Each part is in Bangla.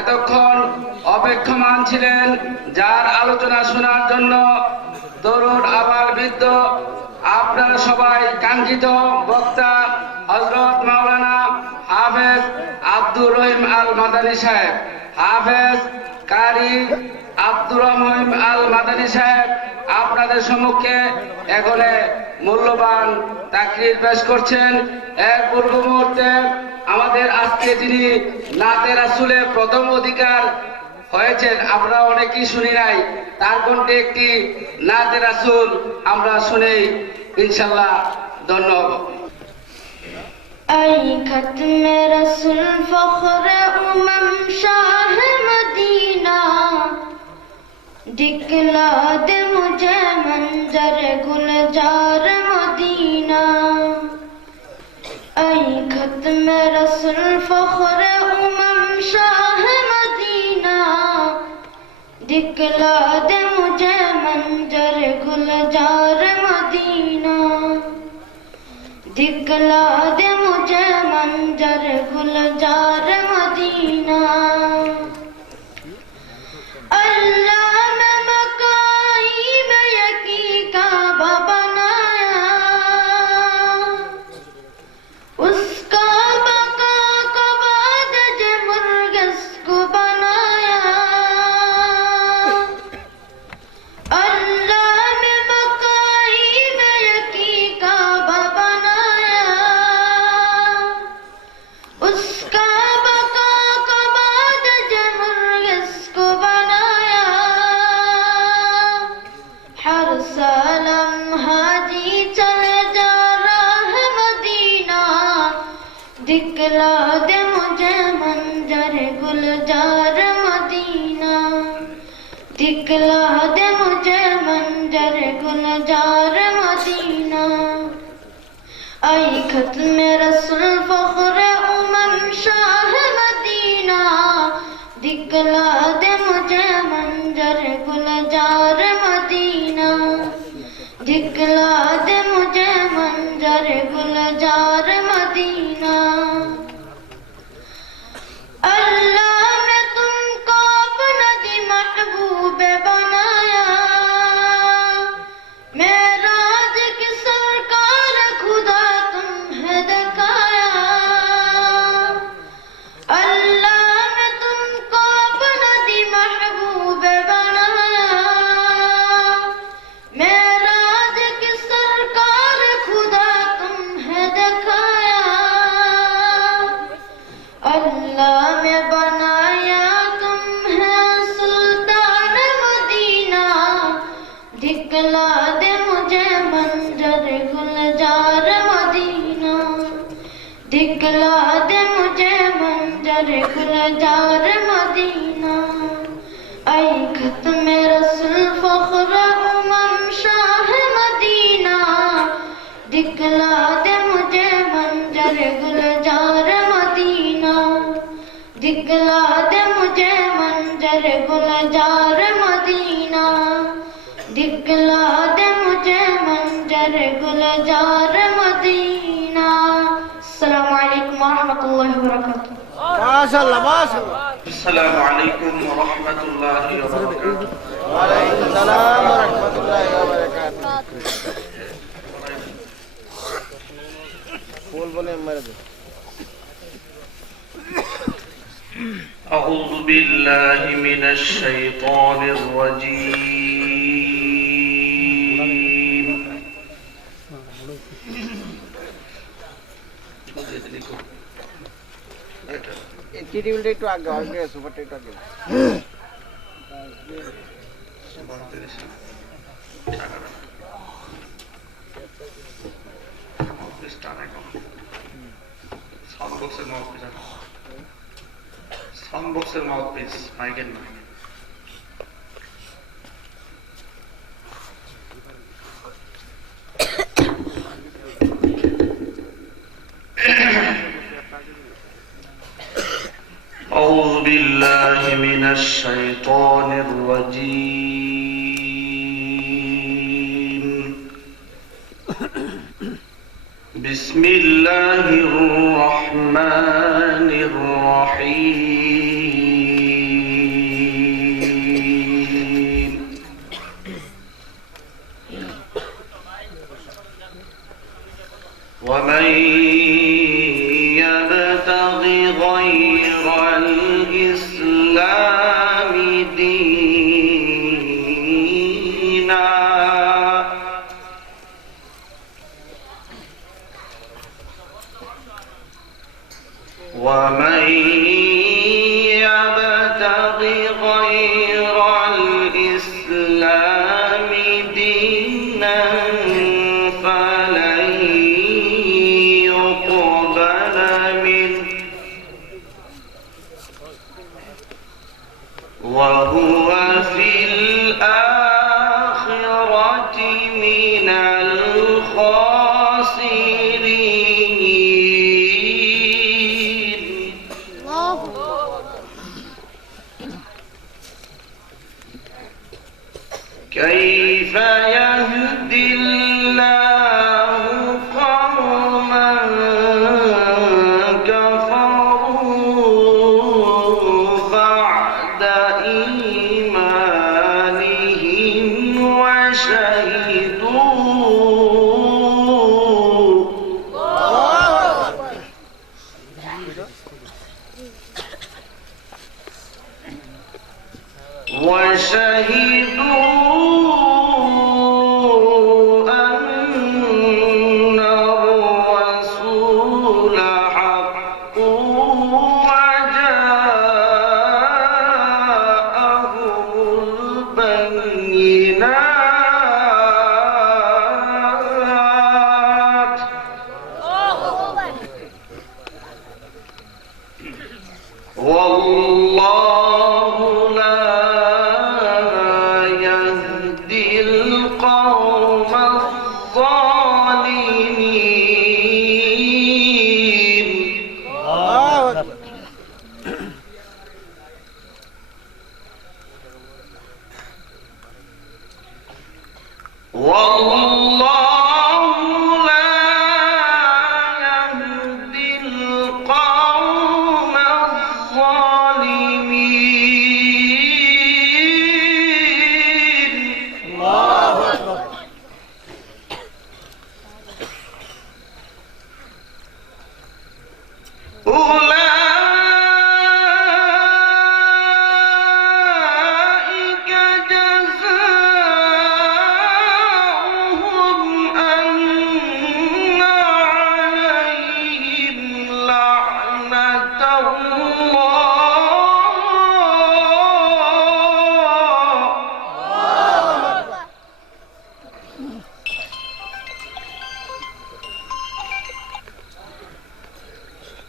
এতক্ষণ অপেক্ষমান ছিলেন, যার আলোচনা শোনার জন্য তরুণ আবাল বৃদ্ধ আপনারা সবাই কাঙ্ক্ষিত বক্তা হযরত মাওলানা হাফেজ আব্দুর রহিম আল মাদানী সাহেব, হাফেজ কারি আব্দুর রহিম আল মাদানী সাহেব আপনাদের সম্মুখে এখানে মূল্যবান তাকরীর পেশ করছেন। এর পূর্ব মুহূর্তে আমাদের আজকে যিনি নাতে রাসূলের প্রথম অধিকার হয়েছেন, আমরা অনেকেই শুনি নাই, তার কণ্ঠে একটি নাতে রাসূল আমরা শুনি, ইনশাআল্লাহ ধন্য হব। ऐ खत्म रसूल फख्र उमम शाह मदीना, दिखला दे मुझे मंजर गुलजार मदीना। ऐ खत्म रसूल फख्र उमम शाह मदीना, दिखला दे मुझे मंजर गुलजार मदीना। दिखला दे मुझे मंजर गुलजार मदीना। अल्लाह ने मकाई में यकी काबा बनाया, उस काबा का बाद जे मुर्गस को बनाया। अल्लाह ने मकाई में यकी काबा बनाया, उस काबा का बाद जे मुर्गस को बनाया। हर सालम हाजी चले जा रहा है मदीना, दिखला दे मुझे मंजर गुलजार मदीना। दिखला दे मुझे मंजर गुलजार मदीना। ऐ खत्म रसूल फख्र उमम शाह मदीना, दिखला दे मुझे मंजर गुलजार मदीना। दिखला दे मुझे मंजर गुलजार मदीना। अल्लाह ने तुमको अपना दी महबूब बनाया, मेराज की सरकार खुदा तुम्हें दिखाया। अल्लाह ने तुमको अपना दी महबूब बनाया, मेराज की सरकार खुदा तुम्हें दिखाया। अल्लाह ने बनाया तुम्हें सुल्तान मदीना, दिखला दे मुझे मंजर गुलजार मदीना। दिखला दे मुझे मंजर गुलजार मदीना। ऐ खत्म रसूल फख्र उमम शाह मदीना, दिखला दे मुझे मंजर गुलजार मदीना। दिखला दे मुझे मंजर गुलजार मदीना। दिखला दे मुझे मंजर गुलजार मदीना। अस्सलामु अलैकुम वरहमतुल्लाहि वबरकातुहू। माशाअल्लाह माशाअल्लाह। अस्सलामु अलैकुम व रहमतुल्लाहि व बरकातुहू। वालेकुम सलाम व रहमतुल्लाहि व बरकातुहू। बोल बोले मर दे। أعوذ بالله من الشيطان الرجيم। टीटी उल्टे तो आगे आगे सुपर टेट आगे। Soundboxer mouthpiece, mic and mic. أعوذ بالله من الشيطان الرجيم. بسم الله الرحمن الرحيم. وهو في الآخرة من الخاسرين. كيف يهدي الله قوما كفروا بعد إيمانهم وشهدوا أن الرسول حق وجاءهم البينات. والله لا يهدي القوم الظالمين. والله لا يهدي القوم الظالمين. أولئك جزاؤهم أن عليهم لعنة الله.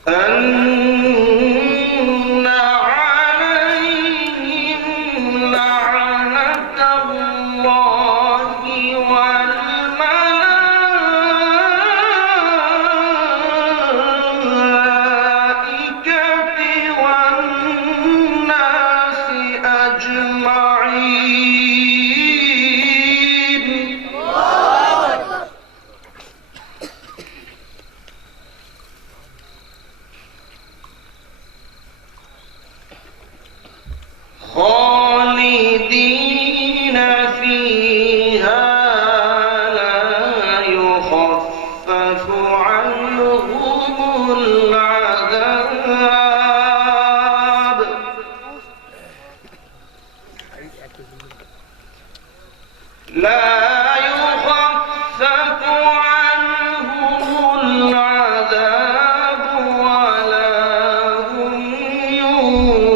أن عليهم لعنة الله والملائكة والناس أجمعين. خالدين فيها لا يخفف عنهم العذاب. لا يخفف عنهم العذاب ولا هم ينظرون.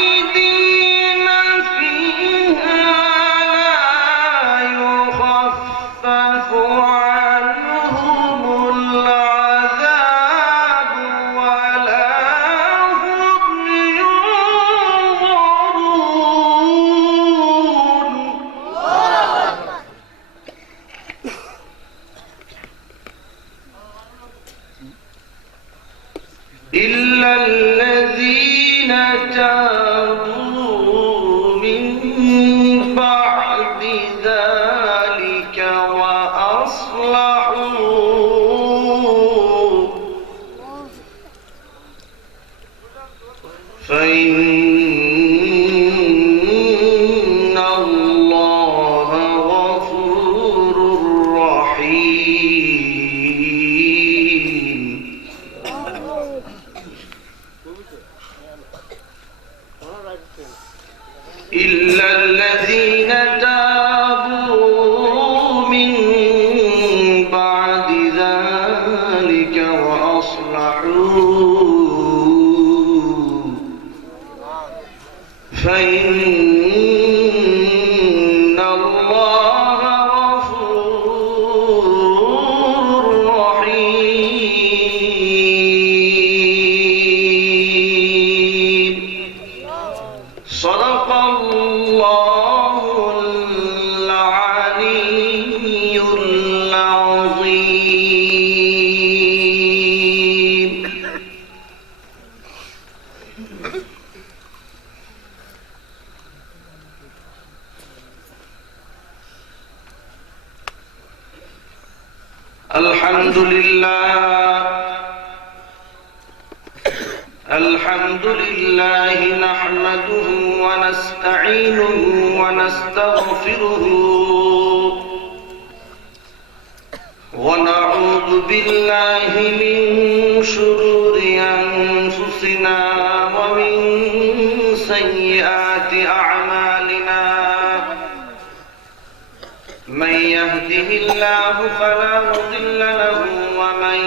خالدين فيها لا يخفف عنهم العذاب ولا هم ينظرون. إلا الذين تابوا من بعد ذلك وأصلحوا فإن الله غفور رحيم. إلا الذين تابوا من بعد ذلك وأصلحوا فإن صدق الله العلي العظيم. الحمد لله نحمده ونستعينه ونستغفره ونعوذ بالله من شرور أنفسنا ومن سيئات أعمالنا. من يهده الله فلا مضل له ومن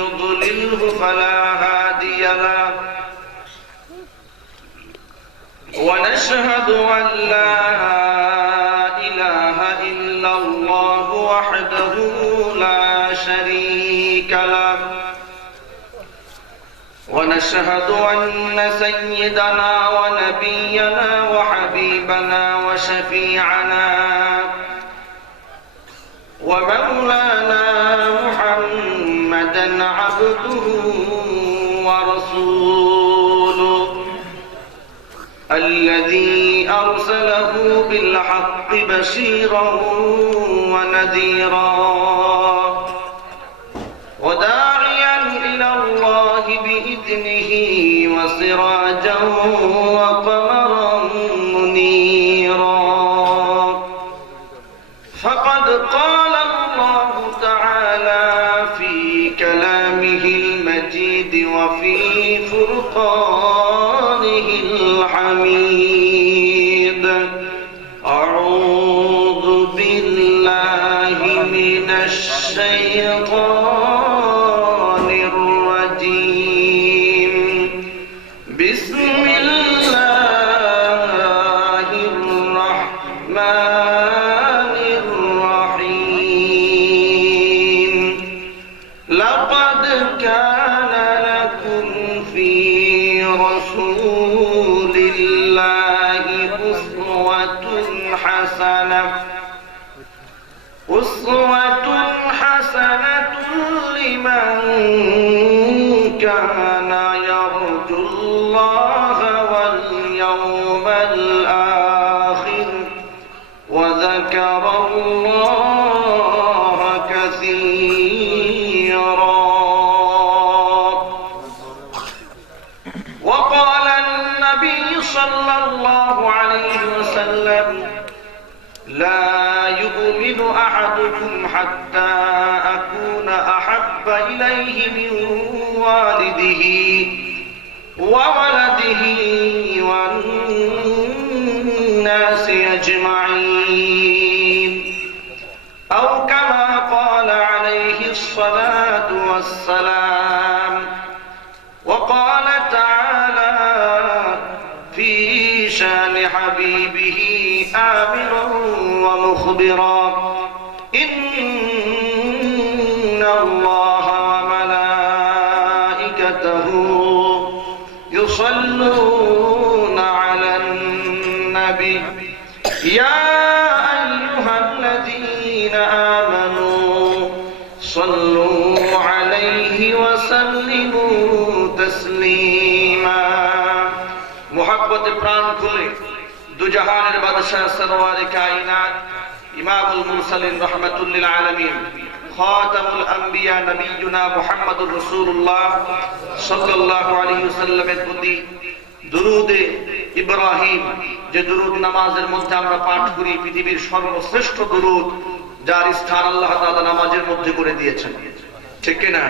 يضلله فلا هادي له. ونشهد أن لا إله إلا الله وحده لا شريك له. ونشهد أن سيدنا ونبينا وحبيبنا وشفيعنا ومولانا محمدا عبده ورسوله الذي أرسله بالحق بشيرا ونذيرا وداعيا إلى الله بإذنه وسراجا وقمرا منيرا. فقد قال الله تعالى في كلامه المجيد وفي فرقانه الحميد. أعوذ بالله من الشيطان الرجيم. بسم الله الرحمن الرحيم. لقد كان لكم في رسول الله أسوة حسنة لمن كان يرجو الله واليوم الآخر وذكر الله كثيرا. وقال النبي صلى الله عليه وسلم: لا يؤمن أحدكم حتى أكون أحب إليه من والده وولده والناس أجمعين، أو كما قال عليه الصلاة والسلام. وقال تعالى في شان حبيبه آمرا ومخبرا: إن الله وملائكته يصلون على النبي يا أيها الذين آمنوا صلوا عليه وسلموا تسليما. محبت प्राण खुले दो जहानेर बादशाह सरवारे कायनात इमामुल मुरसलिन रहमतुल लिल आलमीन खातामुल अंबिया नबीयुना मुहम्मदुर रसूलुल्लाह सल्लल्लाहु अलैहि वसल्लमेर प्रति दुरूदे इब्राहिम যে দুরূদ নামাজের মধ্যে আমরা পাঠ করি, পৃথিবীর সর্বশ্রেষ্ঠ দুরূদ, যার স্থান আল্লাহ তাআলা নামাজের মধ্যে করে দিয়েছেন। ঠিক কি না?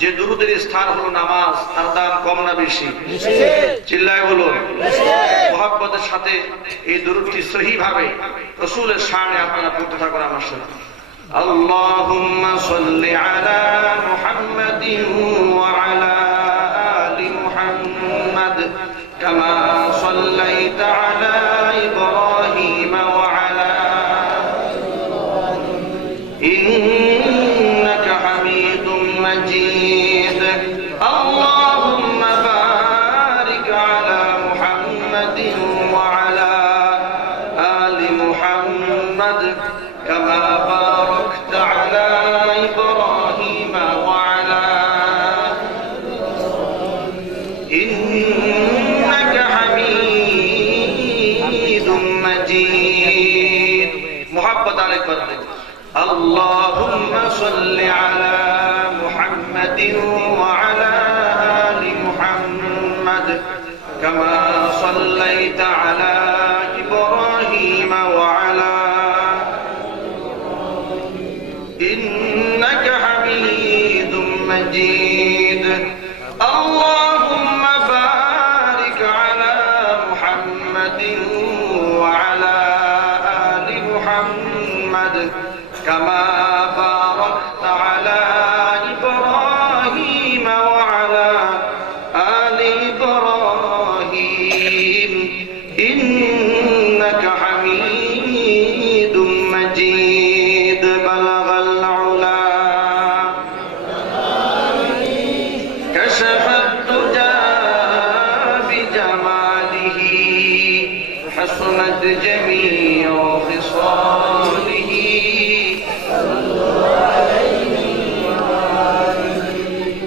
যে দুরূদের স্থান হলো নামাজ, তার দাম কম না বেশি? চিল্লায় বলুন। মুহাব্বতের সাথে এই দুরূদটি সহিহ ভাবে রাসূলের শানে আপনারা পড়তে থাকুন আমার সাথে। আল্লাহুম্মা সাল্লি আলা মুহাম্মাদিন ওয়া আলা আলি মুহাম্মাদ কামা সাল্লাইতা আলা ইব্রাহিম ওয়া আলা ইন্নাকা হামিদুম মাজিদ। আল্লাহুম্মা বারিক আলা মুহাম্মাদিন সবাই করবে اللهم صل على محمد وعلى آل محمد كما صليت على إبراهيم وعلى إنك حميد مجيد اللهم بارك على محمد وعلى آل محمد كما باركت على إبراهيم وعلى آل إبراهيم إنك حميد مجيد بلغ العلا كشف الدجى بجماله حسنت جميع خصاله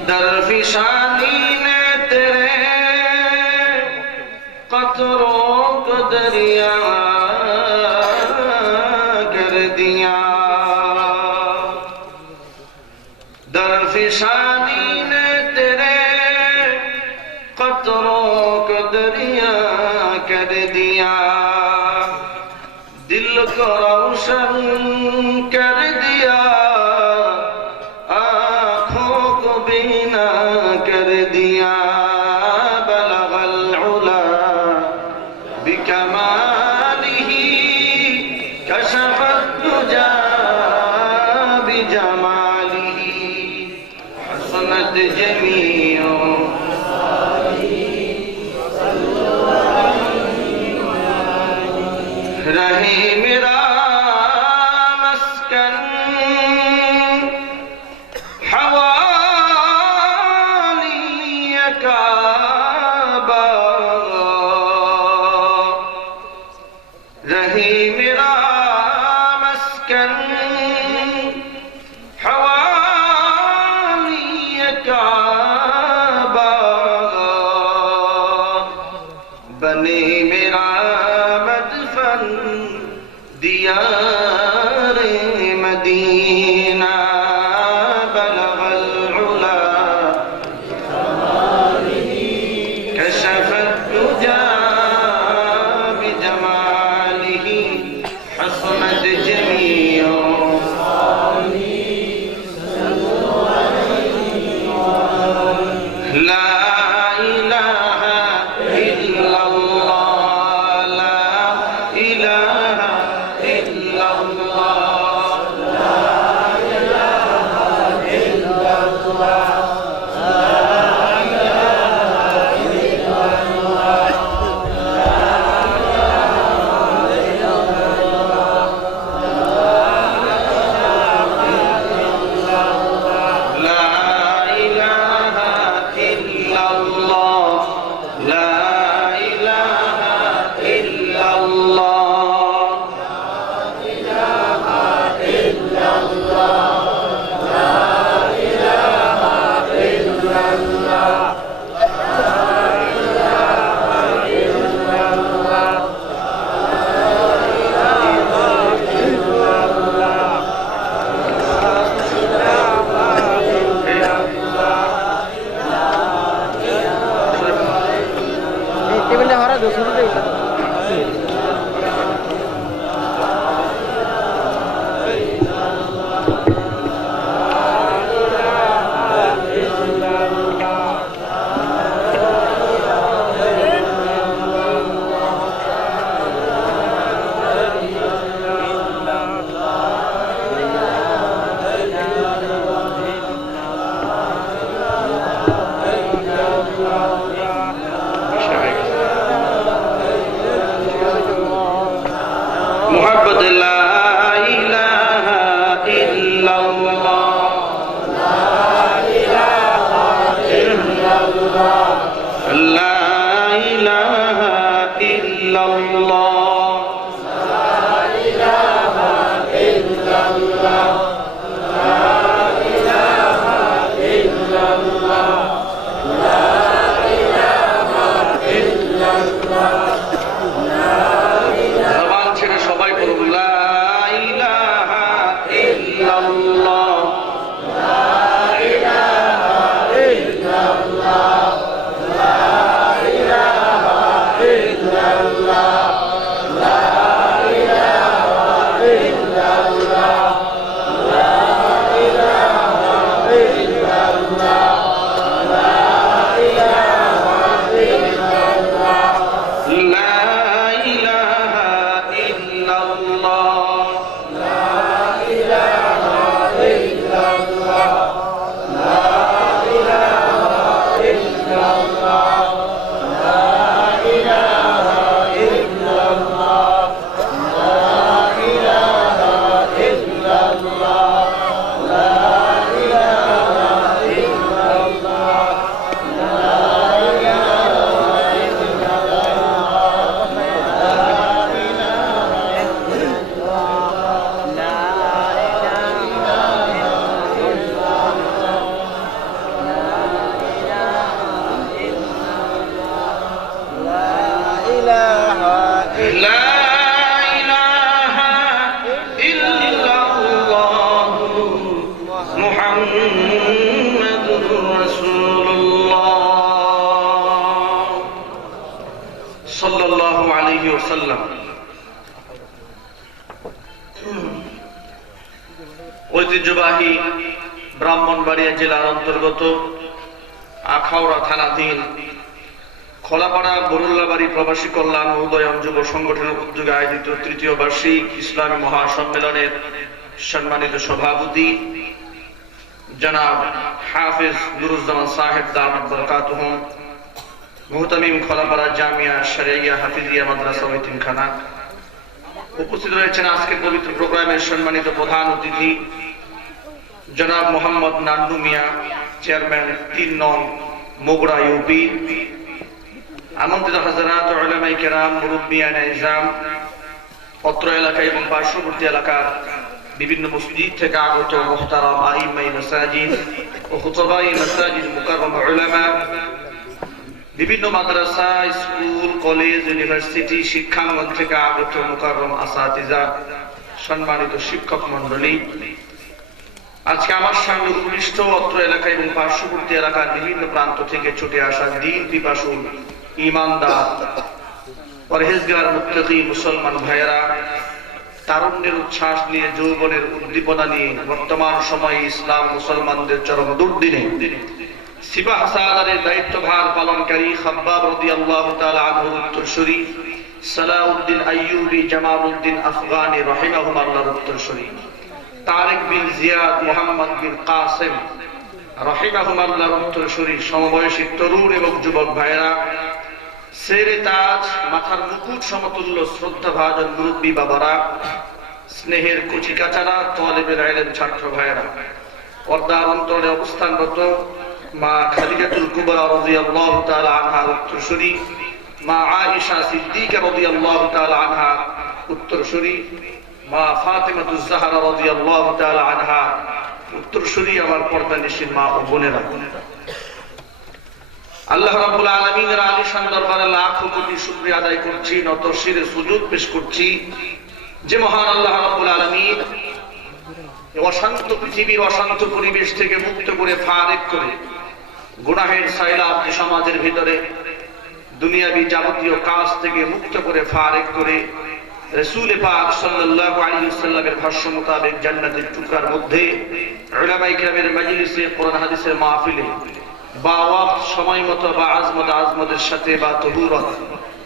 درفشانی نے تیرے قطروں کو دریا کر دیا درفشانی نے تیرے قطروں کو دریا کر دیا دل کو روشن کر دیا آنکھوں کو بینا کر دیا بلغ العلا بکمالہ کشف الدجى بجمالہ حسنت جمیع رہے میرا مسکن حوالی کعبہ رہے میرا مسکن حوالی کعبہ بنے میرا مدفن دیار مدینہ بلغ العلا كشف الدجى بجماله حسنت جميع لا إله إلا الله لا إله إلا الله টেবিলে হরা দো শুরুতে محبت لا إله إلا الله لا إله إلا الله لا إله إلا الله لا إله إلا الله لا إله إلا الله لا إله إلا الله زبان ছেড়ে সবাই বলুন লা ইলাহা সাল্লাল্লাহু আলাইহি ওয়াসাল্লাম। ঐতিহ্যবাহী ব্রাহ্মণবাড়িয়া জেলার অন্তর্গত আখাউড়া থানাধীন খোলাপাড়া বরুল্লাবাড়ি প্রবাসী কল্যাণ ও উদয়ন যুব সংগঠনের উদ্যোগে আয়োজিত তৃতীয় বার্ষিক ইসলামী মহাসম্মেলনের সম্মানিত সভাপতি জনাব হাফিজ নুরুজ্জামান সাহেব দামাত বরকাতুহুম, মুহতামিম খোলাপাড়া জামিয়া শরিয়া হাফিজিয়া মাদ্রাসা ও ইতিমখানা, উপস্থিত রয়েছেন আজকের পবিত্র প্রোগ্রামের সম্মানিত প্রধান অতিথি জনাব মোহাম্মদ নান্নু মিয়া, চেয়ারম্যান ৩ নং মোগরা ইউপি, আমন্ত্রিত হাজরাত উলামায়ে কেরাম, মুরব্বিয়ানে ইজরাম, অত্র এলাকা এবং পার্শ্ববর্তী এলাকার বিভিন্ন মসজিদ থেকে আগত মুহতারাম আইম্মাই মাসাজিদ ও খুতবাই মাসাজিদ মুকাররম উলামা, বিভিন্ন মাদ্রাসা, স্কুল, কলেজ, ইউনিভার্সিটি, শিক্ষাঙ্গন থেকে আগত মুকাররম আসাতিজা, সম্মানিত শিক্ষক মন্ডলী, আজকে আমার সামনে উপবিষ্ট অত্র এলাকা এবং পার্শ্ববর্তী এলাকার বিভিন্ন প্রান্ত থেকে ছুটে আসা দ্বীন পিপাসু ঈমানদার পরহেজগার মুত্তাকি মুসলমান ভাইয়েরা, তারুণ্যের উচ্ছ্বাস নিয়ে, যৌবনের উদ্দীপনা নিয়ে বর্তমান সময়ে ইসলাম মুসলমানদের চরম দুর্দিনে সিপাহ সালারের দায়িত্বভার পালনকারী খাব্বাব রাদিয়াল্লাহু তাআলা আনহুর উত্তরসূরি সালাউদ্দিন আইয়ুবী জামালউদ্দিন আফগানি রাহিমাহুল্লাহর উত্তরসূরি তারেক বিন জিয়াদ মুহাম্মদ বিন কাসেম রাহিমাহুল্লাহর উত্তরসূরি সমবয়সী তরুণ এবং যুবক ভাইয়েরা, সেরে তাজ, মাথার মুকুট সমতুল্য শ্রদ্ধাভাজন মুরব্বী বাবারা, স্নেহের কুচিকাচারা, তালেবে ইলম ছাত্র ভাইয়েরা, পর্দার অন্তরে অবস্থানরত মা খাদিজাতুল কুবরা রাদিয়াল্লাহু তাআলা আনহার উত্তরসূরি, মা আয়েশা সিদ্দিকা রাদিয়াল্লাহু তাআলা আনহা উত্তরসূরি, মা ফাতিমাতুজ জাহরা রাদিয়াল্লাহু তাআলা আনহা উত্তরসূরি, আমার পর্দানিশীন মা ও বোনেরা, আল্লাহ রাব্বুল আলামিনের আলিশান দরবারে লাখো কোটি শুকরিয়া আদায় করছি, নত শিরে সুজুদ পেশ করছি যে মহান আল্লাহ রাব্বুল আলামিন অশান্ত পৃথিবীর অশান্ত পরিবেশ থেকে মুক্ত করে, ফারেক করে, গুনাহের সাইলাব যে সমাজের ভিতরে দুনিয়াবি যাবতীয় কাজ থেকে মুক্ত করে, ফারেক করে রাসূল পাক সাল্লাল্লাহু আলাইহি ওয়াসাল্লামের ভাষ্য মোতাবেক জান্নাতের টুকরার মধ্যে উলামায়ে কেরামের মজলিসে, কোরআন হাদিসের মাহফিলে বা ওয়াক্ত সময় মতো বা আজমতের সাথে বা তহুরত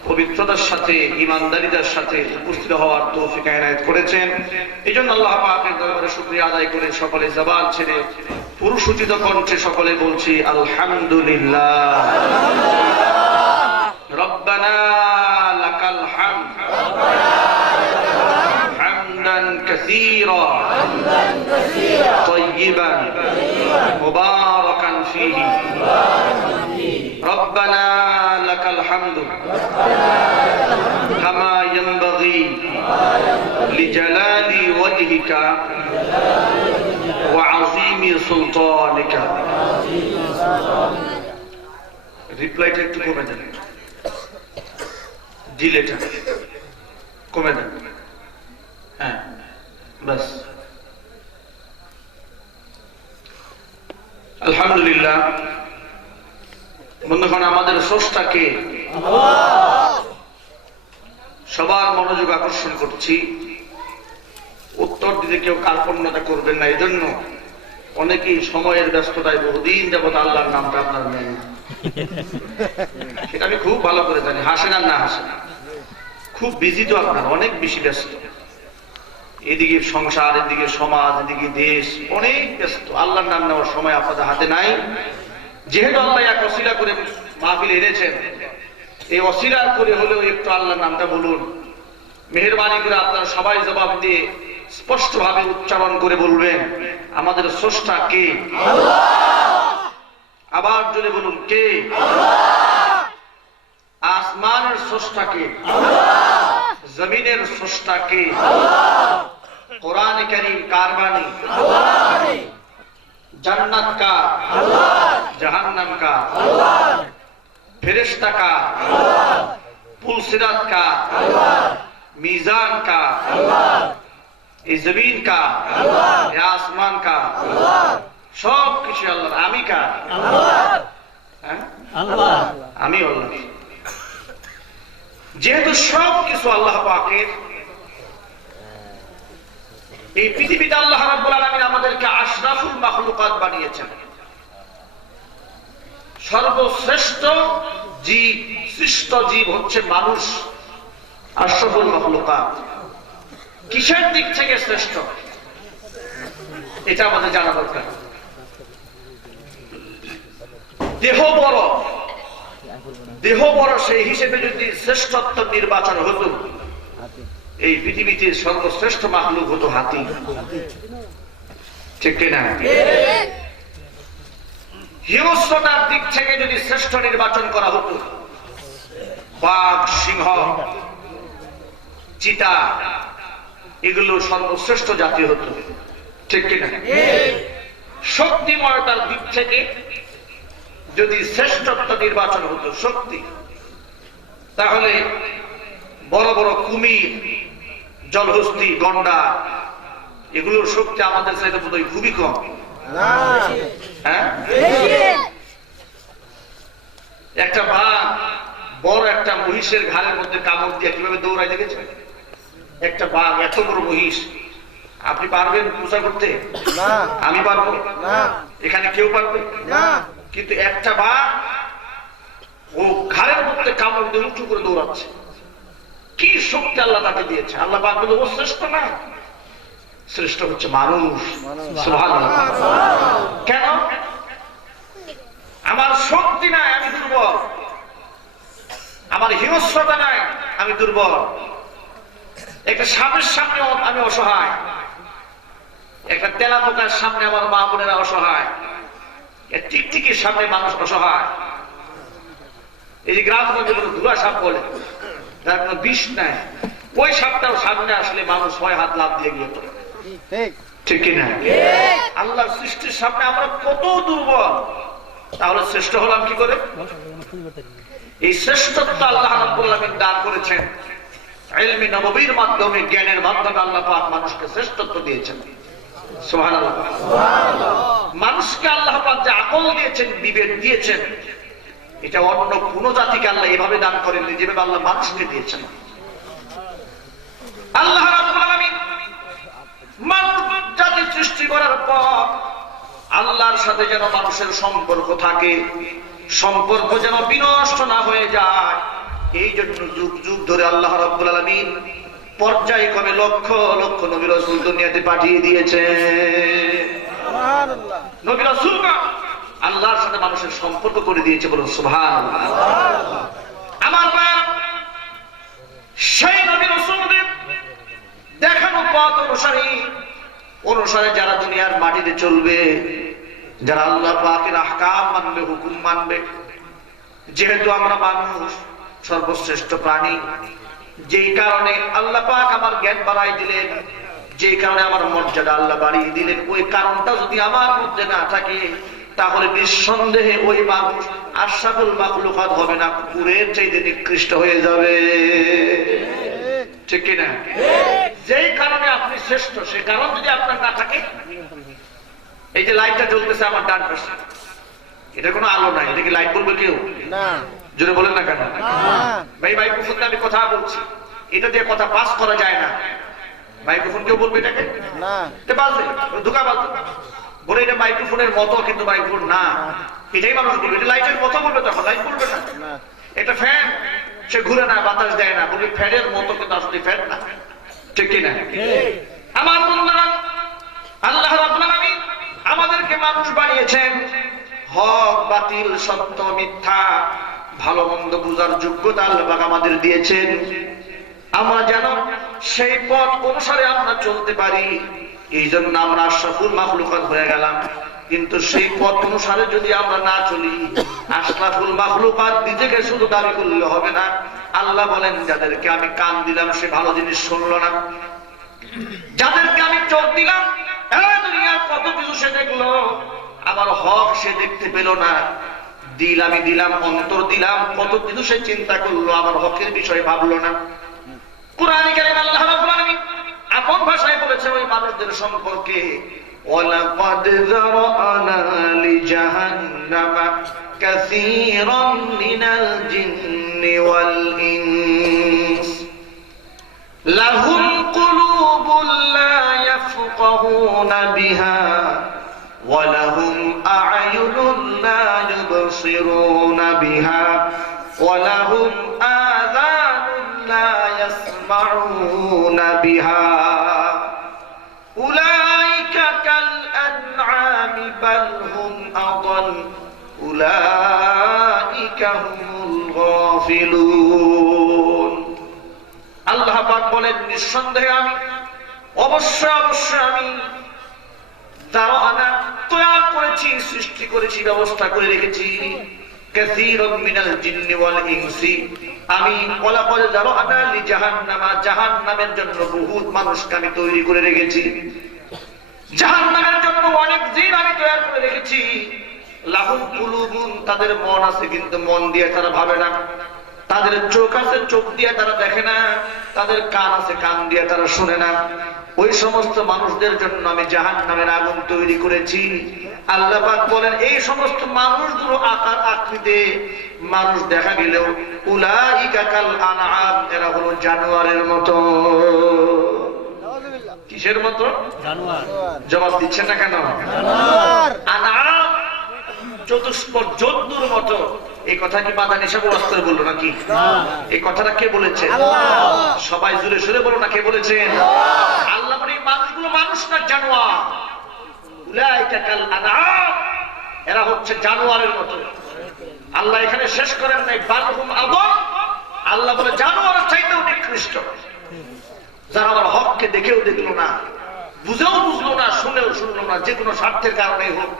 পবিত্রতার সাথে, ইমানদারিতার সাথে উপস্থিত হওয়ার তৌফিক এনায়েত করেছেন। এইজন্য আল্লাহ পাকের দরবারে শুকরিয়া আদায় করে সকলে জবান ছেড়ে পুরুষোচিত কণ্ঠে সকলে বলছি আলহামদুলিল্লাহ। রব্বানা লাকাল হামদ হামদান কাসীরা তাইয়িবান মুবারাকান ফীহি। রব্বানা লাকাল হামদু কামা ইয়ানবাগী লিজালালি ওয়াজহিকা ওয়া আযীমি সুলতানিকা। রিপ্লাইটা একটু কমে দেন, ডিলেটা কমে দেন, হ্যাঁ বাস। আলহামদুলিল্লাহ। বন্ধুগণ, আমাদের স্রষ্টাকে সবার মনোযোগ আকর্ষণ করছি, উত্তর দিতে কেউ কার্পণ্যতা করবেন না। এই জন্য অনেকেই সময়ের ব্যস্ততায় বহুদিন যাবত আল্লাহর নামটা আপনার নেন না। সেটা আমি খুব ভালো করে জানি, হাসেন আর না হাসেন, খুব বিজি তো আপনার, অনেক বেশি ব্যস্ত। এদিকে সংসার, এদিকে সমাজ, এদিকে দেশ, অনেক ব্যস্ত। আল্লাহর নাম নেওয়ার সময় আপনাদের হাতে নাই। যেহেতু আল্লাহ এক ওসিলা করে মাহফিল এনেছেন, এই ওসিলা করে হলেও একটু আল্লাহর নামটা বলুন। মেহেরবানি করে আপনারা সবাই জবাব দিয়ে স্পষ্ট ভাবে উচ্চারণ করে বলবেন, আমাদের স্রষ্টা কে? আবার জোরে বলুন, কে? আসমানের স্রষ্টা কে? জমিনের স্রষ্টা কে? কোরআন কারীম কার বাণী? জান্নাত কার? জাহান্নাম কার? ফেরেশতা কার? পুল সিরাত কার? মিজান কার? এই জমিন কার? এই আসমান কার? সব কিছু আল্লাহর। আমি কার? আমি আল্লাহ। যেহেতু সব কিছু আল্লাহ পাকের, এই পৃথিবীতে আল্লাহ রাব্বুল আলামিন আমাদেরকে আশরাফুল মাখলুকাত বানিয়েছেন। সর্বশ্রেষ্ঠ জীব, সৃষ্ট জীব হচ্ছে মানুষ, আশরাফুল মাখলুকাত। কিসের দিক থেকে শ্রেষ্ঠ এটা আমাদের জানা দরকার। দেহ বড় সেই হিসেবে যদি শ্রেষ্ঠত্ব নির্বাচন হতো, এই পৃথিবীতে সর্বশ্রেষ্ঠ মাখলুক হতো হাতি। ঠিক কিনা? হিংস্রতার দিক থেকে যদি শ্রেষ্ঠ নির্বাচন করা হতো, বাঘ, সিংহ, চিতা, এগুলো সর্বশ্রেষ্ঠ জাতি হতো। ঠিক কিনা? শক্তিময়তার দিক থেকে যদি শ্রেষ্ঠত্ব নির্বাচন হতো, শক্তি, তাহলে বড় বড় কুমির, জলহস্তি, গন্ডা, এগুলোর শক্তি আমাদের চাইতে বোধহয় খুবই কম। হ্যাঁ, একটা বাঘ বড় একটা মহিষের ঘাড়ের মধ্যে কামড় দিয়ে কিভাবে দৌড়ায় দেখেছে? একটা বাঘ, এত বড় মহিষ, আপনি পারবেন পূজা করতে? আমি পারবো না, এখানে কেউ পারবে না। কিন্তু একটা বাঘ ও ঘাড়ের মধ্যে কামড় দিয়ে উঁচু করে দৌড়াচ্ছে। কি শক্তি আল্লাহ তাকে দিয়েছে! আল্লাহ পাক বলে ও শ্রেষ্ঠ না, শ্রেষ্ঠ হচ্ছে মানুষ। সুবহানাল্লাহ। কেন? আমার শক্তি নাই, আমি দুর্বল। আমার হিংস্রতা নাই, আমি দুর্বল। একটা সাপের সামনে আমি অসহায়, একটা তেলাপোকার সামনে আমার মা বোনেরা অসহায়, টিকটিকির সামনে মানুষ অসহায়। এই যে গ্রামগঞ্জে ধুলা সাপ বলে, যার কোনো বিষ নাই, ওই সাপটাও সামনে আসলে মানুষ হয় হাত লাভ দিয়ে গিয়ে পড়ে। ঠিক কিনা? আল্লাহর সৃষ্টির সামনে আমরা কত দুর্বল, তাহলে শ্রেষ্ঠ হলাম কি করে? এই শ্রেষ্ঠত্ব আল্লাহ রাব্বুল আলামিন দান করেছেন ইলমি নববীর মাধ্যমে, জ্ঞানের মাধ্যমে আল্লাহ পাক মানুষকে শ্রেষ্ঠত্ব দিয়েছেন। সুবহানাল্লাহ। মানুষকে আল্লাহ পাক যে আকল দিয়েছেন, বিবেক দিয়েছেন, এটা অন্য কোন জাতিকে আল্লাহ এভাবে দান করেননি যেভাবে আল্লাহ মানুষকে দিয়েছেন। আল্লাহ রাব্বুল আলামিন মানব জাতি সৃষ্টি করার পর আল্লাহর সাথে যেন মানুষের সম্পর্ক থাকে, সম্পর্ক যেন বিনষ্ট না হয়ে যায়, এই জন্য যুগ যুগ ধরে আল্লাহ রাব্বুল আলামিন পর্যায়ক্রমে লক্ষ লক্ষ নবী রাসূল দুনিয়াতে পাঠিয়ে দিয়েছে। সুবহানাল্লাহ। নবী রাসূলরা আল্লাহর সাথে মানুষের সম্পর্ক করে দিয়েছে, বলুন সুবহানাল্লাহ। আমার ভাই, সেই নবী রাসূলদের দেখানো পথ অনুসারে যারা দুনিয়ার মাটিতে চলবে, যারা আল্লাহ পাকের আহকাম মানবে, হুকুম মানবে, যেহেতু আমরা মানুষ, সর্বশ্রেষ্ঠ প্রাণী, যেই কারণে আল্লাহ পাক আমার জ্ঞান বাড়াই দিলেন, যেই কারণে আমার মর্যাদা আল্লাহ বাড়িয়ে দিলেন, ওই কারণটা যদি আমার মধ্যে না থাকে, তাহলে নিঃসন্দেহে ওই মানুষ আশরাফুল মাখলুকাত হবে না, কুকুরের চাইতে নিকৃষ্ট হয়ে যাবে। ঠিক কিনা? যেই কারণে আপনি শ্রেষ্ঠ, সে কারণ যদি আপনার না থাকে, এই যে লাইটটা জ্বলতেছে আমার ডান পাশে, এটা কোনো আলো নাই, এটা কি লাইট বলবে কেউ? না। জোরে বলেন না কেন? ভাই মাইক্রোফোনে আমি কথা বলছি, এটা দিয়ে কথা পাস করা যায় না। মাইক্রোফোন কেউ বলবে এটাকে না, এটা বাজে, ধোঁকাবাজ বলে এটা মাইক্রোফোনের মতো, কিন্তু মাইক্রোফোন না, এটাই মানুষ বলবে। এটা লাইটের মতো বলবে, তখন লাইট বলবে না। না, এটা ফ্যান, সে ঘুরে না, বাতাস দেয় না, বলবে ফ্যানের মতো, কিন্তু আসলে ফ্যান না। ঠিক কিনা? আমার বন্ধুরা, আল্লাহ রাব্বুল আলামিন আমাদেরকে মানুষ বানিয়েছেন, হক বাতিল, সত্য মিথ্যা, ভালো মন্দ বুঝার যোগ্যতা আল্লাহ পাক আমাদের দিয়েছেন। আমরা যেন সেই পথ অনুসারে আমরা চলতে পারি, এই জন্য আমরা আশরাফুল মাখলুকাত হয়ে গেলাম। কিন্তু সেই পথ অনুসারে যদি আমরা না চলি, আশরাফুল মাখলুকাত নিজেকে শুধু দাবি করলে হবে না। আল্লাহ বলেন, যাদেরকে আমি কান দিলাম সে ভালো জিনিস শুনলো না, যাদেরকে আমি চোখ দিলাম দুনিয়ার কত কিছু সে দেখলো, আমার হক সে দেখতে পেল না। দিল আমি দিলাম, অন্তর দিলাম, কত কিছু সে চিন্তা করলো, আমার হকের বিষয়ে ভাবলো না। কুরআনে কারীম আল্লাহ রাব্বুল আলামিন আপন ভাষায় বলেছে ওই মানুষদের সম্পর্কে, ওয়ালাকাদ যারানা লিজাহান্নামা কাসীরান মিনাল জিন্নি ওয়াল ইনস লাহুম কুলুবুন লা ইয়াফকাহুনা বিহা ওয়া লাহুম আ'য়ুনুন লা ইউবসিরুনা বিহা ওয়া লাহুম আযানুন লা ইয়াসমাউনা বিহা উলাইকা কাল আন'আমি বাল হুম আদাল উলাইকা হুমুল গাফিলুন। আল্লাহ পাক বলেন, নিঃসন্দেহে আমি অবশ্যই আমি যারা তৈরি করেছি, সৃষ্টি করেছি, ব্যবস্থা করে রেখেছি, কাসীরাম মিনাল জিন্নি ওয়াল ইনসি, আমি ওয়ালাকাদ যারানা লিজাহান্নামা, জাহান্নামের জন্য বহুত মানুষকে আমি তৈরি করে রেখেছি, জাহান্নামের জন্য অনেক জিন আমি তৈরি করে রেখেছি। লাহুম কুলুবুন, তাদের মন আছে কিন্তু মন দিয়ে তারা ভাবে না, তাদের চোখ আছে চোখ দিয়ে তারা দেখে না, তাদের কান আছে কান দিয়ে তারা শুনে না। ওই সমস্ত মানুষদের জন্য আমি জাহান্নামের আগুন তৈরি করেছি। আল্লাহ পাক বলেন, এই সমস্ত মানুষগুলো আকার আকৃতিতে মানুষ দেখা গেলেও উলাইকা কাল আনআম, এরা হলো জানোয়ারের মতো। কিসের মতো? জানোয়ার। জবাব দিচ্ছেন না কেন? জানোয়ার। আনআম চতুষ্পদ জন্তুর মতো। এই কথা কি মাদানী সাহেব ওয়াজ করে বললো নাকি? এই কথাটা কে বলেছে? সবাই জোরে সুরে বলো না, কে বলেছেন? আল্লাহ বলে, মানুষগুলো মানুষ না, জানোয়ার। উলাইকা কাল আনআম, এরা হচ্ছে জানোয়ারের মতো। আল্লাহ এখানে শেষ করেন নাই, বাল হুম আদাল, আল্লাহ বলে জানোয়ারের চাইতেও নিকৃষ্ট, যারা আমার হককে দেখেও দেখলো না, বুঝেও বুঝলো না, শুনেও শুনলো না, যে কোনো স্বার্থের কারণে হোক,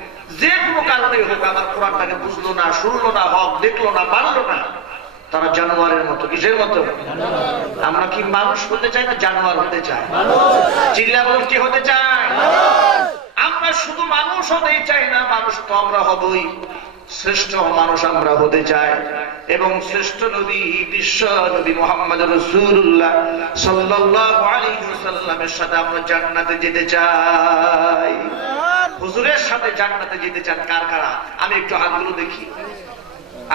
যে কোনো কারণে হোক, আমার কোরআনটাকে বুঝলো না, শুনলো না, হক দেখলো না, মানলো না, তারা জানোয়ারের মতো। কিসের মতো? আমরা কি মানুষ হতে চাই না জানোয়ার হতে চাই? চিল্লা বলুন, কি হতে চাই? আমরা শুধু মানুষ হতেই চাই না, মানুষ তো আমরা হবই, শ্রেষ্ঠ মানুষ আমরা হতে চাই। এবং শ্রেষ্ঠ নবী, বিশ্ব নবী মুহাম্মদ রাসূলুল্লাহ সাল্লাল্লাহু আলাইহি ওয়াসাল্লামের সাথে আমরা জান্নাতে যেতে চাই। হুজুরের সাথে জান্নাতে যেতে চান কার কারা? আমি একটু হাতগুলো দেখি।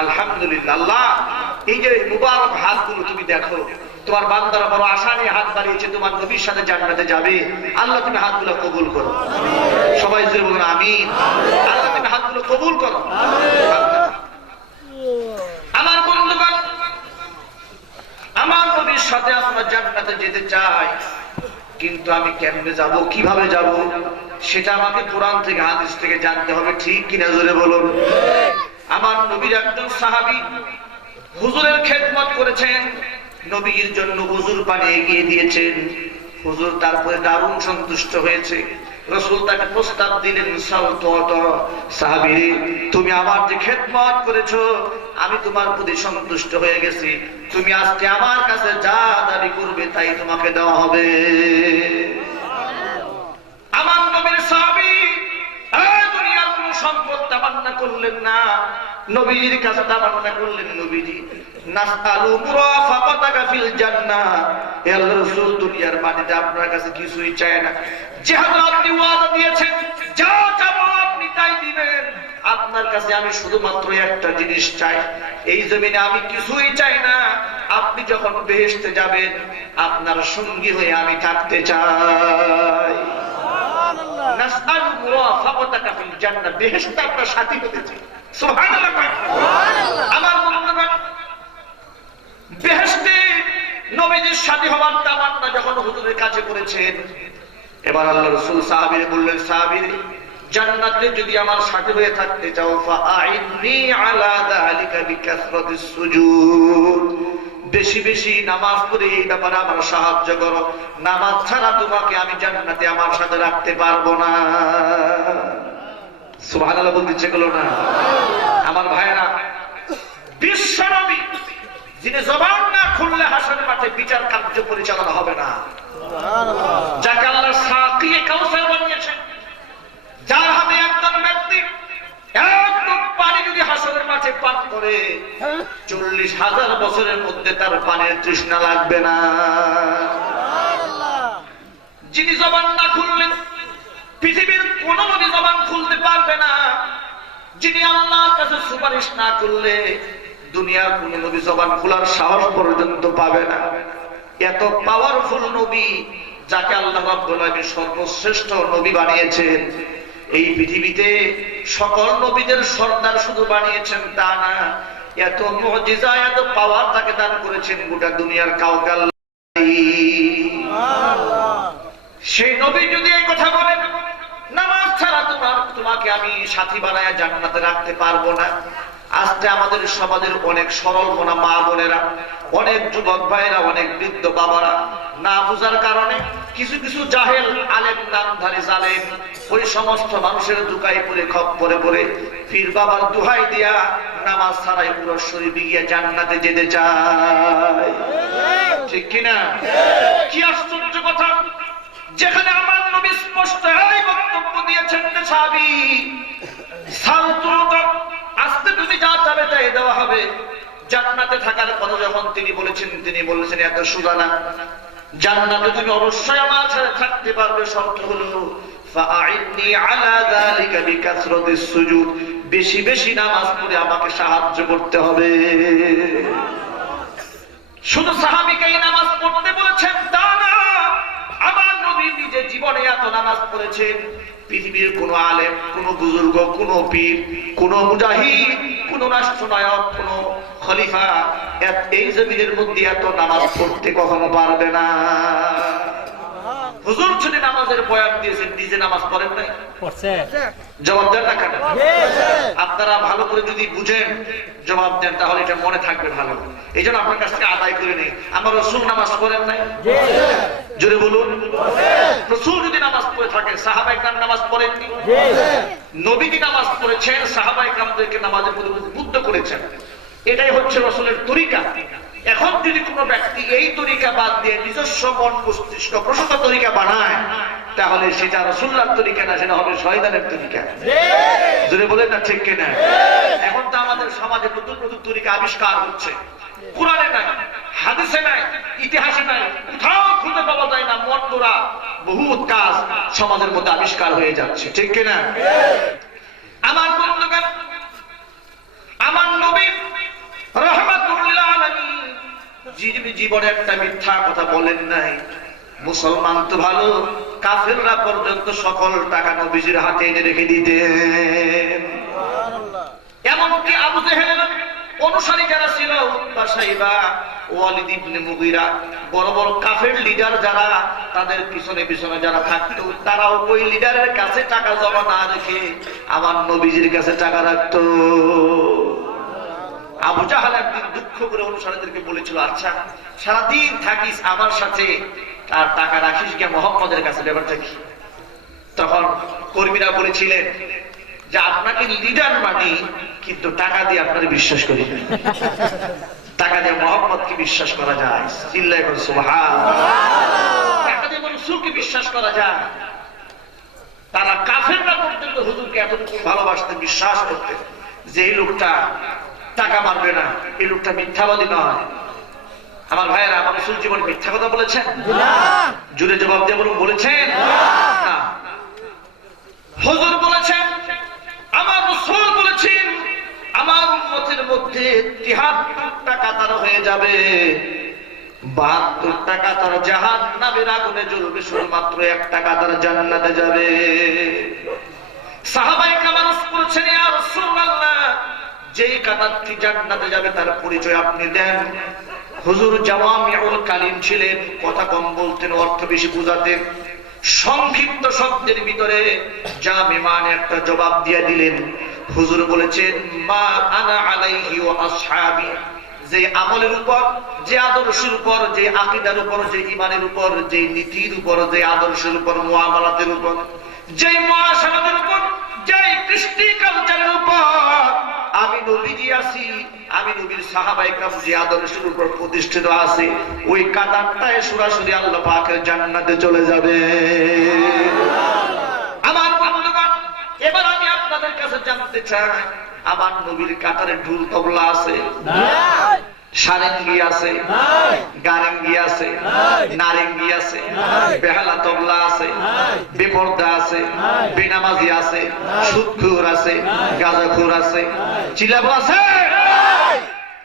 আলহামদুলিল্লাহ। আল্লাহ, এই যে মুবারক হাতগুলো তুমি দেখো, তোমার বান্দারা বড় আশা নিয়ে হাত বাড়িয়েছে, তোমার নবীর সাথে জান্নাতে যাবে। আল্লাহ তুমি হাতগুলো কবুল করো। সবাই জোরে বলুন আমিন। আল্লাহ তুমি হাতগুলো কবুল করো। আমার বন্ধুগণ, আমার নবীর সাথে আমরা জান্নাতে যেতে চাই, কিন্তু আমি কেমনে যাব, কিভাবে যাব, সেটা আমাকে কোরআন থেকে হাদিস থেকে জানতে হবে। ঠিক কিনা জোরে বলুন। আমার নবীর একজন সাহাবী হুজুরের খেদমত করেছেন, নবীর জন্য হুজুর পানি এগিয়ে দিয়েছেন। হুজুর তারপরে দারুণ সন্তুষ্ট হয়েছে। রাসূল তাকে প্রস্তাব দিলেন, সাহাবী, তুমি আমার যে খেদমত করেছো, আমি তোমার প্রতি সন্তুষ্ট হয়ে গেছি, তুমি আজকে আমার কাছে যা দাবি করবে তাই তোমাকে দেওয়া হবে। আমার নবীর সাহাবী দুনিয়ার কোন সম্পদ তামান্না করলেন না, নবীর কাছে তামান্না করলেন, নবীজি নাসআলু মুরাফাকাতাকা ফিল জান্নাহ, হে আল্লাহর রাসূল, দুনিয়ার মাটিতে আপনার কাছে কিছুই চাই না, যেহেতু আপনি ওয়াদা দিয়েছেন যা চাবো আপনি তাই দিবেন, আপনার কাছে আমি শুধুমাত্র একটা জিনিস চাই, এই জমিনে আমি কিছুই চাই না, আপনি যখন বেহেশতে যাবেন আপনার সঙ্গী হয়ে আমি থাকতে চাই। নাসআলু মুরাফাকাতাকা ফিল জান্নাহ, বেহেশতে আপনার সাথী হতে চাই। সুবহানাল্লাহ। আমার বন্ধুগণ, বেহেশতে নবীজির সাথী হওয়ার তামান্না যখন হুজুরের কাছে করেছেন, এবার আল্লাহ রাসূল সাহাবীরে বললেন, সাহাবী জান্নাতে যদি আমার সাথী হয়ে থাকতে চাও ফাআইনি আলা যালিকা বিকাসরাতিস সুজুদ, বেশি বেশি নামাজ পড়ে এই ব্যাপারে আমার সাহায্য করো, নামাজ ছাড়া তোমাকে আমি জান্নাতে আমার সাথে রাখতে পারবো না। সুবহানাল্লাহ বলতে ইচ্ছে করলো না? আমার ভাইরা, বিশ্ব নবী যিনি জবান না খুললে হাসরের মাঠে বিচার কার্য পরিচালনা হবে না, যাকে আল্লাহ সাকিয়ে কাউসার বানিয়েছেন, যার হাতে একজন ব্যক্তি এক লোক পানি যদি হাসরের মাঠে পান করে 40,000 বছরের মধ্যে তার পানির তৃষ্ণা লাগবে না। যিনি জবান না খুললেন পৃথিবীর কোন নবী জবান খুলতে পারবে না, যিনি আল্লাহর কাছে সুপারিশ না করলে দুনিয়ার কোন নবী জবান খোলার সাহস পর্যন্ত পাবে না। এত পাওয়ারফুল নবী, যাকে আল্লাহ রাব্বুল আলামিন সর্বশ্রেষ্ঠ নবী বানিয়েছেন। এই পৃথিবীতে সকল নবীদের সর্দার শুধু বানিয়েছেন তা না, এত মুজিজা এত পাওয়ার তাকে দান করেছেন গোটা দুনিয়ার কাউকে আল্লাহ। সেই নবী যদি এই কথা বলেন, নামাজ ছাড়া তোমাকে আমি সাথী বানায় জান্নাতে রাখতে পারবো না, আজকে আমাদের সমাজের অনেক সরল মনা মা বোনেরা, অনেক যুবক ভাইরা, অনেক বৃদ্ধ বাবারা না বুঝার কারণে কিছু কিছু জাহেল আলেম নামধারী জালেম ওই সমস্ত মানুষের দুকায় পড়ে খপ্পরে পড়ে পীর বাবার দুহাই দিয়া নামাজ ছাড়াই পুরো শরীফে গিয়ে জান্নাতে যেতে চায়। ঠিক কিনা? কি আশ্চর্য কথা! যেখানে আমার নবী স্পষ্ট এই বক্তব্য দিয়েছেন, সাহাবী সালতুকা, আজকে তুমি যা চাবে তাই দেওয়া হবে। জান্নাতে থাকার কথা যখন তিনি বলেছেন এত সোজা না, জান্নাতে তুমি অবশ্যই আমার সাথে থাকতে পারবে, শর্ত হলো ফাআইনি আলা যালিকা বিকাসরাতিস সুজুদ, বেশি বেশি নামাজ পড়ে আমাকে সাহায্য করতে হবে। শুধু সাহাবীকেই নামাজ পড়তে বলেছেন তা না, আমার নবী নিজে জীবনে এত নামাজ পড়েছেন, পৃথিবীর কোন আলেম, কোন বুজুর্গ, কোন পীর, কোন মুজাহিদ, কোন রাষ্ট্রনায়ক, কোন খলিফা এই জমিনের মধ্যে এত নামাজ পড়তে কখনো পারবে না। হুজুর যদি নামাজের বয়ান দিয়েছেন, নিজে নামাজ পড়েন নাই? জবাব দেন না কেন? আপনারা ভালো করে যদি বুঝেন জবাব দেন, তাহলে এটা মনে থাকবে ভালো। এই জন্য আপনার কাছ থেকে আদায় করে নেই, আমার রাসূল নামাজ পড়েন নাই? জোরে বলুন। রাসূল যদি নামাজ পড়ে থাকেন, সাহাবায়ে কেরাম নামাজ পড়েননি? নবীজি নামাজ পড়েছেন, সাহাবায়ে কেরামদেরকে নামাজের প্রতি উদ্বুদ্ধ করেছেন। এটাই হচ্ছে রাসূলের তরিকা। এখন যদি কোনো ব্যক্তি এই তরিকা বাদ দিয়ে নিজস্ব মন মস্তিষ্ক প্রসূত তরিকা বানায়, তাহলে সেটা রাসূলুল্লাহর তরিকা না, সেটা হবে শয়তানের তরিকা। জোরে বলেন না ঠিক কিনা? এখন তো আমাদের সমাজে নতুন নতুন তরিকা আবিষ্কার হচ্ছে, কুরআনে নাই, হাদিসে নাই, ইতিহাসে নাই, কোথাও খুঁজে পাওয়া যায় না। মন গড়া বহুত কাজ সমাজের মধ্যে আবিষ্কার হয়ে যাচ্ছে, ঠিক কিনা? আমার বন্ধুগণ, আমার নবী রাহমাতুল লিল আলামিন জীবনে একটা মিথ্যা কথা বলেন নাই। মুসলমান তো ভালো, কাফেররা পর্যন্ত সকল টাকা নবীজির হাতে এনে রেখে দিতেন। এমনকি আবু জেহেল অনুসারী যারা ছিল, উতবা, শাইবা, ওয়ালিদ ইবনে মুগীরা, বড় বড় কাফের লিডার যারা, তাদের পিছনে পিছনে যারা থাকতো, তারাও ওই লিডারের কাছে টাকা জমা না রেখে আমার নবীজির কাছে টাকা রাখতো। আবু জাহাল একদিন দুঃখ করে অনুসারীদেরকে বলেছিল, আচ্ছা সারাদিন থাকিস আমার সাথে আর টাকা রাখিস কে মুহাম্মদের কাছে, ব্যাপারটা কি? তখন কর্মীরা বলেছিলেন যে আপনাকে লিডার মানি, কিন্তু টাকা দিয়ে আপনার বিশ্বাস করি না। টাকা দিয়ে মুহাম্মদকে বিশ্বাস করা যায়? চিল্লায় বল সুবহানাল্লাহ। টাকা দিয়ে রাসূলকে বিশ্বাস করা যায়? তারা কাফেররা পর্যন্ত হুজুরকে এতটুকু ভালোবাসতে, বিশ্বাস করতে, যে এই লোকটা টাকা মারবে না, এই লোকটা মিথ্যাবাদী নয়। আমার ভাইয়েরা, আমার রাসূল জীবনে মিথ্যা কথা বলেছেন? জোরে জবাব দিয়ে বলুন, বলেছেন? না। হুজুর বলেছেন, আমার রাসূল বলেছেন, আমার উম্মতের মধ্যে মধ্যে 73টা কাতার হয়ে যাবে, 72টা কাতার জাহান্নামের আগুনে জ্বলবে, শুধুমাত্র একটা কাতার জান্নাতে যাবে। সাহাবায়ে কেরাম বলছেন, ইয়া রাসূলুল্লাহ, যেই কাতারটি জান্নাতে যাবে তার পরিচয় আপনি দেন। হুজুর জাওয়ামিউল কালিম ছিলেন, কথা কম বলতেন, অর্থ বেশি বুঝাতেন। সংক্ষিপ্ত শব্দের ভিতরে জামে মানে একটা জবাব দিয়ে দিলেন। হুজুর বলেছেন, মা আনা আলাইহি ওয়া আসহাবি, যে আমলের উপর, যে আদর্শের উপর, যে আকীদার উপর, যে ঈমানের উপর, যে নীতির উপর, যে আদর্শের উপর, মুআমালাতের উপর, যে মুআশারাতের উপর, যে কৃষ্টি কালচারের উপর আমি নবীজি আছি, আমি নবীর সাহাবায়ে কেরাম যে আদর্শের উপর প্রতিষ্ঠিত আছে, ওই কাতারটায় সরাসরি আল্লাহ পাকের জান্নাতে চলে যাবে। আমার বন্ধুগণ, এবার আমি আপনাদের কাছে জানতে চাই, আমার নবীর কাতারে ঢোল তবলা আছে না? সারেঙ্গি আছে, গারেঙ্গি আছে, নারেঙ্গি আছে, বেহালা তবলা আছে, বেপর্দা আছে, বেনামাজি আছে, সুদখোর আছে, গাঁজাখোর আছে, চিলাবো আছে।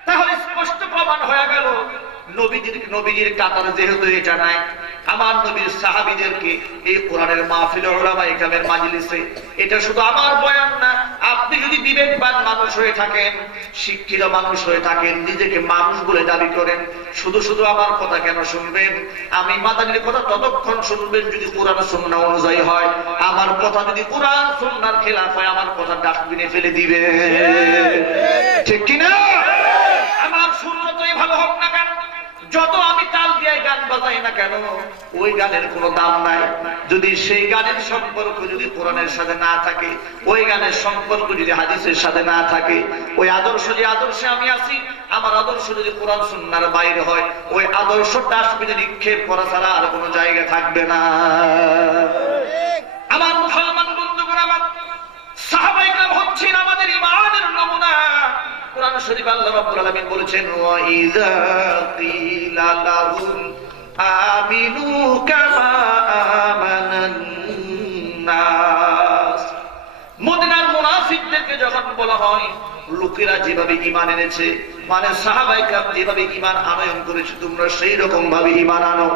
তাহলে স্পষ্ট প্রমাণ হয়ে গেল নবীজির কাতার যেহেতু এটা নাই, আমার নবীর সাহাবীদেরকে এই কোরআনের মাহফিলে, উলামায়ে কেরামের মাজলিসে, এটা শুধু আমার বয়ান না, আপনি যদি বিবেকবান মানুষ হয়ে থাকেন, শিক্ষিত মানুষ হয়ে থাকেন, নিজেকে মানুষ বলে দাবি করেন, শুধু শুধু আমার কথা কেন শুনবেন? আমি মাদানীর কথা ততক্ষণ শুনবেন যদি কোরআন সুন্নাহ অনুযায়ী হয়। আমার কথা যদি কোরআন সুন্নাহর খেলাফ হয়, আমার কথা ডাস্টবিনে ফেলে দিবে, ঠিক কিনা? আমার সুন্নতই ভালো হোক না কেন, যত আমি তাল দিয়ে গান বাজাই না কেন, ওই গানের কোনো দাম নাই যদি সেই গানের সম্পর্ক যদি কোরআনের সাথে না থাকে, ওই গানের সম্পর্ক যদি হাদিসের সাথে না থাকে, ওই আদর্শ যে আদর্শে আমি আছি, আমার আদর্শ যদি কোরআন সুন্নাহর বাইরে হয়, ওই আদর্শ ডাস্টবিনে নিক্ষেপ করা ছাড়া আর কোনো জায়গা থাকবে না। আমার মুসলমান বন্ধুগণ, আমার সাহাবায়ে কেরাম হচ্ছেন আমাদের ঈমানের নমুনা। কোরআন শরীফে আল্লাহ রাব্বুল আলামিন বলেছেন, ওয়া ইযা কিলা লাহুম আমিনু কামা আমানান নাস। মদিনার মুনাফিকদেরকে যখন বলা হয়, লোকেরা যেভাবে ঈমান এনেছে, মানে সাহাবায়ে কেরাম যেভাবে ঈমান আনয়ন করেছে, তোমরা সেই রকম ভাবে ঈমান আনো,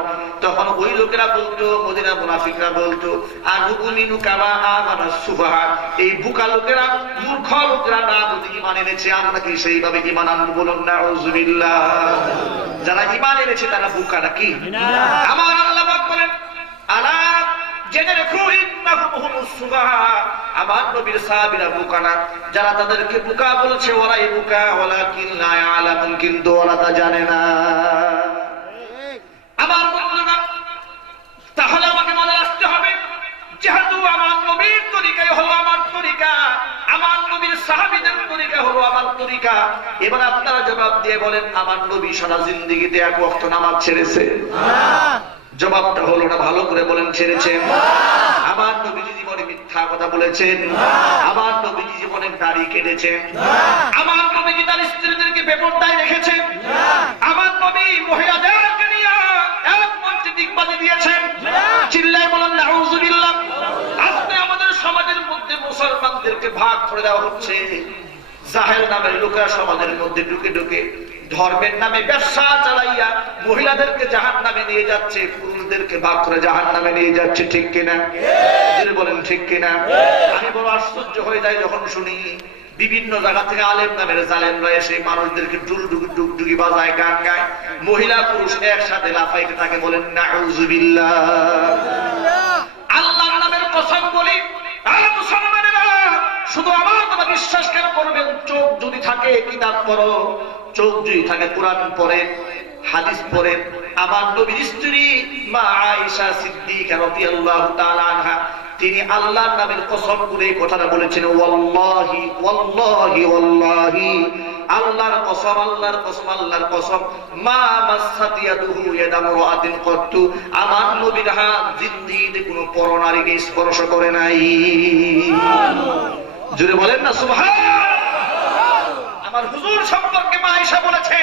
তখন ওই লোকেরা বলতো, মদিনার মুনাফিকরা বলতো, আনুমিনু কামা আমানাস সুফাহা, এই বোকা লোকেরা, মূর্খ লোকেরা না বুঝে ঈমান এনেছে, আমরা কি সেইভাবে ঈমান আনবো? বলুন নাউযুবিল্লাহ। যারা ঈমান এনেছে তারা বোকা নাকি? আমার আল্লাহ পাক বলেন, আলা জেনে রাখো, ইন্নাহুম হুমুস সুফাহা, আমার নবীর সাহাবীরা বোকা না, যারা তাদেরকে বোকা বলছে ওরাই বোকা, ওয়ালাকিন লা ইয়ালামুন, কিন্তু ওরা তা জানে না। আমার বন্ধুগণ, তাহলে আমাকে মনে রাখতে হবে, যেহেতু আমার নবীর তরিকাই হলো আমার তরিকা, আমার নবীর সাহাবীদের তরিকা হলো আমার তরিকা, এবার আপনারা জবাব দিয়ে বলেন, আমার নবী সারা জিন্দেগিতে এক ওয়াক্ত নামাজ ছেড়েছে? জবাবটা হলো না, ভালো করে বলেন, ছেড়েছেন? আমার নবীজি জীবনে মিথ্যা কথা বলেছেন? আমার নবীজি জীবনে দাড়ি কেটেছেন? আমার নবীজি তার স্ত্রীদেরকে বেপরদায় রেখেছেন? আমার নবী মহিলাদেরকে নিয়ে এক মঞ্চে দিকবাজি দিয়েছেন? চিল্লায় বলেন নাউযুবিল্লাহ। আজকে আমাদের সমাজের মধ্যে মুসলমানদেরকে ভাগ করে দেওয়া হচ্ছে, জাহেল নামের লোকেরা সমাজের মধ্যে ঢুকে ঢুকে ধর্মের নামে ব্যবসা চালাইয়া মহিলাদেরকে জাহান্নামে নিয়ে যাচ্ছে, পুরুষদেরকে ভাগ করে জাহান্নামে নিয়ে যাচ্ছে, ঠিক কিনা? বলেন ঠিক কিনা? আমি বড় আশ্চর্য হয়ে যাই যখন শুনি বিভিন্ন জায়গা থেকে আলেম নামের জালেমরা এসে মানুষদেরকে ডুগডুগি বাজায়, গান গায়, মহিলা পুরুষ একসাথে লাফাইতে থাকে। বলেন নাউযুবিল্লাহ। আল্লাহর নামের কসম বলি, মুসলমানেরা শুধু আমার কথা বিশ্বাস কেন করবেন? চোখ যদি থাকে কিতাব পড়ো, চোখ যদি থাকে কোরআন পড়ে, হাদিস পড়ে। আমার নবীর স্ত্রী মা আয়েশা সিদ্দিকা রাদিয়াল্লাহু তাআলা আনহা, তিনি আল্লাহর নামের কসম করে এই কথাটা বলেছেন, ওয়াল্লাহি ওয়াল্লাহি ওয়াল্লাহি, আল্লাহর কসম, আল্লাহর কসম, আল্লাহর কসম, মা মাসাত ইয়াদুহু ইয়াদা মুরাতিন কত্তু, আমার নবীর হাত জিন্দেগিতে কোনো পরনারীকে স্পর্শ করে নাই। জোরে বলেন না সুবহানাল্লাহ। আমার হুজুর সম্পর্কে মা আয়েশা বলেছে,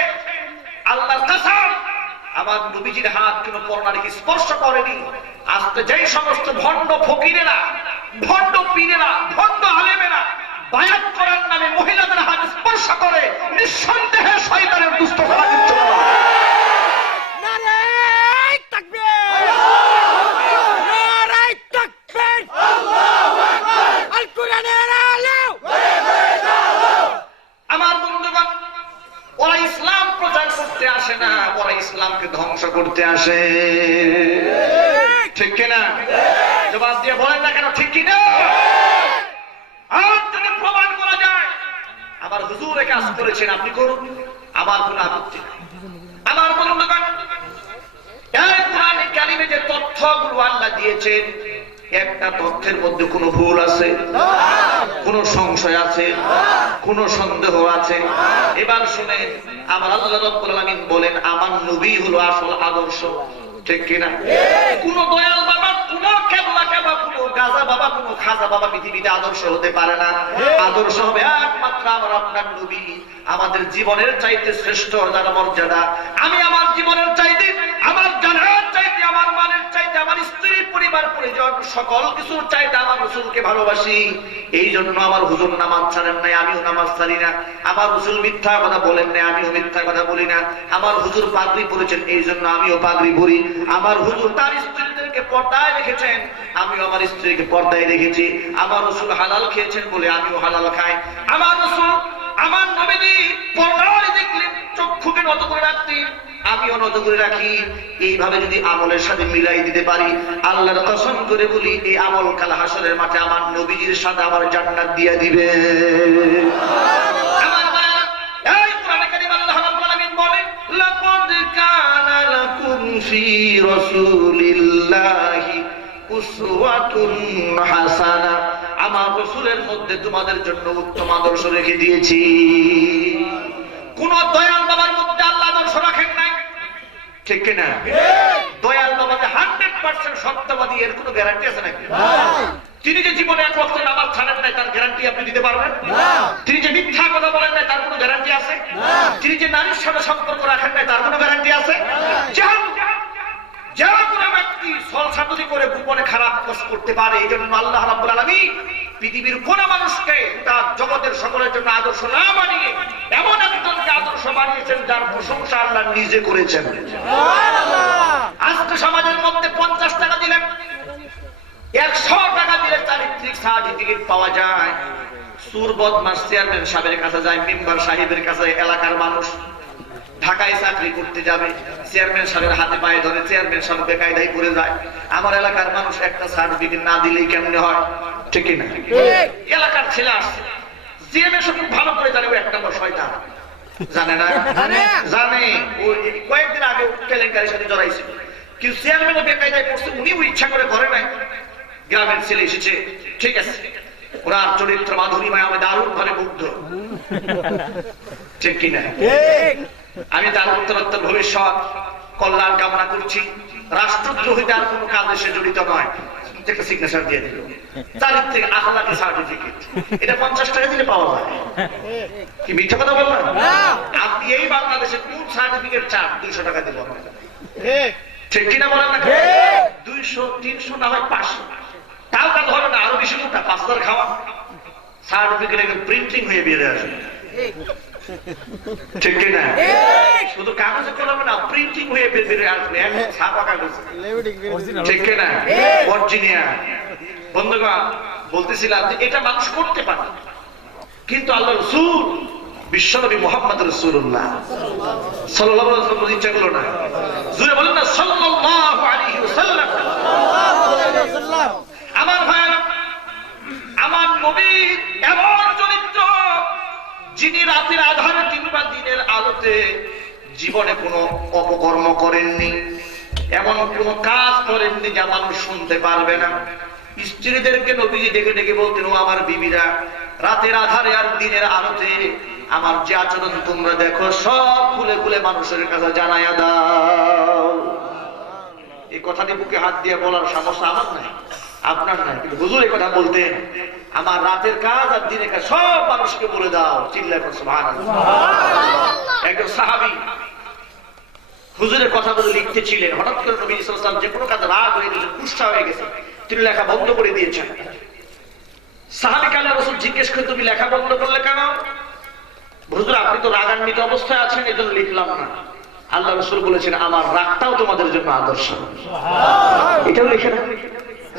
আল্লাহর কসম, আমার নবীজির হাত কোনো পরনারীকে স্পর্শ করেনি। আজকে যেই সমস্ত ভণ্ড ফকিরেরা, ভণ্ড পীরেরা, ভণ্ড আলেমেরা বায়াত করার নামে মহিলাদের হাত স্পর্শ করে নিঃসন্দেহে শয়তানের দুষ্ট ফলাফল চলে। নারে তাকবীর, নারে তাকবীর, আল্লাহু আকবার, আল কোরআনের আলো। আমার বন্ধুগণ, ওরা ইসলাম প্রচার করতে আসে না, ওরা ইসলামকে ধ্বংস করতে আসে। ঠিক কিনা? জবাব দিয়ে বলেন না কেন ঠিক কিনা? আর যদি প্রমাণ করা যায় আমার হুজুর কাজ করেছেন, আপনি করুন, আমার কোনো আপত্তি নেই। আমার বন্ধুগণ, এই কোরআনে কারিমে যে তথ্যগুলো আল্লাহ দিয়েছেন, একটা তথ্যের মধ্যে কোনো ভুল আছে, কোনো সংশয় আছে, কোনো সন্দেহ আছে? এবার শুনে আমার আল্লাহ রাব্বুল আলামিন বলেন আমার নবী হলো আসল আদর্শ। ঠিক কিনা? কোন দয়াল বাবা, কোন কেবলা কেবা, কোন গাজা বাবা, কোন খাজা বাবা পৃথিবীতে আদর্শ হতে পারে না। আদর্শ হবে একমাত্র আমার আপনার নবী। আমাদের জীবনের চাইতে শ্রেষ্ঠ যার মর্যাদা, আমি আমার জীবনের চাইতে, আমার জানার চাইতে, আমার মানের চাইতে, আমার স্ত্রী পরিবার পরিজন সকল কিছুর চাইতে আমার রাসূলকে ভালোবাসি। এই জন্য আমার হুজুর নামাজ ছাড়েন নাই, আমিও নামাজ ছাড়ি না। আমার হুজুর মিথ্যা কথা বলেন নাই, আমিও মিথ্যা কথা বলি না। আমার হুজুর পাগড়ি পরেছেন, এই জন্য আমিও পাগড়ি পরি। আমার হুজুর তার স্ত্রীদেরকে পর্দায় রেখেছেন, আমিও আমার স্ত্রীকে পর্দায় রেখেছি। আমার রাসূল হালাল খেয়েছেন বলে আমিও হালাল খাই। আমার রাসূল, আমার নবীজি পর্দায় দেখলেন চক্ষুকে নত করে রাখতেন, আমিও নত করে রাখি। এইভাবে যদি আমলের সাথে মিলাই দিতে পারি, আল্লাহর কসম করে বলি এই আমল কাল হাসরের মাঠে আমার নবীজির সাথে আমার জান্নাত দিয়ে দিবে। আমার ভাইরা, এই কোরআনে কারীম আল্লাহ রাব্বুল আলামিন বলেন লাকাদ কানা লাকুম ফি রাসূলিল্লাহি উসওয়াতুন হাসানা। আমার রাসূলের মধ্যে তোমাদের জন্য উত্তম আদর্শ রেখে দিয়েছি। কোন দয়াল বাবার মধ্যে আল্লাহ আদর্শ রাখেন নাই। ঠিক কিনা? দয়াল বাবাতে 100% সত্যবাদী, এর কোনো গ্যারান্টি আছে নাকি? তিনি যে জীবনে এক ওয়াক্ত নামাজ ছাড়েন নাই, তার গ্যারান্টি আপনি দিতে পারবেন? তিনি যে মিথ্যা কথা বলেন নাই, তার কোনো গ্যারান্টি আছে? তিনি যে নারীর সাথে সম্পর্ক রাখেন নাই, তার কোনো গ্যারান্টি আছে? যারা কোনো ব্যক্তি সলসাতুরি করে গোপনে খারাপ কাজ করতে পারে, এই জন্য আল্লাহ রাব্বুল আলামিন পৃথিবীর কোন মানুষকে তার জগতের সকলের জন্য আদর্শ না বানিয়ে এমন একজনকে আদর্শ বানিয়েছেন যার প্রশংসা আল্লাহ নিজে করেছেন। আজকে সমাজের মধ্যে 50 টাকা দিলে, 100 টাকা দিলে চারিত্রিক সার্টিফিকেট পাওয়া যায়। সুর বদমাশ চেয়ারম্যান সাহেবের কাছে যায়, মেম্বার সাহেবের কাছে, এলাকার মানুষ ঢাকায় চাকরি করতে যাবে, চেয়ারম্যান সাহেবের হাতে পায়ে ধরে, চেয়ারম্যান সাহেব বেকায়দায় পড়ে যায়। আমার এলাকার মানুষ একটা সার্টিফিকেট না দিলেই কেমনে হয়? ঠিক না? এলাকার ছেলে আসছে, চেয়ারম্যান সাহেব খুব ভালো করে জানে ও 1 নম্বর শয়তান। জানে না? জানে। ও কয়েকদিন আগে কেলেঙ্কারির সাথে জড়াইছিল, কিন্তু চেয়ারম্যানও বেকায়দায় পড়ছে, উনিও ইচ্ছা করে করে নাই। গ্রামের ছেলে এসেছে, ঠিক আছে, ওনার চরিত্র মাধুরীময় আমি দারুণ ভাবে মুগ্ধ। ঠিক কিনা? আমি তার উত্তরোত্তর ভবিষ্যৎ কল্যাণ কামনা করছি। রাষ্ট্রদ্রোহিতা আর কোনো কাজে সে জড়িত নয়। একটা সিগনেচার দিয়ে দিল, চারিত্রিক আখলাকি সার্টিফিকেট, এটা 50 টাকা দিলে পাওয়া যায়। কি মিথ্যা কথা বললাম? আপনি এই বাংলাদেশে কোন সার্টিফিকেট চান? 200 টাকা দিব। ঠিক কিনা বলেন না? 200, 300 না হয় 500, তাও কাজ হবে না। আরো বেশি মোটা 5000 খাওয়া সার্টিফিকেট প্রিন্টিং হয়ে বেরিয়ে আসবে। ঠিক কিনা? শুধু কাগজে কলমে না, প্রিন্টিং হয়ে বেরিয়ে আসবে, ছাপা কাগজ। ঠিক কিনা? অরিজিনাল। বন্ধুগণ, বলতেছিলাম যে এটা মানুষ করতে পারে, কিন্তু আল্লাহ রাসূল বিশ্বনবী মুহাম্মদ রাসূলুল্লাহ সাল্লাল্লাহু আলাইহি ওয়াসাল্লাম ইচ্ছা করলো না। জোরে বলেন না সাল্লাল্লাহু আলাইহি ওয়াসাল্লাম। আমার ভাইরা, আমার নবী এমন চরিত্র যিনি রাতের আধারে কিংবা দিনের আলোতে জীবনে কোনো অপকর্ম করেননি, এমন কোনো কাজ করেননি যা মানুষ শুনতে পারবে না। স্ত্রীদেরকে নবীজি ডেকে ডেকে বলতেন, ও আমার বিবিরা, রাতের আধারে আর দিনের আলোতে আমার যে আচরণ তোমরা দেখো সব খুলে খুলে মানুষের কাছে জানাইয়া দাও। এই কথাটি বুকে হাত দিয়ে বলার সামর্থ্য আমার নাই, আপনার নাই, কিন্তু হুজুর এই কথা বলতেন, আমার রাতের কাজ আর দিনের কাজ সব মানুষকে বলে দাও। চিল্লায় পড়ছে সুবহানাল্লাহ। একজন সাহাবী হুজুরের কথাগুলো লিখতেছিলেন, হঠাৎ করে নবী সাল্লাল্লাহু আলাইহি ওয়াসাল্লাম যে কোনো কাজে রাগ হয়ে গেছে, গুসা হয়ে গেছে, তিনি লেখা বন্ধ করে দিয়েছেন। সাহাবীকে আল্লাহ রাসূল জিজ্ঞেস করে তুমি লেখা বন্ধ করলে কেন? হুজুর আপনি তো রাগান্বিত অবস্থায় আছেন এজন্য লিখলাম না। আল্লাহ রাসূল বলেছেন আমার রাগটাও তোমাদের জন্য আদর্শ। এটাও লিখে না?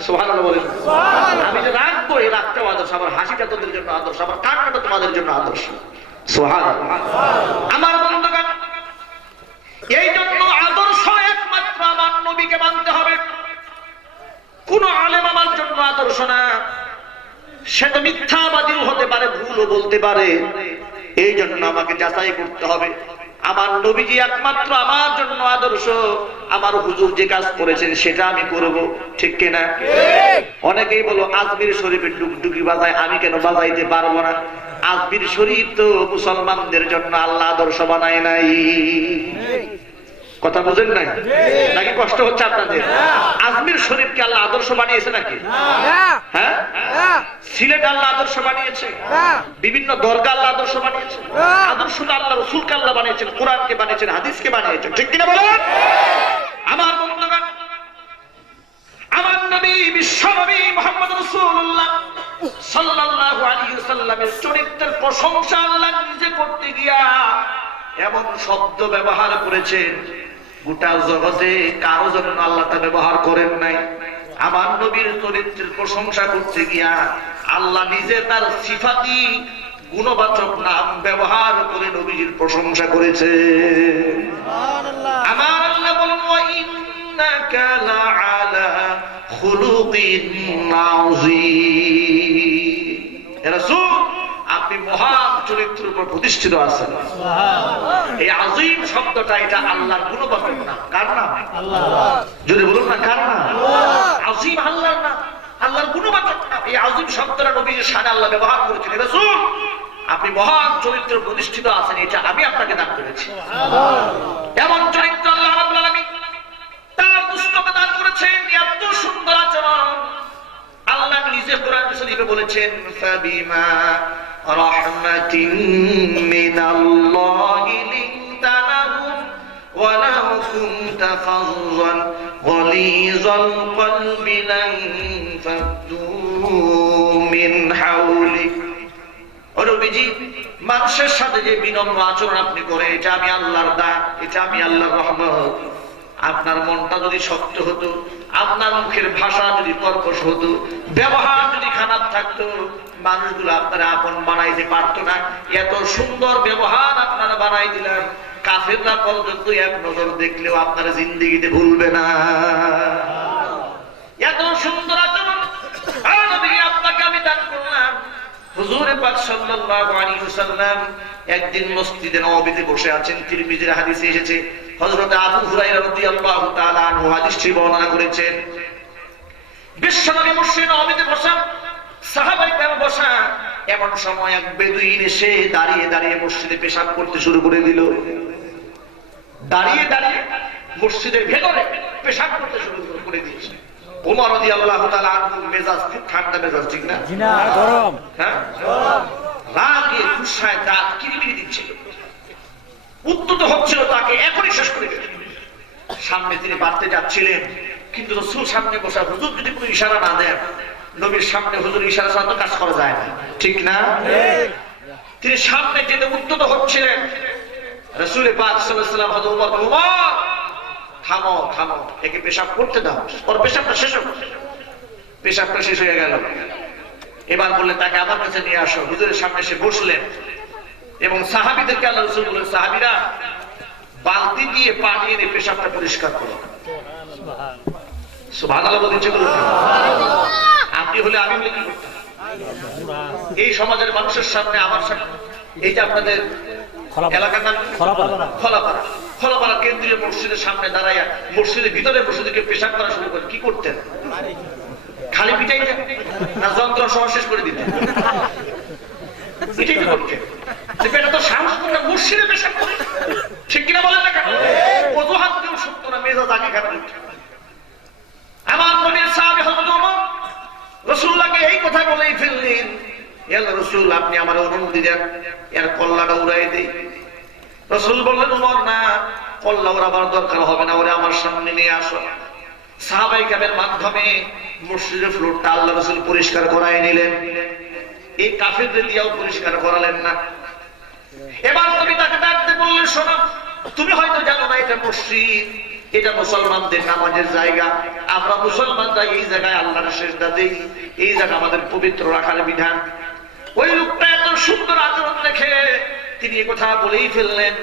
সুবহানাল্লাহ বলেন। আমি যে রাগবো এই রাগটাও আদর্শ, আমার হাসিটা তোদের জন্য আদর্শ, আমার কান্নাটা তোমাদের জন্য আদর্শ। সুবহানাল্লাহ। আমার বন্ধুগণ, এই জন্য আদর্শ একমাত্র আমার নবীকে মানতে হবে। কোন আলেম আমার জন্য আদর্শ না। সে তো মিথ্যাবাদীও হতে পারে, ভুলও বলতে পারে। এই জন্য আমাকে যাচাই করতে হবে আমার নবীজি একমাত্র আমার জন্য আদর্শ। আমার হুজুর যে কাজ করেছেন সেটা আমি করব, ঠিক কিনা? অনেকেই বলো আজমির শরীফে ডুগডুগি বাজায়, আমি কেন বাজাইতে পারবো না? আজমির শরীফ তো মুসলমানদের জন্য আল্লাহ আদর্শ বানায় নাই। কথা বুঝেন নাই নাকি? কষ্ট হচ্ছে আপনাদের? আজমির শরীফকে আল্লাহ আদর্শ বানিয়েছে নাকি? হ্যাঁ, সিলেট আল্লাহ আদর্শ বানিয়েছে, বিভিন্ন দরগা আল্লাহ আদর্শ বানিয়েছে। আদর্শটা আল্লাহ রাসূলকে আল্লাহ বানিয়েছেন, কোরআনকে বানিয়েছেন, হাদিসকে বানিয়েছেন, ঠিক কিনা বলেন? আমার বন্ধুগণ, আমার নবী বিশ্বনবী মুহাম্মদ রাসূলুল্লাহ সাল্লাল্লাহু আলাইহি ওয়াসাল্লামের চরিত্রের প্রশংসা আল্লাহ নিজে করতে গিয়া এমন শব্দ ব্যবহার করেছেন গোটা জগতে কারো জন্য আল্লাহ তা ব্যবহার করেন নাই। আমার নবীর চরিত্রের প্রশংসা করতে গিয়া আল্লাহ নিজে তার সিফাতি গুণবাচক নাম ব্যবহার করে নবীর প্রশংসা করেছে। আমার আল্লাহ বলেন ওয়া ইন্নাকা লাআলা খুলুকিন আযীম। হে রাসূল আপনি মহান চরিত্রের উপর প্রতিষ্ঠিত আছেন। এই আযীম শব্দটা এটা আল্লাহর গুণবাচক নাম। কার নাম? আল্লাহ। যদি বলুন না কার নাম? আযীম আল্লাহর নাম, আল্লাহর গুণবাচক নাম। এই আযীম শব্দটা নবীর শানে আল্লাহ ব্যবহার করেছেন। হে রাসূল আপনি মহান চরিত্রে প্রতিষ্ঠিত আছেন, এটা আমি আপনাকে দান করেছি। এমন চরিত্র আল্লাহ রাব্বুল আলামিন তার দুষ্টকে দান করেছেন। এত সুন্দর আচরণ আল্লাহ নিজে কোরআন শরীফে বলেছেন ফাবিমা রাহমাতিন মিনাল্লাহি লিনতা লাহুম ওয়া লাউ কুনতা ফাযযান গালিযাল কলবি লান ফাদু মিন হাওলিক। ও নবীজি মানুষের সাথে যে বিনম্র আচরণ আপনি করেন এটা আমি আল্লাহর দান, এটা আমি আল্লাহর রহমত। আপনার মনটা যদি শক্ত হতো, আপনার মুখের ভাষা যদি কর্কশ হতো, ব্যবহার যদি খারাপ থাকতো, মানুষগুলো আপনারা আপন বানাইতে পারতো না। এত সুন্দর ব্যবহার আপনারা বানাই দিলাম, কাফেররা পর্যন্ত এক নজর দেখলেও আপনারা জিন্দেগিতে ভুলবে না। এত সুন্দর আচরণ আপনাকে আমি দান করলাম। হুজুর পাক সাল্লাল্লাহু আলাইহি ওয়াসাল্লাম একদিন মসজিদে নববীতে বসে আছেন। তিরমিজির হাদিসে এসেছে, হযরত আবু হুরায়রা রাদিয়াল্লাহু তাআলা আনহু হাদিসটি বর্ণনা করেছেন। বিশ্বনবী মসজিদে নববীতে বসা, সাহাবায়ে কেরাম বসা, এমন সময় এক বেদুইন এসে দাঁড়িয়ে দাঁড়িয়ে মসজিদে পেশাব করতে শুরু করে দিল। দাঁড়িয়ে দাঁড়িয়ে মসজিদের ভেতরে পেশাব করতে শুরু করে দিয়েছে। ওমর রাদিয়াল্লাহু তাআলা আনহু মেজাজ খুব ঠান্ডা মেজাজ, ঠিক না? জি না, গরম। হ্যাঁ, রাগে গুসায় দাঁত কিরিমিরি দিচ্ছে, উত্তত হচ্ছিল, তাকে এখনই শেষ করে দিল। সামনে তিনি বাড়তে যাচ্ছিলেন, কিন্তু রাসূল সামনে বসা, হুজুর যদি কোনো ইশারা না দেন, নবীর সামনে হুজুর ইশারা ছাড়া তো কাজ করা যায় না, ঠিক না? তিনি সামনে যেতে উত্তত হচ্ছিলেন। রাসূল পাক সাল্লাল্লাহু আলাইহি ওয়াসাল্লাম হযরত ওমর, ওমর থামো থামো, একে পেশাব করতে দাও, ওর পেশাবটা শেষ হোক। পেশাবটা শেষ হয়ে গেল। এবার বললেন তাকে আমার কাছে নিয়ে আসো। হুজুরের সামনে এসে বসলেন এবং সাহাবীদেরকে আল্লাহ রাসূল বললেন, সাহাবীরা বালতি দিয়ে পানি এনে পেশাবটা পরিষ্কার করো। সুবহানাল্লাহ বলতে ইচ্ছে করলো। আপনি হলে আমি হলে কি করতাম? এই সমাজের মানুষের সামনে, আমার সামনে, এই যে আপনাদের এলাকার নাম খোলাপাড়া, খোলাপাড়া কেন্দ্রীয় মসজিদের সামনে দাঁড়াইয়া মসজিদের ভিতরে মসজিদকে পেশাব করা শুরু করে কি করতেন? খালি পিটাই না যন্ত্র সহ শেষ করে দিতেন? এটাই তো করতেন। এটা তো সাহস করে মসজিদে পেশাব করে, ঠিক কিনা বলেন না কেন? অজুহাত কেউ সত্য না, মেজাজ আগে খারাপ। আমার নবীর সাহাবী হযরত ওমর রাসূলুল্লাহকে এই কথা বলেই ফেললেন, ইয়া রাসূল আপনি আমার অনুমতি দেন, এর কল্লাটা উড়াই দেই। রাসূল বললেন, ওমর না, কল্লা উড়াবার দরকার হবে না, ওরে আমার সামনে নিয়ে আসো। সাহাবায়ে কেরামের মাধ্যমে মসজিদের ফ্লোরটা আল্লাহ রাসূল পরিষ্কার করায় নিলেন। এই কাফেরদের দিয়েও পরিষ্কার করালেন না। এবার তুমি তাকে ডাকতে বললে, শোনো, তুমি হয়তো জানো না এটা মসজিদ, এটা মুসলমানদের নামাজের জায়গা। আমরা মুসলমানরা এই জায়গায় আল্লাহর সিজদা দেই, এই জায়গা আমাদের পবিত্র রাখার বিধান। ওই লোকটা এত সুন্দর আচরণ দেখে তিনি কথা বলেই ফেললেন,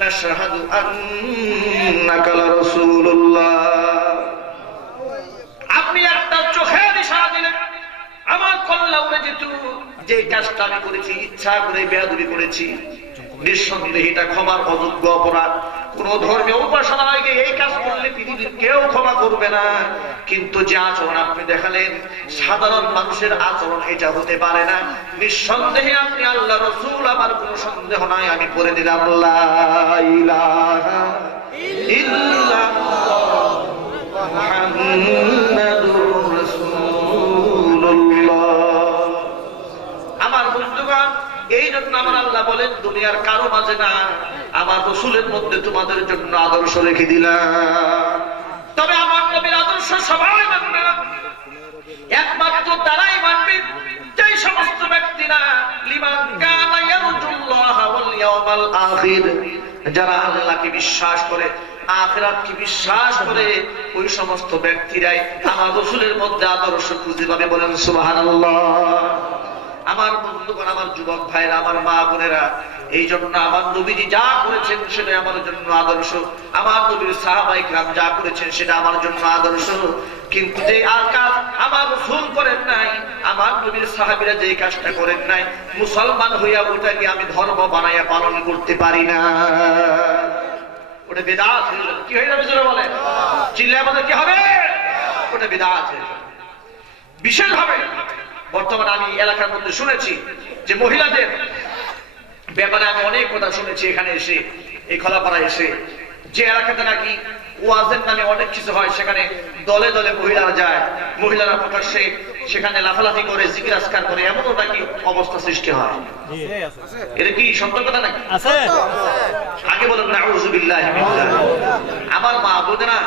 নাশহাদু আন্নাকা রাসূলুল্লাহ। আপনি একটা চোখের ইশারা দিলেন, আমার কল্লা উড়ে যেত। যে কাজটা আমি করেছি, ইচ্ছা করে বেয়াদবি করেছি, নিঃসন্দেহে এটা ক্ষমার অযোগ্য অপরাধ। কোন ধর্মীয় উপাসনালয়কে এই কাজ করলে পৃথিবীর কেউ ক্ষমা করবে না। কিন্তু যে আচরণ আপনি দেখালেন, সাধারণ মানুষের আচরণ এটা হতে পারে না। নিঃসন্দেহে আপনি আল্লাহ রাসূল, আমার কোনো সন্দেহ নাই। আমি পড়ে দিলাম, লা ইলাহা ইল্লাল্লাহ মুহাম্মাদুর রাসূলুল্লাহ। আমার বন্ধুগণ, এই জন্য আমার আল্লাহ বলেন, দুনিয়ার কারো মাঝে না, আমার রাসূলের মধ্যে তোমাদের জন্য আদর্শ রেখে দিলাম। তবে আমার নবীর আদর্শ সবাই মানবে না, একমাত্র তারাই মানবে যেই সমস্ত ব্যক্তিরা লিমান কানা ইয়ারজুল্লাহ ওয়াল ইয়াউমাল আখির, যারা আল্লাহকে বিশ্বাস করে, আখিরাতকে বিশ্বাস করে, ওই সমস্ত ব্যক্তিরাই আমার রাসূলের মধ্যে আদর্শ খুঁজে পাবে। বলেন সুবহানাল্লাহ। আমার বন্ধুগণ, আমার যুবক ভাইরা, আমার মা বোনেরা, এই জন্য আমার নবীজি যা করেছেন সেটা আমার জন্য আদর্শ। আমার নবীর সাহাবায়ে কিরাম যা করেছেন সেটা আমার জন্য আদর্শ। কিন্তু যে আর কাজ আমার রাসূল করেন নাই, আমার নবীর সাহাবীরা যে কাজটা করেন নাই, মুসলমান হইয়া ওটাকে আমি ধর্ম বানাইয়া পালন করতে পারি না। ওটা বিদআত হয়ে যাবে। কি হয়ে যাবে জোরে বলে? চিল্লায় আমাদের কি হবে? ওটা বিদআত হয়ে যাবে। বিশেষভাবে বর্তমানে আমি এলাকার মধ্যে শুনেছি যে মহিলাদের ব্যাপারে আমি অনেক কথা শুনেছি। এখানে এসে, এই খোলাপাড়া এসে, যে এলাকাতে নাকি ওয়াজের নামে অনেক কিছু হয়, সেখানে দলে দলে মহিলারা যায়, মহিলারা প্রকাশ্যে সেখানে লাফালাফি করে, জিকির আজকার করে, এমনও নাকি অবস্থা সৃষ্টি হয়। এটা কি সত্য কথা নাকি? আগে বলুন নাউযু বিল্লাহি মিন যালিক। আমার মা বোনেরা,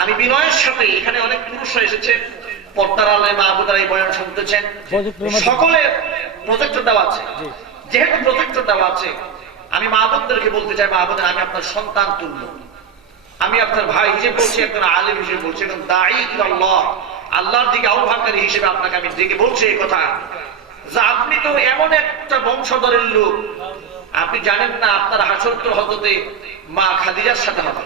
আমি বিনয়ের সাথে, এখানে অনেক পুরুষরা এসেছে, পর্দার আলোয় মা বোনেরা এই বয়ান শুনতেছেন, সকলের প্রজেক্টর দেওয়া আছে। যেহেতু প্রজেক্টর দেওয়া আছে, আমি মা বোনদেরকে বলতে চাই, মা বোনেরা, আমি আপনার সন্তান তুল্য, আমি আপনার ভাই হিসেবে বলছি, একজন আলেম হিসেবে বলছি, একজন দাঈ ইলাল্লাহ, আল্লাহর দিকে আহ্বানকারী হিসেবে আপনাকে আমি ডেকে বলছি এই কথা, যে আপনি তো এমন একটা বংশধরের লোক, আপনি জানেন না আপনার হাসর তো হযরতে মা খাদিজার সাথে হবে,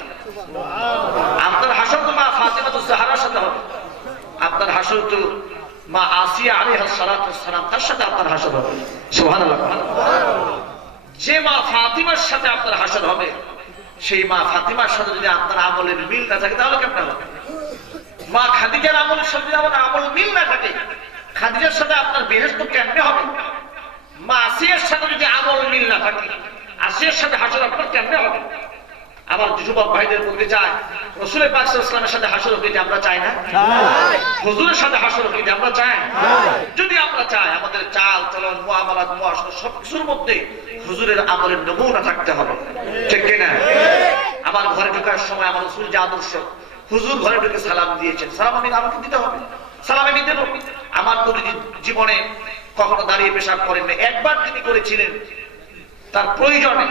আপনার হাসর তো মা ফাতিমাতুজ জাহরার সাথে হবে, আপনার হাসর তো মা আসিয়া আলাইহিস সালাতু ওয়াস সালাম তার সাথে আপনার হাসর হবে। সুবহানাল্লাহ। যে মা ফাতিমার সাথে আপনার হাসর হবে, সেই মা ফাতিমার সাথে যদি আপনার আমলের মিল না থাকে, তাহলে কেমন হবে? মা খাদিজার আমলের সাথে যদি আমার আমল মিল না থাকে, খাদিজার সাথে আপনার বেহেশত কেমনে হবে? মা আসিয়ার সাথে যদি আমল মিল না থাকে, আসিয়ার সাথে হাসর আপনার কেমনে হবে? আমার যুবক ভাইদের বলতে চাই, রাসূল পাক সাল্লাল্লাহু আলাইহি ওয়াসাল্লামের সাথে হাসর হতে আমরা চাই না? হুজুরের সাথে হাসর হতে আমরা চাই? যদি আমরা চাই, আমাদের চাল চলন, মুআমালাত, মুআশারা সবকিছুর মধ্যে হুজুরের আমলের নমুনা থাকতে হবে, ঠিক কি না? আমার ঘরে ঢোকার সময় আমার রাসূল যে আদর্শ, হুজুর ঘরে ঢুকে সালাম দিয়েছেন, সালাম আমাকে দিতে হবে, সালামে নিতে হবে। আমার নবী জীবনে কখনো দাঁড়িয়ে পেশাব করেন না, একবার তিনি করেছিলেন, তার প্রয়োজনে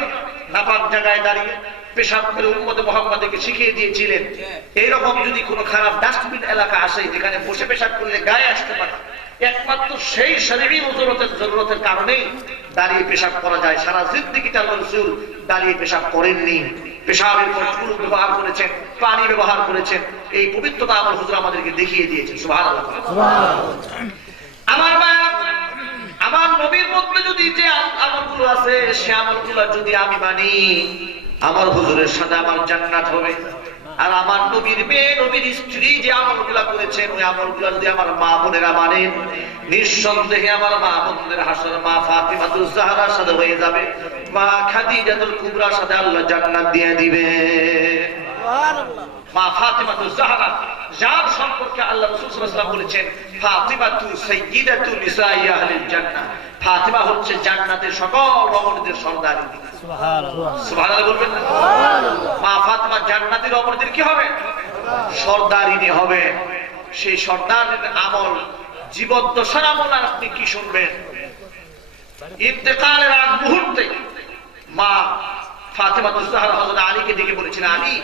নাপাক জায়গায় দাঁড়িয়ে পেশাব করে উম্মতে মুহাম্মাদকে শিখিয়ে দিয়েছিলেন। এইরকম যদি কোনো খারাপ ডাস্টবিন এলাকা আসে, যেখানে বসে পেশাব করলে গায়ে আসতে পারে, একমাত্র সেই শরীরী জরুরতের কারণেই দাঁড়িয়ে পেশাব করা যায়। সারা জিন্দেগিটা রাসূল দাঁড়িয়ে পেশাব করেননি, পেশাবের পর চুল ব্যবহার করেছেন, পানি ব্যবহার করেছেন। এই পবিত্রতা আমার হুজুর আমাদেরকে দেখিয়ে দিয়েছেন। সুবহানাল্লাহ। আমার মা, আমার নবীর মধ্যে যদি যে আমলগুলো আছে, সে আমলগুলো যদি আমি মানি, আমার হুজুরের সাথে আমার জান্নাত হবে। আর আমার নবীর মেয়ে, নবীর স্ত্রী যে আমলগুলো করেছেন, ওই আমলগুলো যদি আমার মা বোনেরা মানেন, নিঃসন্দেহে আমার মা বোনদের হাসর মা ফাতিমাতুজ জাহরার সাথে হয়ে যাবে, মা খাদিজাতুল কুবরার সাথে আল্লাহ জান্নাত দিয়ে দিবে। সুবহানাল্লাহ। মা ফাতিমাতুজ জাহরা, যার সম্পর্কে আল্লাহ রাসূল সাল্লাল্লাহু আলাইহি ওয়াসাল্লাম বলেছেন, ফাতিমাতু সাইয়্যিদাতু নিসাই আহলিল জান্নাহ, ফাতিমা হচ্ছে জান্নাতের সকল রমণীদের সর্দারি। সুবহানাল্লাহ। সুবহানাল্লাহ বলবেন না? সুবহানাল্লাহ। মা ফাতিমা জান্নাতের রমণীদের কি হবে? সর্দারিনী হবে। সেই সর্দারের আমল জীবদ্দশার আমল আর আপনি কি শুনবেন? ইন্তেকালের আগ মুহূর্তে মা ফাতেমাতুজ জাহরা হযরত আলীকে ডেকে বলেছেন, আলী,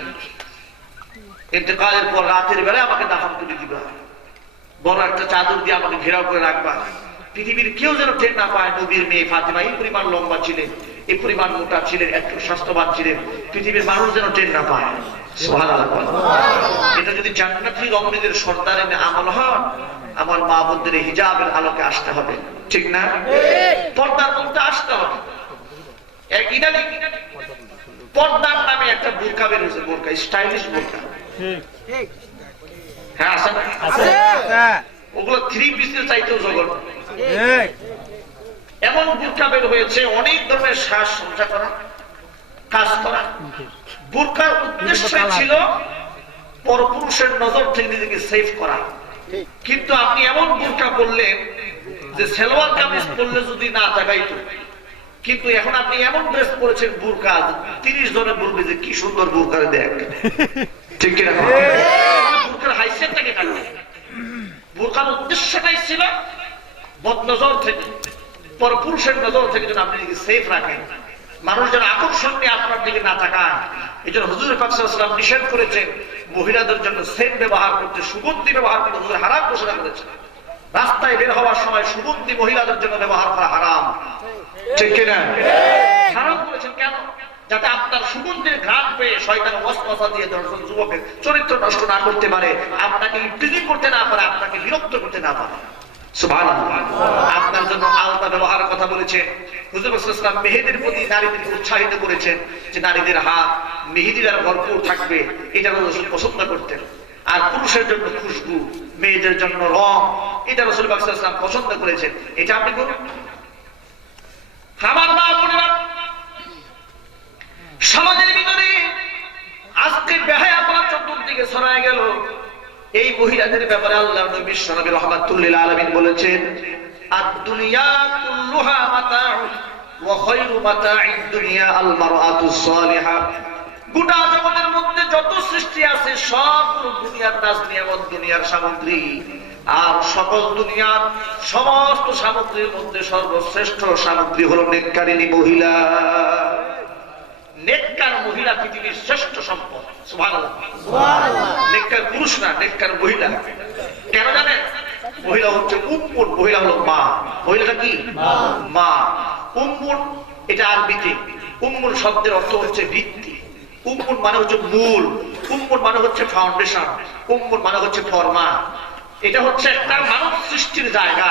ইন্তেকালের পর রাতের বেলা আমাকে দাফন করে দিবা, বড় একটা চাদর দিয়ে আমাকে ঘেরাও করে রাখবা, পৃথিবীর কেউ যেন টের না পায় নবীর মেয়ে ফাতেমা এই পরিমাণ লম্বা ছিলেন, এই পরিমাণ মোটা ছিলেন, একটু স্বাস্থ্যবান ছিলেন, পৃথিবীর মানুষ যেন টের না পায়। সুবহানাল্লাহ। এটা যদি জান্নাতি রমণীদের সর্দারের আমল হয়, আমার মা বোনদের হিজাবের আলোকে আসতে হবে, ঠিক না? পর্দার মধ্যে আসতে হবে। ইদানিং পর্দার নামে একটা বোরকা বের হয়েছে, বোরকা, স্টাইলিশ বোরকা। হ্যাঁ, আছে না? ওগুলো 3 পিসের চাইতেও জঘন্য। এমন বোরকা বের হয়েছে, অনেক ধরনের সাজসজ্জা করা, কাজ করা। বোরকার উদ্দেশ্য ছিল পরপুরুষের নজর থেকে নিজেকে সেভ করা। কিন্তু আপনি এমন বোরকা পরলেন যে সালোয়ার কামিজ পরলে যদি না তাকাইতো, কিন্তু এখন আপনি এমন ড্রেস পরেছেন বোরকা, 30 জনে বলবে যে কি সুন্দর বোরকারে দেখ, ঠিক কিনা? বোরকার হাইসেটটাকে কাটবে। বোরকার উদ্দেশ্যটাই ছিল বদনজর থেকে, পরপুরুষের নজর থেকে যেন আপনি নিজেকে সেফ রাখেন, মানুষ যেন আকর্ষণ নিয়ে আপনার দিকে না তাকায়। এই জন্য হুজুর পাক সাল্লাল্লাহু আলাইহি ওয়াসাল্লাম নিষেধ করেছেন মহিলাদের জন্য সেন্ট ব্যবহার করতে, সুগন্ধি ব্যবহার করতে হুজুর হারাম ঘোষণা করেছেন। রাস্তায় বের হওয়ার সময় সুগন্ধি মহিলাদের জন্য ব্যবহার করা হারাম, ঠিক কিনা? হারাম করেছেন কেন? যাতে আপনার সুগন্ধির ঘ্রাণ পেয়ে শয়তান ওয়াসওয়াসা দিয়ে দর্শন যুবকের চরিত্র নষ্ট না করতে পারে, আপনাকে ইবতিজি করতে না পারে, আপনাকে বিরক্ত করতে না পারে। সুবহানাল্লাহ। আপনার জন্য আলতা ব্যবহারের কথা বলেছে হুজুর সাল্লাল্লাহু আলাইহি ওয়াসাল্লাম। মেহেদির প্রতি নারীদেরকে উৎসাহিত করেছেন যে নারীদের হাত মেহেদি দ্বারা ভরপুর থাকবে, এটা রাসূল পছন্দ করতেন। আর পুরুষের জন্য খুশবু, মেয়েদের জন্য রং, এটা রাসূল সাল্লাল্লাহু আলাইহি ওয়াসাল্লাম পছন্দ করেছেন। এটা আপনি করুন। আমার মা বোনেরা, সমাজের ভিতরে আজকে বেহায়াপনা চতুর্দিকে ছড়ায় গেল। এই মহিলাদের ব্যাপারে আল্লাহর নবী বিশ্বনবী রাহমাতুল লিল আলামিন বলেছেন, আদ-দুনিয়া কুল্লুহা মাতাউ ওয়া খায়রু মাতা'id দুনিয়া আল মারআতুস সালিহা। গোটা জগতের মধ্যে যত সৃষ্টি আছে সব দুনিয়ার নাজ নিয়ামত, দুনিয়ার সামগ্রী, আর সকল দুনিয়ার সমস্ত সামগ্রীর মধ্যে সর্বশ্রেষ্ঠ সামগ্রী হলো নেককারিনী মহিলা। নেককার মহিলা পৃথিবীর শ্রেষ্ঠ সম্পদ। সুবহানাল্লাহ। নেককার পুরুষ না, নেককার মহিলা। কেন জানেন? মহিলা হচ্ছে উম্মুন, মহিলা হলো মা। মহিলাটা কি? মা। উম্মুন এটা আরবিতে, উম্মুন শব্দের অর্থ হচ্ছে ভিত্তি। উম্মুন মানে হচ্ছে মূল, উম্মুন মানে হচ্ছে ফাউন্ডেশন, উম্মুন মানে হচ্ছে ফর্মা। এটা হচ্ছে একটা মানব সৃষ্টির জায়গা।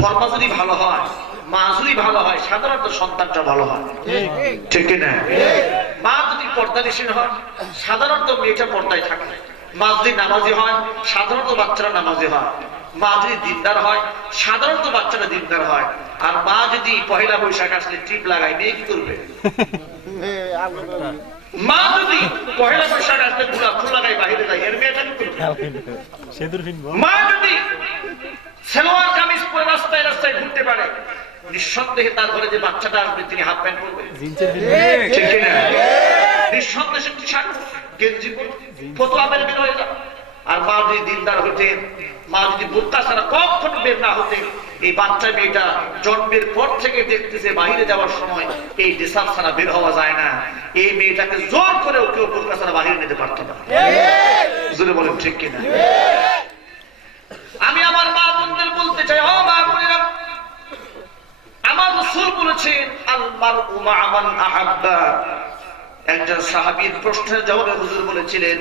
ফর্মা যদি ভালো হয়, মা যদি ভালো হয়, সাধারণত সন্তানটা ভালো হয়, ঠিক কিনা? মা যদি পর্দানিশীন হয়, সাধারণত মেয়েটা পর্দায় থাকে। মা যদি নামাজি হয়, সাধারণত বাচ্চারা নামাজি হয়। মা যদি দিনদার হয়, সাধারণত বাচ্চারা দিনদার হয়। আর মা যদি পহেলা বৈশাখ আসলে টিপ লাগায়, মেয়ে কি করবে? মা যদি পহেলা বৈশাখ আসলে ফুল লাগায় বাহিরে যায়, এর মেয়েটা কি করবে? মা যদি সালোয়ার কামিজ পরে রাস্তায় রাস্তায় ঘুরতে পারে, নিঃসন্দেহে তার ঘরে যে বাচ্চাটা আসবে তিনি হাফ প্যান্ট পরবে, ঠিক কিনা? নিঃসন্দেহে টি শার্ট গেঞ্জি পরবে, ফতোয়া মেরে বের হয়ে যাবে। আর মা যদি দিনদার হতেন, মা যদি বোরকা ছাড়া কখনো বের না হতেন, এই বাচ্চা মেয়েটা জন্মের পর থেকে দেখতেছে বাইরে যাওয়ার সময় এই ড্রেসআপ ছাড়া বের হওয়া যায় না। এই মেয়েটাকে জোর করে কেউ বোরকা ছাড়া বাইরে নিতে পারত না। জোরে বলেন, ঠিক কিনা? আমি আমার মা বোনদের বলতে চাই, ও মা বোনেরা, আমার রাসূল বলেছেন আল মারউ মা মান আহাব্বা। একজন সাহাবীর প্রশ্নের জবাবে হুজুর বলেছিলেন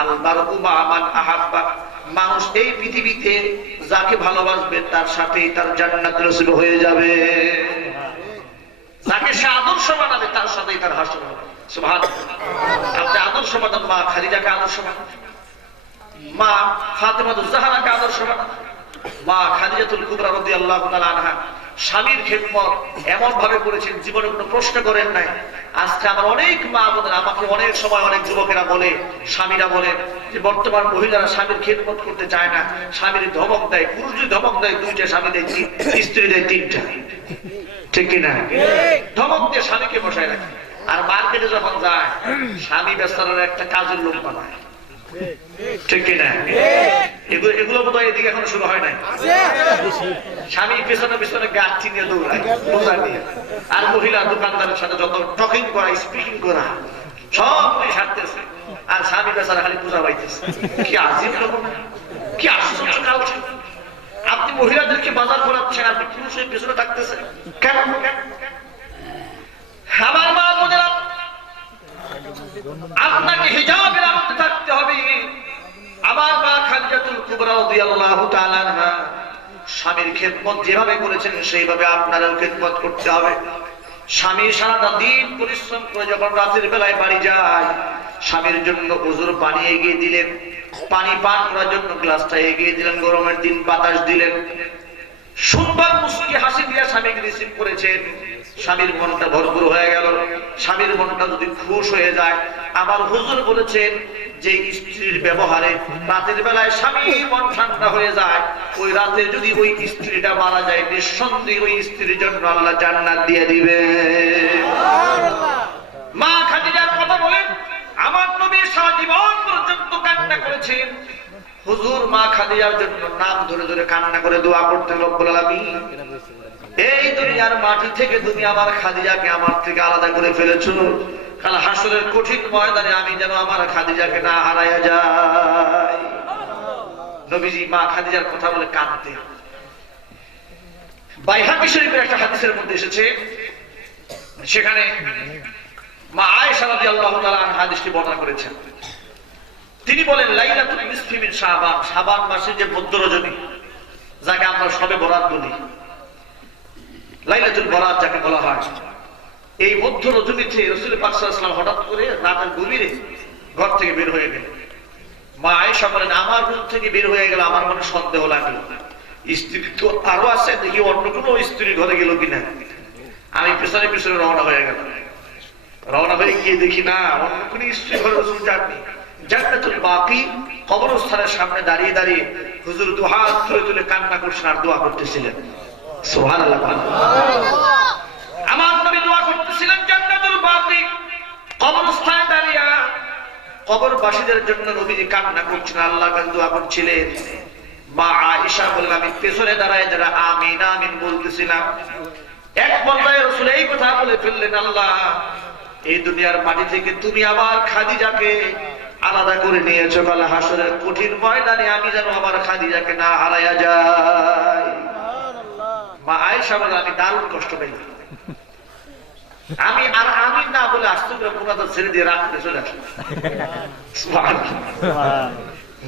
আল মারউ মা মান আহাব্বা, মানুষ এই পৃথিবীতে যাকে ভালোবাসবে তার সাথেই তার জান্নাত নসিব হয়ে যাবে। যাকে সে আদর্শ বানাবে তার সাথেই তার হাসর হবে। সুবহানাল্লাহ। আপনি আদর্শ বানান মা খাদিজাকে আদর্শ বানান, মা ফাতেমাতুজ জাহরাকে আদর্শ বানান, মা খাদিজাতুল কুবরা রাদিয়াল্লাহু তাআলা আনহা স্বামীর খেদমত এমন ভাবে করেছেন, জীবনে কোনো প্রশ্ন করেন নাই। আজকে আমার অনেক মা বোনেরা, আমাকে অনেক সময় অনেক যুবকেরা বলে, স্বামীরা বলেন যে বর্তমান মহিলারা স্বামীর খেদমত করতে চায় না, স্বামীর ধমক দেয়। পুরুষ যদি ধমক দেয় 2টা, স্বামী দেয় 3, স্ত্রী দেয় 3টা, ঠিক কিনা? ধমক দিয়ে স্বামীকে বসায় রাখে। আর মার্কেটে যখন যায়, স্বামী বেচারার একটা কাজের লোক বানায়, ঠিক কিনা? এগুলো বোধহয় এদিকে এখনো শুরু হয় নাই। স্বামী পেছনে পেছনে গাছ নিয়ে দৌড়ায় বোঝা নিয়ে, আর মহিলা দোকানদারের সাথে যত টকিং করা স্পিকিং করা সব সারতেছে, আর স্বামী বেচারা খালি পূজা পাইতেছে। কি আজীব লোক, কি আশ্চর্য কালচার! আপনি মহিলাদেরকে বাজার করাচ্ছেন, আপনি পুরুষের পেছনে থাকতেছেন কেন? আমার মা বোনেরা, আপনাকে হিজাবের মধ্যে থাকতে হবে। আমার মা খাদিজাতুল কুবরা রাদিয়াল্লাহু তাআলা আনহা স্বামীর খেদমত যেভাবে করেছেন সেইভাবে আপনারও খেদমত করতে হবে। স্বামী সারাটা দিন পরিশ্রম করে যখন রাতের বেলায় বাড়ি যায়, স্বামীর জন্য ওযুর পানি এগিয়ে দিলেন, পানি পান করার জন্য গ্লাসটা এগিয়ে দিলেন, গরমের দিন বাতাস দিলেন, সুন্দর মুস্কি হাসি দিয়ে স্বামীকে রিসিভ করেছেন। স্বামীর মনটা ভরপুর হয়ে গেল। স্বামীর মনটা যদি খুশ হয়ে যায়, আমার হুজুর বলেছেন যে স্ত্রীর ব্যবহারে রাতের বেলায় স্বামীর মন ঠান্ডা হয়ে যায়, ওই রাতে যদি ওই স্ত্রীটা মারা যায়, নিঃসন্দেহে ওই স্ত্রীর জন্য আল্লাহ জান্নাত দিয়ে দিবে। মা খাদিজার কথা বলেন, আমার নবী সারা জীবন পর্যন্ত কান্না করেছেন। হুজুর মা খাদিজার জন্য নাম ধরে ধরে কান্না করে দোয়া করতেন, রব্বুল আলামিন এই দুনিয়ার মাটি থেকে তুমি আমার খাদিজাকে আমার থেকে আলাদা করে ফেলেছো, কাল হাসরের কঠিন ময়দানে আমি যেন আমার খাদিজাকে না হারায়া যাই। নবীজি মা খাদিজার কথা বলে কাঁদতেন। বাইহাকী শরীফের একটা হাদিসের মধ্যে এসেছে, সেখানে মা আয়েশা রাদিয়াল্লাহু তাআলা আনহা হাদিসটি বর্ণনা করেছেন। তিনি বলেন, লাইলাতুল নিসফি মিন শাবান, শাবান মাসের যে মধ্য রজনী, যাকে আমরা শবে বরাত বলি, লাইলাতুল বরাত যাকে বলা হয়, এই মধ্য রজনীতে রাসূল পাক সাল্লাল্লাহু আলাইহি ওয়াসাল্লাম হঠাৎ করে রাতের গভীরে ঘর থেকে বের হয়ে গেলেন। মা আয়েশা বলেন, আমার রুম থেকে বের হয়ে গেল, আমার মনে সন্দেহ লাগলো, স্ত্রী তো আরো আছে, দেখি অন্য কোনো স্ত্রী ঘরে গেল কিনা। আমি পেছনে পেছনে রওনা হয়ে গেল। রওনা হয়ে গিয়ে দেখি না, অন্য কোন স্ত্রী ঘরে রাসূল যাননি। জান্নাতুল বাকি কবরস্থানের সামনে দাঁড়িয়ে দাঁড়িয়ে হুজুর দুহাত তুলে তুলে কান্না করছেন আর দোয়া করতেছিলেন। সুবহানাল্লাহ। আমার নবী দোয়া করতেছিলেন জান্নাতুল বাকি কবরস্থানে দাঁড়িয়ে, কবরবাসীদের জন্য নবীজি কান্না করছেন, আল্লাহর কাছে দোয়া করছিলেন। মা আয়েশা বললেন, আমি পেছনে দাঁড়ায় যারা আমিন আমিন বলতেছিলাম। এক পর্যায়ে রাসূল এই কথা বলে ফেললেন, আল্লাহ এই দুনিয়ার মাটি থেকে তুমি আমার খাদিজাকে আলাদা করে নিয়েছো, কাল হাসরের কঠিন ময়দানে আমি যেন আমার খাদিজাকে না হারায়া যাই। মা আয়েশা বলে, আমি দারুণ কষ্ট পেলাম। আমি আর আমিন না বলে আস্তে করে পুরাতন ছেড়ে দিয়ে রাখতে চলে আসলাম।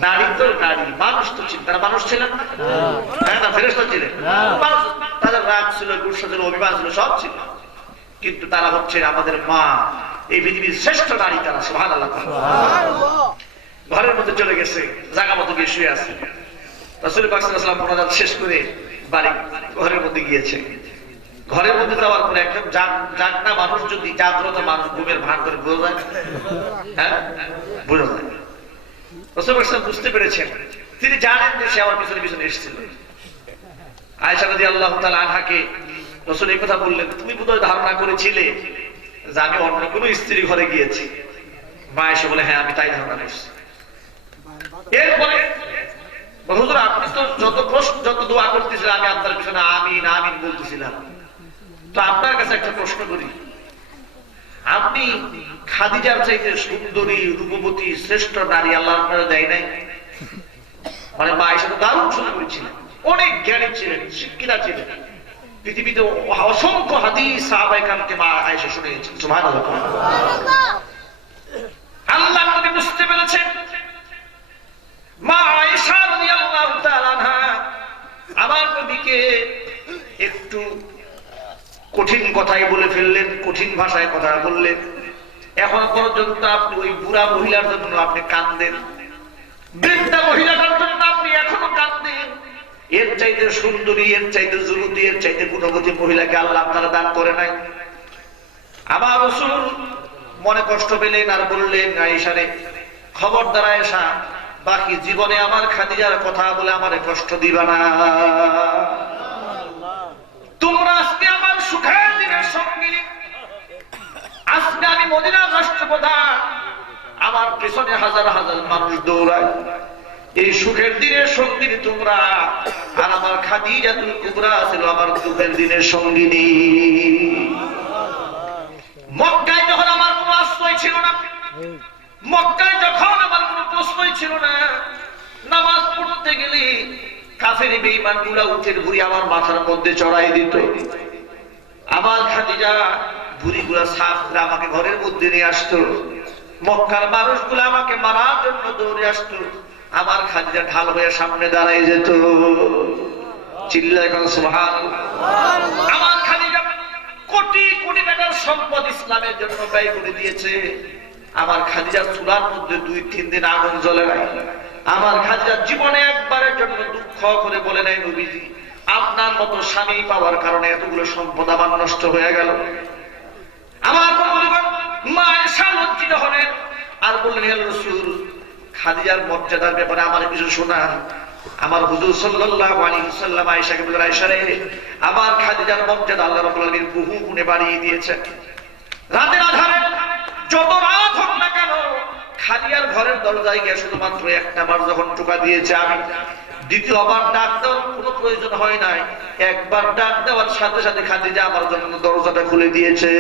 নারী তো নারী, মানুষ তো ছিলেন, তারা মানুষ ছিলেন না, ফেরেশতা ছিলেন। তাদের রাগ ছিল, গুসা ছিল, অভিমান ছিল, সব ছিল, কিন্তু তারা হচ্ছে আমাদের মা, এই পৃথিবীর শ্রেষ্ঠ নারী তারা। সুবহানাল্লাহ। ঘরের মধ্যে চলে গেছে, জায়গা মতো গিয়ে শুয়ে আছে। রাসূল পাক সাল্লাল্লাহু আলাইহি ওয়াসাল্লাম মোনাজাত শেষ করে বাড়ি ঘরের মধ্যে গিয়েছে। ঘরের মধ্যে যাওয়ার পরে একদম জাগনা মানুষ যদি জাগ্রত মানুষ ঘুমের ভান করে বোঝা যায়, হ্যাঁ বোঝা যায়। রাসূল পাক সাল্লাল্লাহু বুঝতে পেরেছেন, তিনি জানেন যে সে আমার পিছনে পিছনে এসেছিল। আয়েশা রাদিয়াল্লাহু তাআলা আনহাকে রাসূল এই কথা বললেন, তুমি বোধহয় ধারণা করেছিলে যে আমি অন্য কোনো স্ত্রী ঘরে গিয়েছি। মা আয়েশা বলে, হ্যাঁ আমি তাই ধারণা করেছি। এরপরে হুজুর আপনি তো যত প্রশ্ন যত দোয়া করতেছিলেন, আমি আপনার পিছনে আমিন আমিন বলতেছিলাম, তো আপনার কাছে একটা প্রশ্ন করি, আপনি খাদিজার চাইতে সুন্দরী রূপবতী শ্রেষ্ঠ নারী আল্লাহ আপনারা দেয় নাই? মানে মা আয়েশা তো দারুণ সুন্দরী ছিলেন, অনেক জ্ঞানী ছিলেন, শিক্ষিতা ছিলেন, পৃথিবীতে অসংখ্য হাদিস সাহাবায়ে কেরামকে মা আয়েশা শুনিয়েছেন। সুবহানাল্লাহ। আল্লাহ নবী বুঝতে পেরেছেন মা আয়েশা রাদিয়াল্লাহু তাআলা আনহা আমার নবীকে একটু কঠিন কথাই বলে ফেললেন, কঠিন ভাষায় কথা বললেন। এখন পর্যন্ত আপনি ওই বুড়া মহিলার জন্য আপনি কাঁদেন, বৃদ্ধা মহিলাটার জন্য আপনি এখনো কাঁদেন। এর চাইতে সুন্দরী, এর চাইতে যুবতী, এর চাইতে গুণবতী মহিলাকে আল্লাহ আপনারা দান করে নাই। আমার রাসূল মনে কষ্ট পেলেন আর বললেন, আয়েশা রে, খবরদার আয়েশা, বাকি জীবনে আমার খাদিজার কথা বলে আমারে কষ্ট দিবা না। তোমরা আজকে আমার সুখের দিনের সঙ্গী, আজকে আমি মদিনার রাষ্ট্রপ্রধান, আমার পিছনে হাজার হাজার মানুষ দৌড়ায়, এই সুখের দিনের সঙ্গিনী তোমরা, আর আমার খাদিজাতুল কুবরা ছিল আমার দুঃখের দিনের সঙ্গিনী। মক্কায় যখন আমার কোনো আশ্রয় ছিল না, মক্কায় যখন আমার কোনো প্রশ্রয় ছিল না, নামাজ পড়তে গেলে কাফের বেঈমানগুলা উঠের ভুঁড়ি আমার মাথার মধ্যে চড়াই দিত। আমার খাদিজা ভুঁড়িগুলা সাফ করে আমাকে ঘরের মধ্যে নিয়ে আসতো। মক্কার মানুষগুলো আমাকে মারার জন্য দৌড়ে আসতো, আমার খাদিজা ঢাল হয়ে সামনে দাঁড়াই যেত। চিল্লায় এখন সুবহানাল্লাহ। আমার খাদিজা কোটি কোটি টাকার সম্পদ ইসলামের জন্য ব্যয় করে দিয়েছে। আমার খাদিজার চুলার মধ্যে 2-3 দিন আগুন জ্বলে নাই। আমার খাদিজার জীবনে একবারের জন্য দুঃখ করে বলে নাই, নবীজি আপনার মতো স্বামী পাওয়ার কারণে এতগুলো সম্পদ আমার নষ্ট হয়ে গেল। আমার মা আয়েশা লজ্জিত হলেন আর বললেন, হে রাসূল, খাদিজার মর্যাদার ব্যাপারে আমার কিছু শোনান। আমার হুজুর সাল্লাল্লাহু আলাইহি ওয়াসাল্লাম আয়েশাকে বললেন, আয়েশা রে, আমার খাদিজার মর্যাদা আল্লাহ রাব্বুল আলামিন বহু গুণে বাড়িয়ে দিয়েছেন। রাতের আধারে যত রাত হোক না কেন, খাদিজার ঘরের দরজায় গিয়ে শুধুমাত্র একটা বার যখন টোকা দিয়েছে আমি, দ্বিতীয়বার ডাক দেওয়ার কোনো প্রয়োজন হয় নাই। একবার ডাক দেওয়ার সাথে সাথে খাদিজা আমার জন্য দরজাটা খুলে দিয়েছে।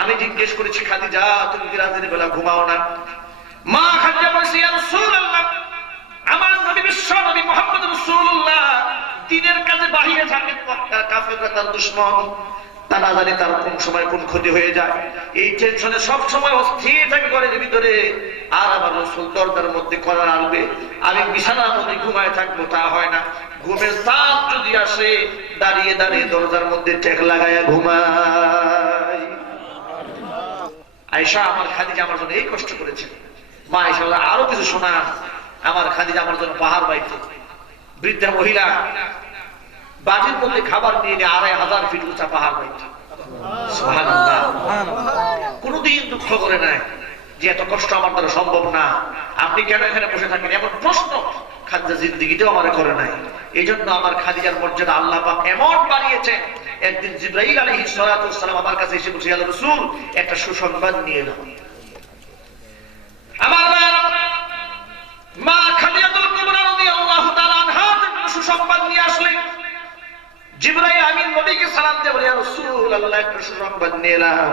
আমি জিজ্ঞেস করেছি, খাদিজা তুমি কি রাতের বেলা ঘুমাও না? মা খাদিজা বলেছে, ইয়া রাসূলুল্লাহ, আমার নবী বিশ্ব নবী মুহাম্মদ রাসূলুল্লাহ দিনের কাজে বাহিরে থাকেন, মক্কার কাফেররা তার দুশমন, তা না জানি তার কোন সময় কোন ক্ষতি হয়ে যায়। এই টেনশনে সব সময় অস্থির থাকে ঘরের ভিতরে। আর আমার রাসূল দরজার মধ্যে কড়া নাড়বে, আমি বিছানার মধ্যে ঘুমায় থাকবো, তা হয় না। ঘুমের তাপ যদি আসে, দাঁড়িয়ে দাঁড়িয়ে দরজার মধ্যে টেক লাগায়া ঘুমাই। আয়েশা আমার খাদিজা আমার জন্য এই কষ্ট করেছে। মা আয়েশা আরো কিছু শোনা, আমার খাদিজা আমার জন্য পাহাড় বাইত। বৃদ্ধা মহিলা বাড়ির মধ্যে খাবার নিয়ে 2500 ফিট উঁচা পাহাড় বাইত। সুবহানাল্লাহ। কোনদিন দুঃখ করে নাই যে এত কষ্ট আমার দ্বারা সম্ভব না, আপনি কেন এখানে বসে থাকেন, এমন প্রশ্ন খাদিজা জিন্দেগিতেও আমার করে নাই। এই জন্য আমার খাদিজার মর্যাদা আল্লাহ পাক এমন বাড়িয়েছে। একদিন জিবরাইল আলাইহিস সালাতু ওয়াস সালাম আমার কাছে এসে বলছে, ইয়া রাসূল, একটা সুসংবাদ নিয়ে নাও। আমার মা খাদিজাতুল কুবরা রাদিয়াল্লাহু তাআলা আনহা সুসংবাদ নিয়ে আসলেন। জিবরাইল আমিন নবীকে সালাম দিয়ে বলে, ইয়া রাসূলুল্লাহ, একটা সুসংবাদ নিয়ে এলাম।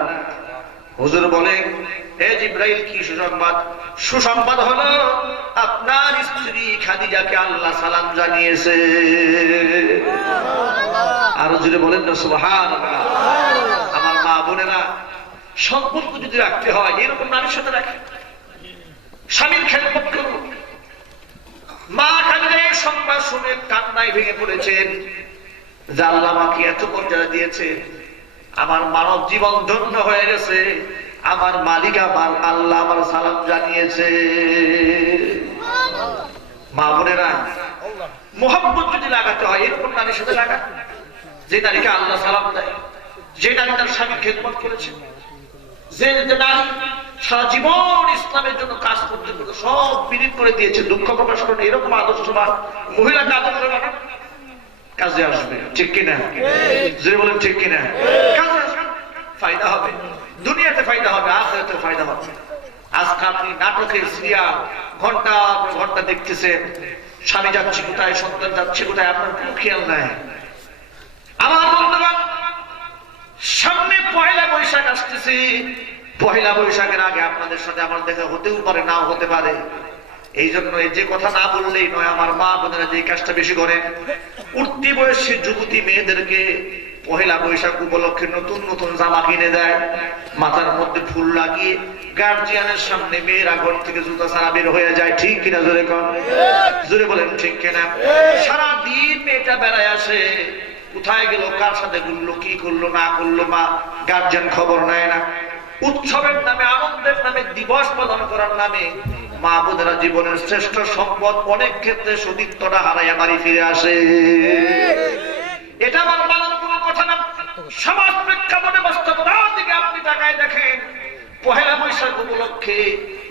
হুজুর বলেন, হে জিবরাইল, কি সুসংবাদ? সুসংবাদ হলো আপনার স্ত্রী খাদিজাকে আল্লাহ সালাম জানিয়েছে। আর জুড়ে বলেন না সুবহানাল্লাহ। আমার মা বোনেরা, সম্পর্ক যদি রাখতে হয় এরকম নারীর সাথে রাখে, স্বামীর খেদমত করুন। মা খাদিজা এই সংবাদ শুনে কান্নায় ভেঙে পড়েছেন যে আল্লাহ আমাকে এত মর্যাদা দিয়েছে, আমার মানব জীবন ধন্য হয়ে গেছে, আমার মালিক আমার আল্লাহ আমার সালাম জানিয়েছে। মা বোনেরা, মোহাম্মত যদি লাগাতে হয় এরকম নারীর সাথে লাগান, যে নারীকে আল্লাহ সালাম দেয়, যে নারী তার স্বামী খেদমত করেছে, যে নারী সারা জীবন ইসলামের জন্য কাজ করতে করতে সব বিলীন করে দিয়েছে, দুঃখ প্রকাশ করে, এরকম আদর্শবান মহিলাকে আদর করে লাগান, কাজে আসবে। ঠিক কিনা? যে বলেন ঠিক কিনা? কাজে আসবে, ফায়দা হবে, দুনিয়াতে ফায়দা হবে, আখিরাতে ফায়দা হবে। আজকে আপনি নাটকের সিরিয়াল ঘন্টা পর ঘন্টা দেখতেছেন, স্বামী যাচ্ছে কোথায়, সন্তান যাচ্ছে কোথায়, আপনার কোনো খেয়াল নাই। আমার বন্ধুগণ, সামনে পয়লা বৈশাখ আসতেছে। পয়লা বৈশাখের আগে আপনাদের সাথে আমার দেখা হতেও পারে, নাও হতে পারে। এই জন্য যে কথা না বললেই নয়, আমার মা বোনেরা যে কাজটা বেশি করে, উঠতি বয়সী যুবতী মেয়েদেরকে পহেলা বৈশাখ উপলক্ষে নতুন নতুন জামা কিনে দেয়, মাথার মধ্যে ফুল লাগিয়ে গার্জিয়ানের সামনে মেয়েরা ঘর থেকে জুতা ছাড়া বের হয়ে যায়। ঠিক কিনা? জোরে কন, জোরে বলেন ঠিক কিনা? সারাদিন মেয়েটা বেড়ায় আসে, কোথায় গেল, কার সাথে ঘুরলো, কি করলো না করলো, মা গার্জিয়ান খবর নেয় না। উৎসবের নামে, আনন্দের নামে, দিবস পালন করার নামে মা বোনেরা জীবনের শ্রেষ্ঠ সম্পদ অনেক ক্ষেত্রে সতীত্বটা হারাইয়া বাড়ি ফিরে আসে। এটা আমার বলার কোনো কথা না। সমাজ প্রেক্ষাপটে বাস্তবতার দিকে আপনি তাকায় দেখেন, পহেলা বৈশাখ উপলক্ষে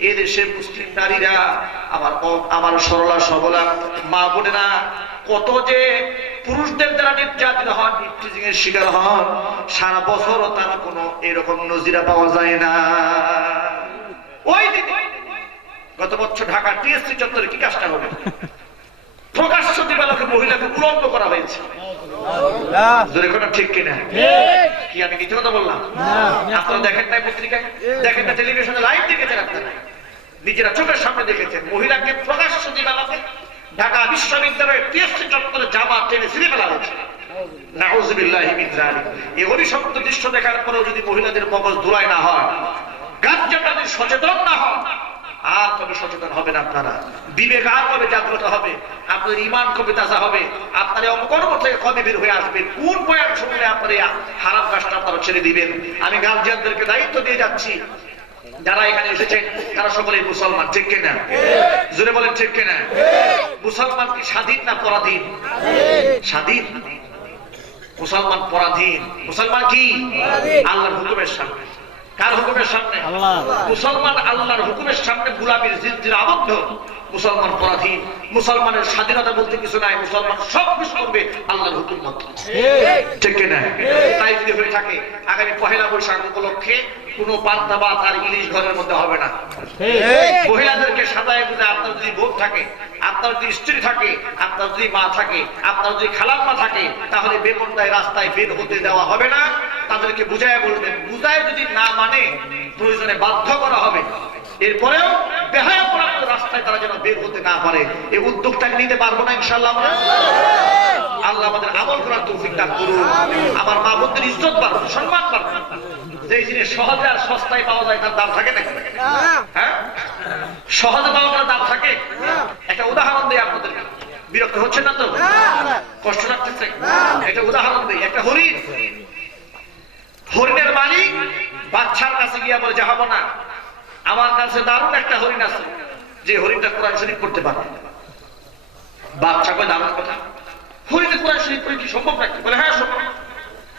এদেশে মুসলিম নারীরা, আমার সরলা সবলা মা বোনেরা কত যে পুরুষদের দ্বারা নির্যাতিত হন, নির্যাতনের এর শিকার হন, সারা বছরও তারা কোনো এরকম নজিরা পাওয়া যায় না। ওই দিন গত বছর ঢাকা টিএসসি চত্বরে কি কাজটা হবে? প্রকাশ্য দিবালোকে মহিলাকে উলঙ্গ করা হয়েছে। জোরে কোনো ঠিক কিনা? কি আমি মিথ্যে কথা বললাম? আপনারা দেখেন নাই পত্রিকায়, দেখেন না টেলিভিশনে, লাইভ দেখেছেন আপনারা, নিজেরা চোখের সামনে দেখেছেন মহিলাকে প্রকাশ্য দিবালোকে ঢাকা বিশ্ববিদ্যালয়ের টিএসসি চত্বরে জামা টেনে ছিঁড়ে ফেলা হয়েছে। নাউযুবিল্লাহি মিন যালিক। এই অভিশপ্ত দৃশ্য দেখার পরেও যদি মহিলাদের মগজ ধুলায় না হয়, গার্জিয়ানরা যদি সচেতন না হয়, আর কবে সচেতন হবেন আপনারা? বিবেক আর কবে জাগ্রত হবে? আপনাদের ঈমান কবে তাজা হবে? আপনারা অপকর্ম থেকে কবে বের হয়ে আসবেন? কোন বয়ান শুনলে আপনারা হারাম কাজটা আপনারা ছেড়ে দিবেন? আমি গার্জিয়ানদেরকে দায়িত্ব দিয়ে যাচ্ছি, যারা এখানে এসেছেন তারা সকলেই মুসলমান, ঠিক কিনা? জোরে বলেন ঠিক কিনা? মুসলমান কি স্বাধীন না পরাধীন? স্বাধীন। মুসলমান পরাধীন। মুসলমান কি? আল্লাহর হুকুমের সামনে। কার হুকুমের সামনে? মুসলমান আল্লাহর হুকুমের সামনে গোলামীর জিনজিরে আবদ্ধ। মুসলমান পরাধীন। মুসলমানের স্বাধীনতা বলতে কিছু নাই। মুসলমান সব কিছু করবে আল্লাহর হুকুম মতো, ঠিক কিনা? তাই যদি হয়ে থাকে, আগামী পহেলা বৈশাখ উপলক্ষে কোনো পান্তা ভাত আর ইলিশ ঘরের মধ্যে হবে না। মহিলাদেরকে সাজায় বুঝে, আপনার যদি বোন থাকে, আপনার যদি স্ত্রী থাকে, আপনার যদি মা থাকে, আপনার যদি খালাম্মা থাকে, তাহলে বেপরদায় রাস্তায় বের হতে দেওয়া হবে না। তাদেরকে বুঝায় বলবেন, বুঝায় যদি না মানে প্রয়োজনে বাধ্য করা হবে। এরপরেও বেহায়াপনার রাস্তায় তারা যেন বের হতে না পারে, এই উদ্যোগটা নিতে পারবো না ইনশাআল্লাহ। আল্লাহ আমাদের আমল করার তৌফিক দান করুন। আমার মা বোনদের ইজ্জত বাড়বে, সম্মান বাড়বে। যে জিনিস সহজে আর সস্তায় পাওয়া যায় তার দাম থাকে না? হ্যাঁ, সহজে পাওয়া গেলে দাম থাকে? একটা উদাহরণ দিই আপনাদের, বিরক্ত হচ্ছেন না তো? কষ্ট লাগতেছে? একটা উদাহরণ দিই। একটা হরিণ, হরিণের মালিক বাচ্চার কাছে গিয়া বলে, যাবো না, আমার কাছে দারুণ একটা হরিণ আছে, যে হরিণটা কোরআন শরীফ পড়তে পারে। বাচ্চা কয়, দারুণ কথা, হরিণে কোরআন শরীফ পড়ে কি সম্ভব নাকি? বলে, হ্যাঁ সম্ভব।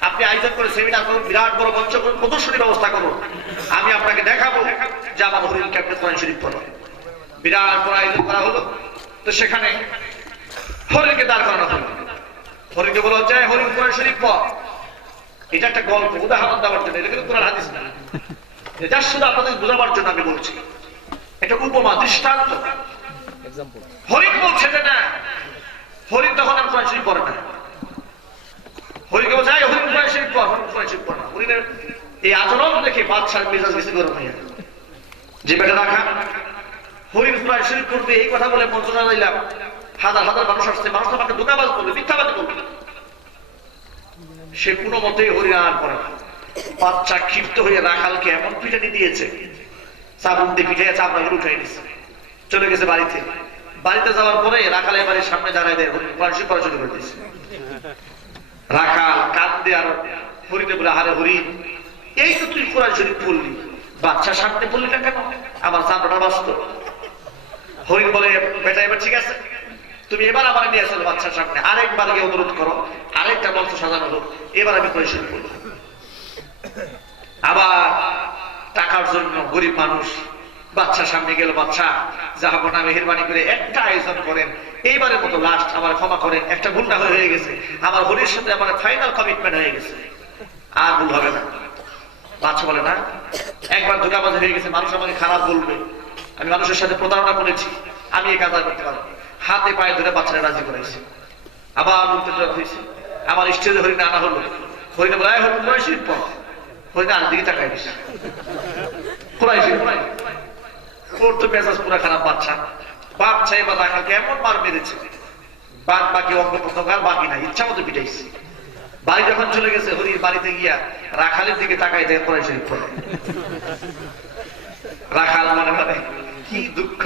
আপনি আয়োজন করে সেমিনার করুন, বিরাট বড় মঞ্চ করুন, প্রদর্শনী ব্যবস্থা করুন, আমি আপনাকে দেখাবো যে আমার হরিণ কেমন কোরআন শরীফ পড়ে। বিরাট বড় আয়োজন করা হলো। তো সেখানে হরিণকে দাঁড় করানো হলো। হরিণকে বলা হচ্ছে, হরিণ কোরআন শরীফ পড়। এটা একটা গল্প, উদাহরণ দেওয়ার জন্য, এটা কিন্তু কোরআন হাদিস না। এটা শুধু আপনাদের বোঝাবার জন্য আমি বলছি, এটা উপমা, দৃষ্টান্ত। হরিণ বলছে যে না, হরিণ তখন আর কোরআন শরীফ পড়ে না। হরিণকে বলছে, হরিণ কোরআন শরীফ পড়, হরিণ কোরআন শরীফ পড়ে না। হরিণের এই আচরণ দেখে বাদশার মেজাজ বেশি গরম হয়ে গেল। যে বেটা রাখা হরিণ কোরআন শরীফ পড়বে, এই কথা বলে মন্ত্রণা দিলাম, হাজার হাজার মানুষ আসছে, মানুষ আমাকে ধোঁকাবাজ করবে, মিথ্যাবাদী করবে। সে কোনো মতেই হরিণ আর পড়ে না। বাচ্চা ক্ষিপ্ত হয়ে রাখালকে এমন পিটানি দিয়েছে, চাবুক দিয়ে পিঠে চাপড়াগুলো উঠে নিচ্ছে, চলে গেছে বাড়িতে। বাড়িতে যাওয়ার পরে রাখালের বাড়ির সামনে দাঁড়ায় দেয়, কোরআন শরীফ পড়া শুরু করে দিয়েছে। রাখাল কাঁদতে আর হরিণে বলে, আরে হরিণ, এই তো তুই কোরআন শরীফ পড়লি, বাচ্চার সামনে পড়লি না কেন? আমার চাপড়া বাস্ত। হরিণ বলে, বেটা এবার ঠিক আছে, তুমি এবার আমার নিয়ে আসলে বাচ্চার সামনে, আরেকবার গিয়ে অনুরোধ করো, আরেকটা মঞ্চ সাজানো হোক, এবার আমি কোরআন শরীফ পড়ব। আবার টাকার জন্য গরিব মানুষ বাচ্চার সামনে গেল, বাচ্চা যাবো না, মেহেরবানি করে একটা আয়োজন করেন, এইবারের মতো লাস্ট, আমার ক্ষমা করেন, একটা ভুলটা হয়ে গেছে, আমার হরির সাথে আমার ফাইনাল কমিটমেন্ট হয়ে গেছে, আর ভুল হবে না। বাচ্চা বলে, না, একবার ধোঁকাবাজি হয়ে গেছে, মানুষ আমাকে খারাপ বলবে, আমি মানুষের সাথে প্রতারণা করেছি, আমি এই কাজ আর করতে পারবো। হাতে পায়ে ধরে বাচ্চারা রাজি করাইছে। আবার বলতে হয়েছে, আমার স্টেজে হরিণে আনা হলো। হরিণে বলে, হরিণ কোরআন শরীফ পড়। হরিণে আর দিকে তাকাই দিছে, কোরআন শরীফ ওর তো মেজাজ পুরা খারাপ। বাচ্চা এবার রাখালকে এমন মার মেরেছে, বাদ বাকি অঙ্গ প্রত্যঙ্গ আর বাকি নাই, ইচ্ছা মতো পিটাইছে। বাড়ি যখন চলে গেছে, হরির বাড়িতে গিয়া রাখালের দিকে তাকাই দেয়, কোরআন শরীফ পড়ে। রাখাল মনে মনে কি দুঃখ,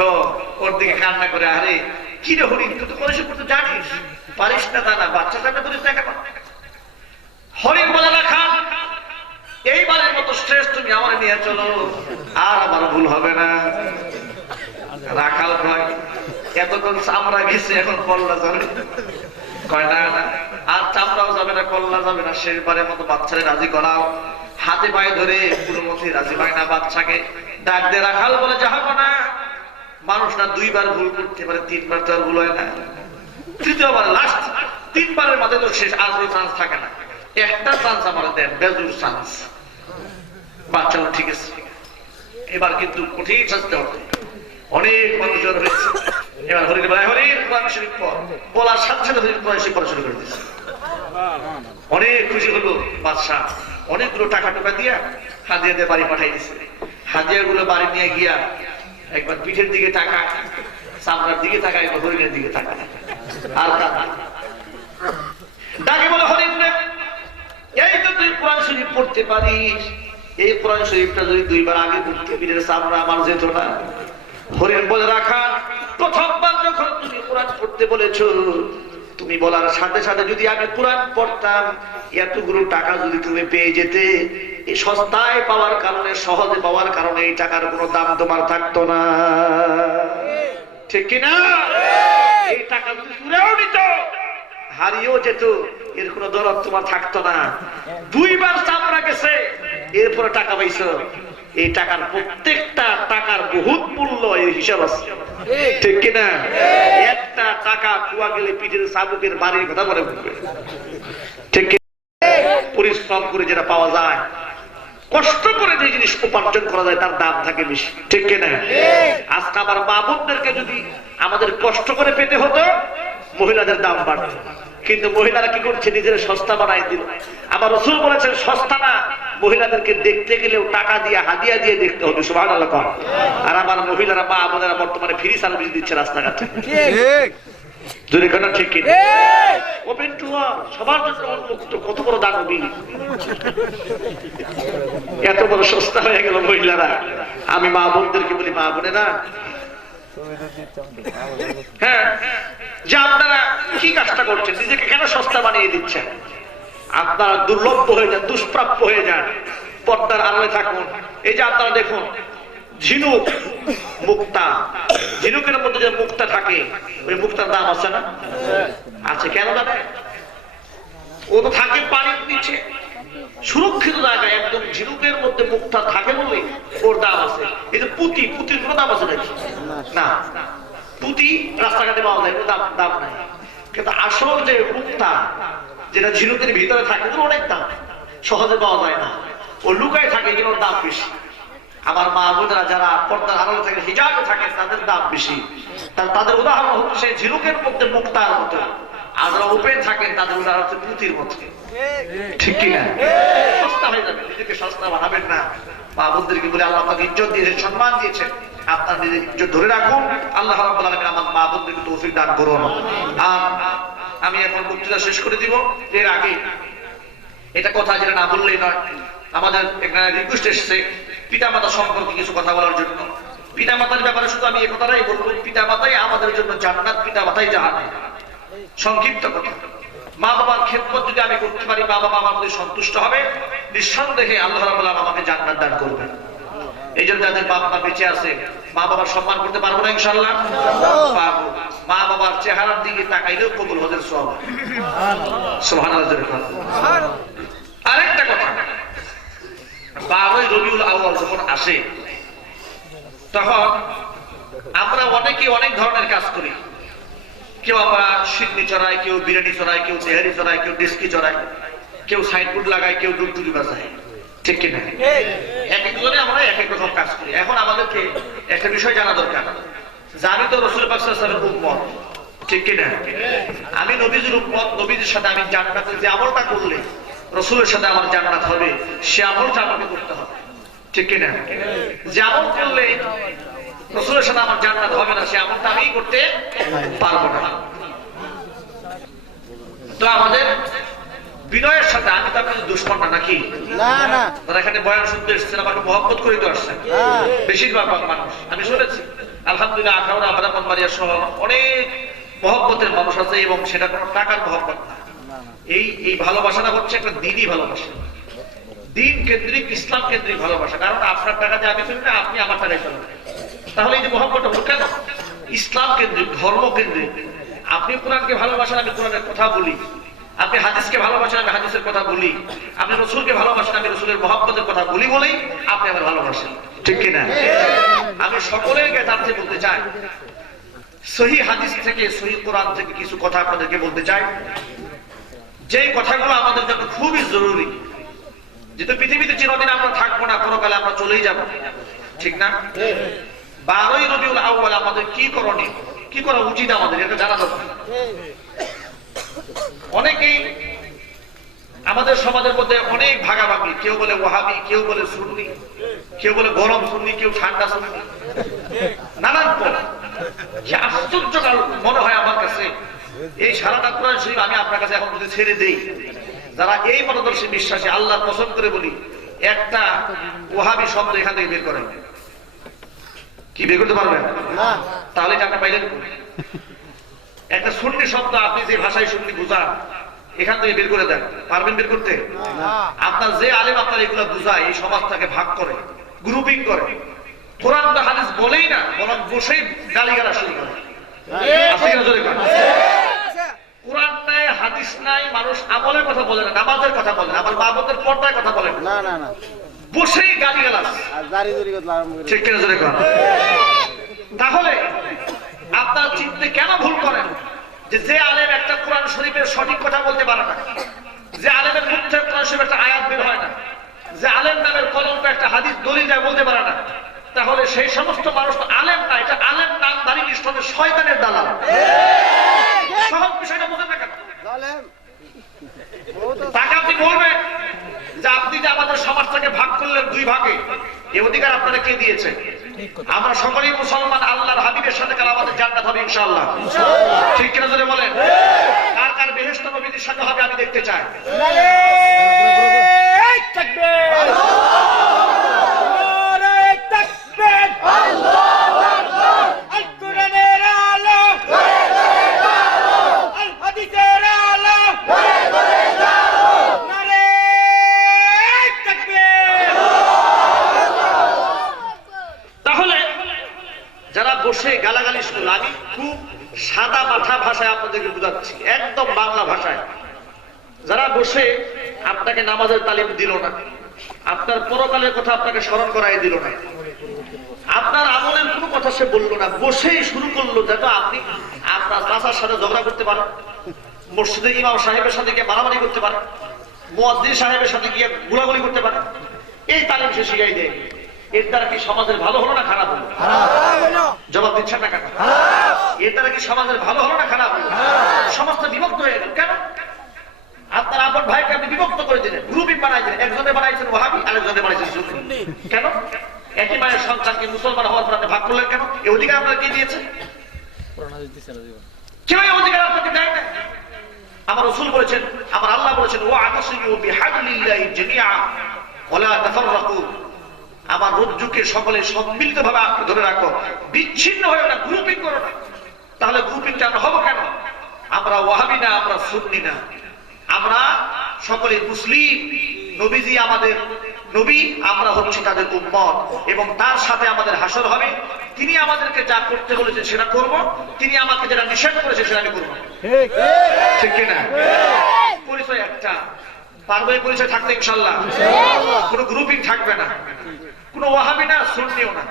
ওর দিকে কান্না করে, আরে কি রে হরিণ, তুই তো কোরআন শরীফ পড়তে জানিস, পারিস না তা না, বাচ্চা সামনে করিস না কেন? হরিণ বলে, রাখাল, এইবারের মতো শ্রেষ্ঠ তুমি আমার নিয়ে চলো, আর আমার ভুল হবে না। রাখাল কয়, এতক্ষণ চামড়া গেছে, এখন কল্লা যাবে। কয়, না না, আর চামড়াও যাবে না, কল্লা যাবে না, শেষবারের মতো বাচ্চারে রাজি করাও। হাতে পায়ে ধরে কোনো মতে রাজি হয় না, বাচ্চাকে ডাক দিয়ে রাখাল বলে, যাবো না। মানুষ না দুইবার ভুল করতে পারে, তিনবার তো আর ভুল হয় না, তৃতীয়বার লাস্ট, তিনবারের মাঝে তো শেষ, আর কোনো চান্স থাকে না, একটা চান্স আমার দেন, বেজুর চান্স। বাচ্চা ঠিক আছে, এবার কিন্তু কঠিন শাস্তি হবে, অনেক মানুষ জড়ো হয়েছে। এবার হরিণ বলে হরিণ কোরআন শরীফ পড়, বলার সাথে সাথে হরিণ কোরআন শরীফ পড়া শুরু করে দিয়েছে। অনেক খুশি হলো বাদশাহ, অনেকগুলো টাকা টুকা দিয়া হাদিয়া দিয়ে বাড়ি পাঠাই দিচ্ছে। হাদিয়া গুলো বাড়ি নিয়ে গিয়া একবার পিঠের দিকে তাকায়, চামড়ার দিকে তাকায়, একবার হরিণের দিকে তাকায়, আর ডাকে বলে হরিণ রে, এই তো তুই কোরআন শরীফ পড়তে পারিস, এই কোরআন শরীফটা যদি 2 বার আগে পড়তে পিঠের চামড়া আমার যেত না। হরিণ বলে রাখা, প্রথমবার যখন তুমি কোরআন পড়তে বলেছ, তুমি বলার সাথে সাথে যদি আমি কোরআন পড়তাম, এতগুলো টাকা যদি তুমি পেয়ে যেতে, এই সস্তায় পাওয়ার কারণে, সহজে পাওয়ার কারণে এই টাকার কোনো দাম তোমার থাকতো না, ঠিক কিনা? এই টাকা যদি চুরেও নিত, হারিয়েও যেত, এর কোনো দরদ তোমার থাকতো না। 2 বার চামড়া গেছে, এরপরে টাকা পাইছো। এই টাকার প্রত্যেকটা টাকার বহুত মূল্য, এর হিসাব আছে, ঠিক কিনা? একটা টাকা কুয়া গেলে পিঠের চাবুকের বাড়ির কথা মনে পড়বে, ঠিক কিনা? পরিশ্রম করে যেটা পাওয়া যায়, কষ্ট করে যে জিনিস উপার্জন করা যায়, তার দাম থাকে বেশি, ঠিক কিনা? আজকে আমার মা বোনদেরকে যদি আমাদের কষ্ট করে পেতে হতো, মহিলাদের দাম বাড়ত, কিন্তু মহিলারা কি করছে, নিজের সস্তা বানাই দিল। আমার রাসূল বলেছেন সস্তা না, মহিলাদেরকে দেখতে গেলেও টাকা দিয়ে, হাদিয়া দিয়ে দেখতে হবে, সুবহানাল্লাহ। আর আমার মহিলারা, মা আমাদের বর্তমানে ফ্রি সার্ভিস দিচ্ছে রাস্তাঘাটে, ঠিক যদি কেন, ঠিক কি? ওপেন টু অল, সবার জন্য উন্মুক্ত। কত বড় দানবী, এত বড় সস্তা হয়ে গেল মহিলারা। আমি মা বোনদেরকে বলি, মা বোনেরা, হ্যাঁ, যে আপনারা কি কাজটা করছেন, নিজেকে কেন সস্তা বানিয়ে দিচ্ছেন? আপনারা দুর্লভ হয়ে যান, দুষ্প্রাপ্য হয়ে যান, পর্দার আড়ালে থাকুন। এই যে আপনারা দেখুন, ঝিনুক, মুক্তা, ঝিনুকের মধ্যে যে মুক্তা থাকে, ওই মুক্তার দাম আছে না? আছে। কেন জানেন? ও তো থাকে পানির নিচে, সুরক্ষিত জায়গায়, একদম ঝিনুকের মধ্যে মুক্তা থাকে বলে ওর দাম আছে। এই যে পুঁতি, পুঁতির কোনো দাম আছে নাকি? না। পুঁতি রাস্তাঘাটে পাওয়া যায়, কোনো দাম নাই। কিন্তু আসল যে মুক্তা, যেটা ঝিনুকের ভিতরে থাকে, ওর অনেক দাম, সহজে পাওয়া যায় না, ও লুকায় থাকে, কিন্তু ওর দাম বেশি। আমার মা বোনেরা যারা পর্দার আড়ালে থাকে, হিজাবে থাকে, তাদের দাম বেশি। তাদের উদাহরণ হচ্ছে সেই ঝিনুকের মধ্যে মুক্তার মতো, আর যারা ওপেন থাকেন তাদের উদাহরণ হচ্ছে পুঁতির মতো, ঠিক কিনা? সস্তা হয়ে যাবে, নিজেকে সস্তা বানাবেন না। মা বোনদেরকে বলে, আল্লাহ আপনাকে ইজ্জত দিয়েছেন, সম্মান দিয়েছেন, আপনার নিজের ইজ্জত ধরে রাখুন। আল্লাহ রাব্বুল আলামিন আমার মা বোনদেরকে তৌফিক দান করুন। আমি এখন বক্তৃতা শেষ করে দিব। এর আগে এটা কথা যেটা না বললেই নয়, আমাদের এখানে রিকোয়েস্ট এসেছে পিতামাতা সম্পর্কে কিছু কথা বলার জন্য। পিতামাতার ব্যাপারে শুধু আমি এই কথাটাই বলবো, পিতামাতাই আমাদের জন্য জান্নাত, পিতামাতাই জাহান্নাম। সংক্ষিপ্ত কথা, মা বাবার খেদমত যদি আমি করতে পারি, মা বাবা আমার প্রতি সন্তুষ্ট হবে, নিঃসন্দেহে আল্লাহ রাব্বুল আলামিন আমাকে জান্নাত দান করবেন। এই জন্য যাদের বাবা মা বেঁচে আছে, মা বাবার সম্মান করতে পারবো না ইনশাআল্লাহ? পারবো। মা বাবার চেহারার দিকে তাকাইলেও কবুল হজের সওয়াব। সুবহানাল্লাহ। আরেকটা কথা, 12ই রবিউল আউয়াল যখন আসে, তখন আমরা অনেকে অনেক ধরনের কাজ করি। কেউ আমরা সিডনি চড়াই, কেউ বিরিয়ানি চড়াই, কেউ তেহারি চড়াই, কেউ ডেস্কি চড়াই, কেউ সাইনবোর্ড লাগাই, কেউ ডুবডুবি বাজায়, ঠিক কিনা? এক একজনে আমরা এক এক রকম কাজ করি। এখন আমাদেরকে একটা বিষয় জানা দরকার, জানি তো রাসূল পাক সাল্লাল্লাহু আলাইহি ওয়াসাল্লামের উম্মত, ঠিক কিনা? আমি নবীজির উম্মত, নবীজির সাথে আমি জান্নাতে যে আমলটা করলে রাসূলের সাথে আমার জান্নাত হবে, সে আমলটা আমাকে করতে হবে, ঠিক কিনা? যে আমল করলে রাসূলের সাথে আমার জান্নাত হবে না, সে আমলটা আমি করতে পারবো না। তো আমাদের বিনয়ের সাথে, আমি তো আপনাদের দুশ্মন না নাকি? না না, তারা এখানে বয়ান শুনতে এসেছেন, আমাকে মহব্বত করে তো আসছেন বেশিরভাগ মানুষ। আমি শুনেছি আলহামদুলিল্লাহ, আখাউড়া, ব্রাহ্মণবাড়িয়া সহ অনেক মহব্বতের মানুষ আছে, এবং সেটা কোনো টাকার মহব্বত না। এই ভালোবাসাটা হচ্ছে একটা দিনই ভালোবাসা, দিন কেন্দ্রিক, ইসলাম কেন্দ্রিক ভালোবাসা। কারণ আপনার টাকা দিয়ে আমি চলবে, আপনি আমার টাকায় চলবেন, তাহলে এই যে মহব্বতটা হলো কেন? ইসলাম কেন্দ্রিক, ধর্ম কেন্দ্রিক। আপনি কোরআনকে ভালোবাসেন, আমি কোরআনের কথা বলি। আপনি হাদিসকে ভালোবাসেন, আমি হাদিসের কথা বলি। আপনি রাসূলকে ভালোবাসেন, আমি রাসূলের মহব্বতের কথা বলি বলেই আপনি আমার ভালোবাসেন, ঠিক কিনা? আমি সকলেরকে জানতে বলতে চাই, সহিহ হাদিস থেকে, সহিহ কোরআন থেকে কিছু কথা আপনাদেরকে বলতে চাই, যেই কথাগুলো আমাদের জন্য খুবই জরুরি। যেহেতু পৃথিবীতে চিরদিন আমরা থাকবো না, পরকালে আমরা চলেই যাব, ঠিক না? 12ই রবিউল আউয়াল আমাদের কি করণীয়, কি করা উচিত আমাদের এটা জানা দরকার। অনেকেই আমাদের সমাজের মধ্যে অনেক ভাগাভাগি, কেউ বলে ওয়াহাবি, কেউ বলে সুন্নি, কেউ বলে গরম সুন্নি, কেউ ঠান্ডা সুন্নি, নানান পদ। কি আশ্চর্যকর মনে হয় আমার কাছে এই সারাটা কোরআন শরীফ আমি আপনার কাছে এখন যদি ছেড়ে দেই, যারা এই মতাদর্শে বিশ্বাসী, আল্লাহ পছন্দ করে বলি, একটা ওয়াহাবি শব্দ এখান থেকে বের করেন, কি বের করতে পারবেন না। তাহলে এটা আপনি পাইলেন। একটা সুন্নি শব্দ আপনি যে ভাষায় সুন্নি বুঝান এখান থেকে বের করে দেন, পারবেন বের করতে? আপনার যে আলেম আপনার এগুলো বুঝায়, এই সমাজটাকে ভাগ করে, গ্রুপিং করে, কোরআন তো হাদিস বলেই না, বরং বসেই গালিগালাজ শুরু করে। আছে কিনা জোরে বলেন? কোরআন নাই, হাদিস নাই, মানুষ আমলের কথা বলে না, নামাজের কথা বলে না, আমার বাবতের পর্দার কথা বলে না, না না না, বসেই গালিগালাজ। আর জারি জুরি করতে আরম্ভ করে। ঠিক কিনা জোরে বলেন? তাহলে আপনার চিন্তে কেন ভুল করেন যে আলেম একটা কোরআন শরীফের সঠিক কথা বলতে পারে না, যে আলেমের মুখ থেকে কোরআন শরীফের একটা আয়াত বের হয় না, যে আলেম নামের কলঙ্ক একটা হাদিস দলিল যায় বলতে পারে না, তাহলে সেই সমস্ত মানুষ তো আলেম না, এটা আলেম নামধারী নিষ্ঠতে শয়তানের দালাল। সহজ বিষয়টা বুঝেন না কেন? জালেম। তাকে আপনি বলবেন যে আপনি যে আমাদের সমাজটাকে ভাগ করলেন দুই ভাগে, এই অধিকার আপনারা কে দিয়েছে? আমরা সকলেই মুসলমান, আল্লাহর হাবিবের সাথে কাল আমাদের জান্নাত হবে ইনশাআল্লাহ। ঠিক কিনা জোরে বলেন? কার কার বেহেশত নবীদের সাথে হবে আমি দেখতে চাই। তাহলে যারা বসে গালাগালি শুনল, আমি খুব সাদা মাথা ভাষায় আপনাদেরকে বুঝাচ্ছি, একদম বাংলা ভাষায়। যারা বসে আপনাকে নামাজের তালিম দিল না, আপনার পরকালের কথা আপনাকে স্মরণ করাই দিল না, আপনার আমলের কোনো কথা সে বললো না, বসেই শুরু করলো যাতে আপনি আপনার চাচার সাথে ঝগড়া করতে পারেন, মসজিদে ইমাম সাহেবের সাথে গিয়ে মারামারি করতে পারেন, মুয়াজ্জিন সাহেবের সাথে গিয়ে গুলাগুলি করতে পারেন, এই তালিম সে শিখাই দেয়। এর দ্বারা কি সমাজের ভালো হলো না খারাপ হলো? জবাব দিচ্ছেন না কেন? এর দ্বারা কি সমাজের ভালো হলো না খারাপ হলো? সমাজটা বিভক্ত হয়ে গেল কেন? আপনার আপন ভাইকে আপনি বিভক্ত করে দিলেন, গ্রুপিং বানাই দিলেন, একজনে বানাইছেন ওয়াহাবি, আরেকজনে বানাইছেন সুন্নি। কেন? একই মায়ের সন্তানকে মুসলমান হওয়ার পর আপনি ভাগ করলেন কেন? এই অধিকার আপনারা কে দিয়েছে? কেউ এই অধিকার আপনাকে দেয় না। আমার রাসূল বলেছেন, আমার আল্লাহ বলেছেন, ওয়া'তাসিমু বিহাবলিল্লাহি জামিআ ওয়া লা তাফাররাকু। আমার রজ্জুকে সকলে সম্মিলিতভাবে আঁকড়ে ধরে রাখো, বিচ্ছিন্ন হয়ে না, গ্রুপিং করো না। তাহলে গ্রুপিংটা আমরা হবো কেন? আমরা ওয়াহাবি না, আমরা সুন্নি না, আমরা সকলে মুসলিম। নবীজি আমাদের নবী, আমরা হচ্ছি তাদের উম্মত, এবং তার সাথে আমাদের হাসর হবে। তিনি আমাদেরকে যা করতে বলেছেন সেটা করব, তিনি আমাকে যেটা নিষেধ করেছে সেটা আমি করবো। ঠিক কিনা? পরিচয় একটা, পারবো এই পরিচয় থাকতে ইনশাআল্লাহ। কোনো গ্রুপিং থাকবে না, কোনো ওয়াহাবি না, সুন্নিও না।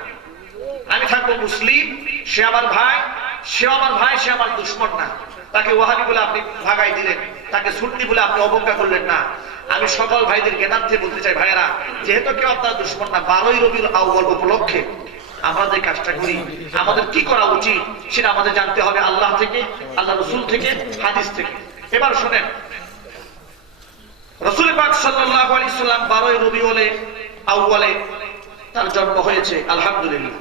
আমি থাকবো মুসলিম, সে আমার ভাই, সে আমার ভাই, সে আমার দুশমন না। তাকে ওয়াহাবি বলে আপনি ভাগাই দিলেন, তাকে সুন্নি বলে আপনি অবজ্ঞা করলেন না। আমি সকল ভাইদের জ্ঞানার্থে বলতে চাই, ভাইয়েরা, যেহেতু কেউ আপনার দুশমন না, 12ই রবিউল আউয়াল উপলক্ষে আমরা যে কাজটা করি, আমাদের কি করা উচিত সেটা আমাদের জানতে হবে আল্লাহ থেকে, আল্লাহ রাসূল থেকে, হাদিস থেকে। এবার শুনেন, রাসূল পাক সাল্লাল্লাহু আলাইহি সাল্লাম 12ই রবিউল আউয়ালে তার জন্ম হয়েছে, আলহামদুলিল্লাহ।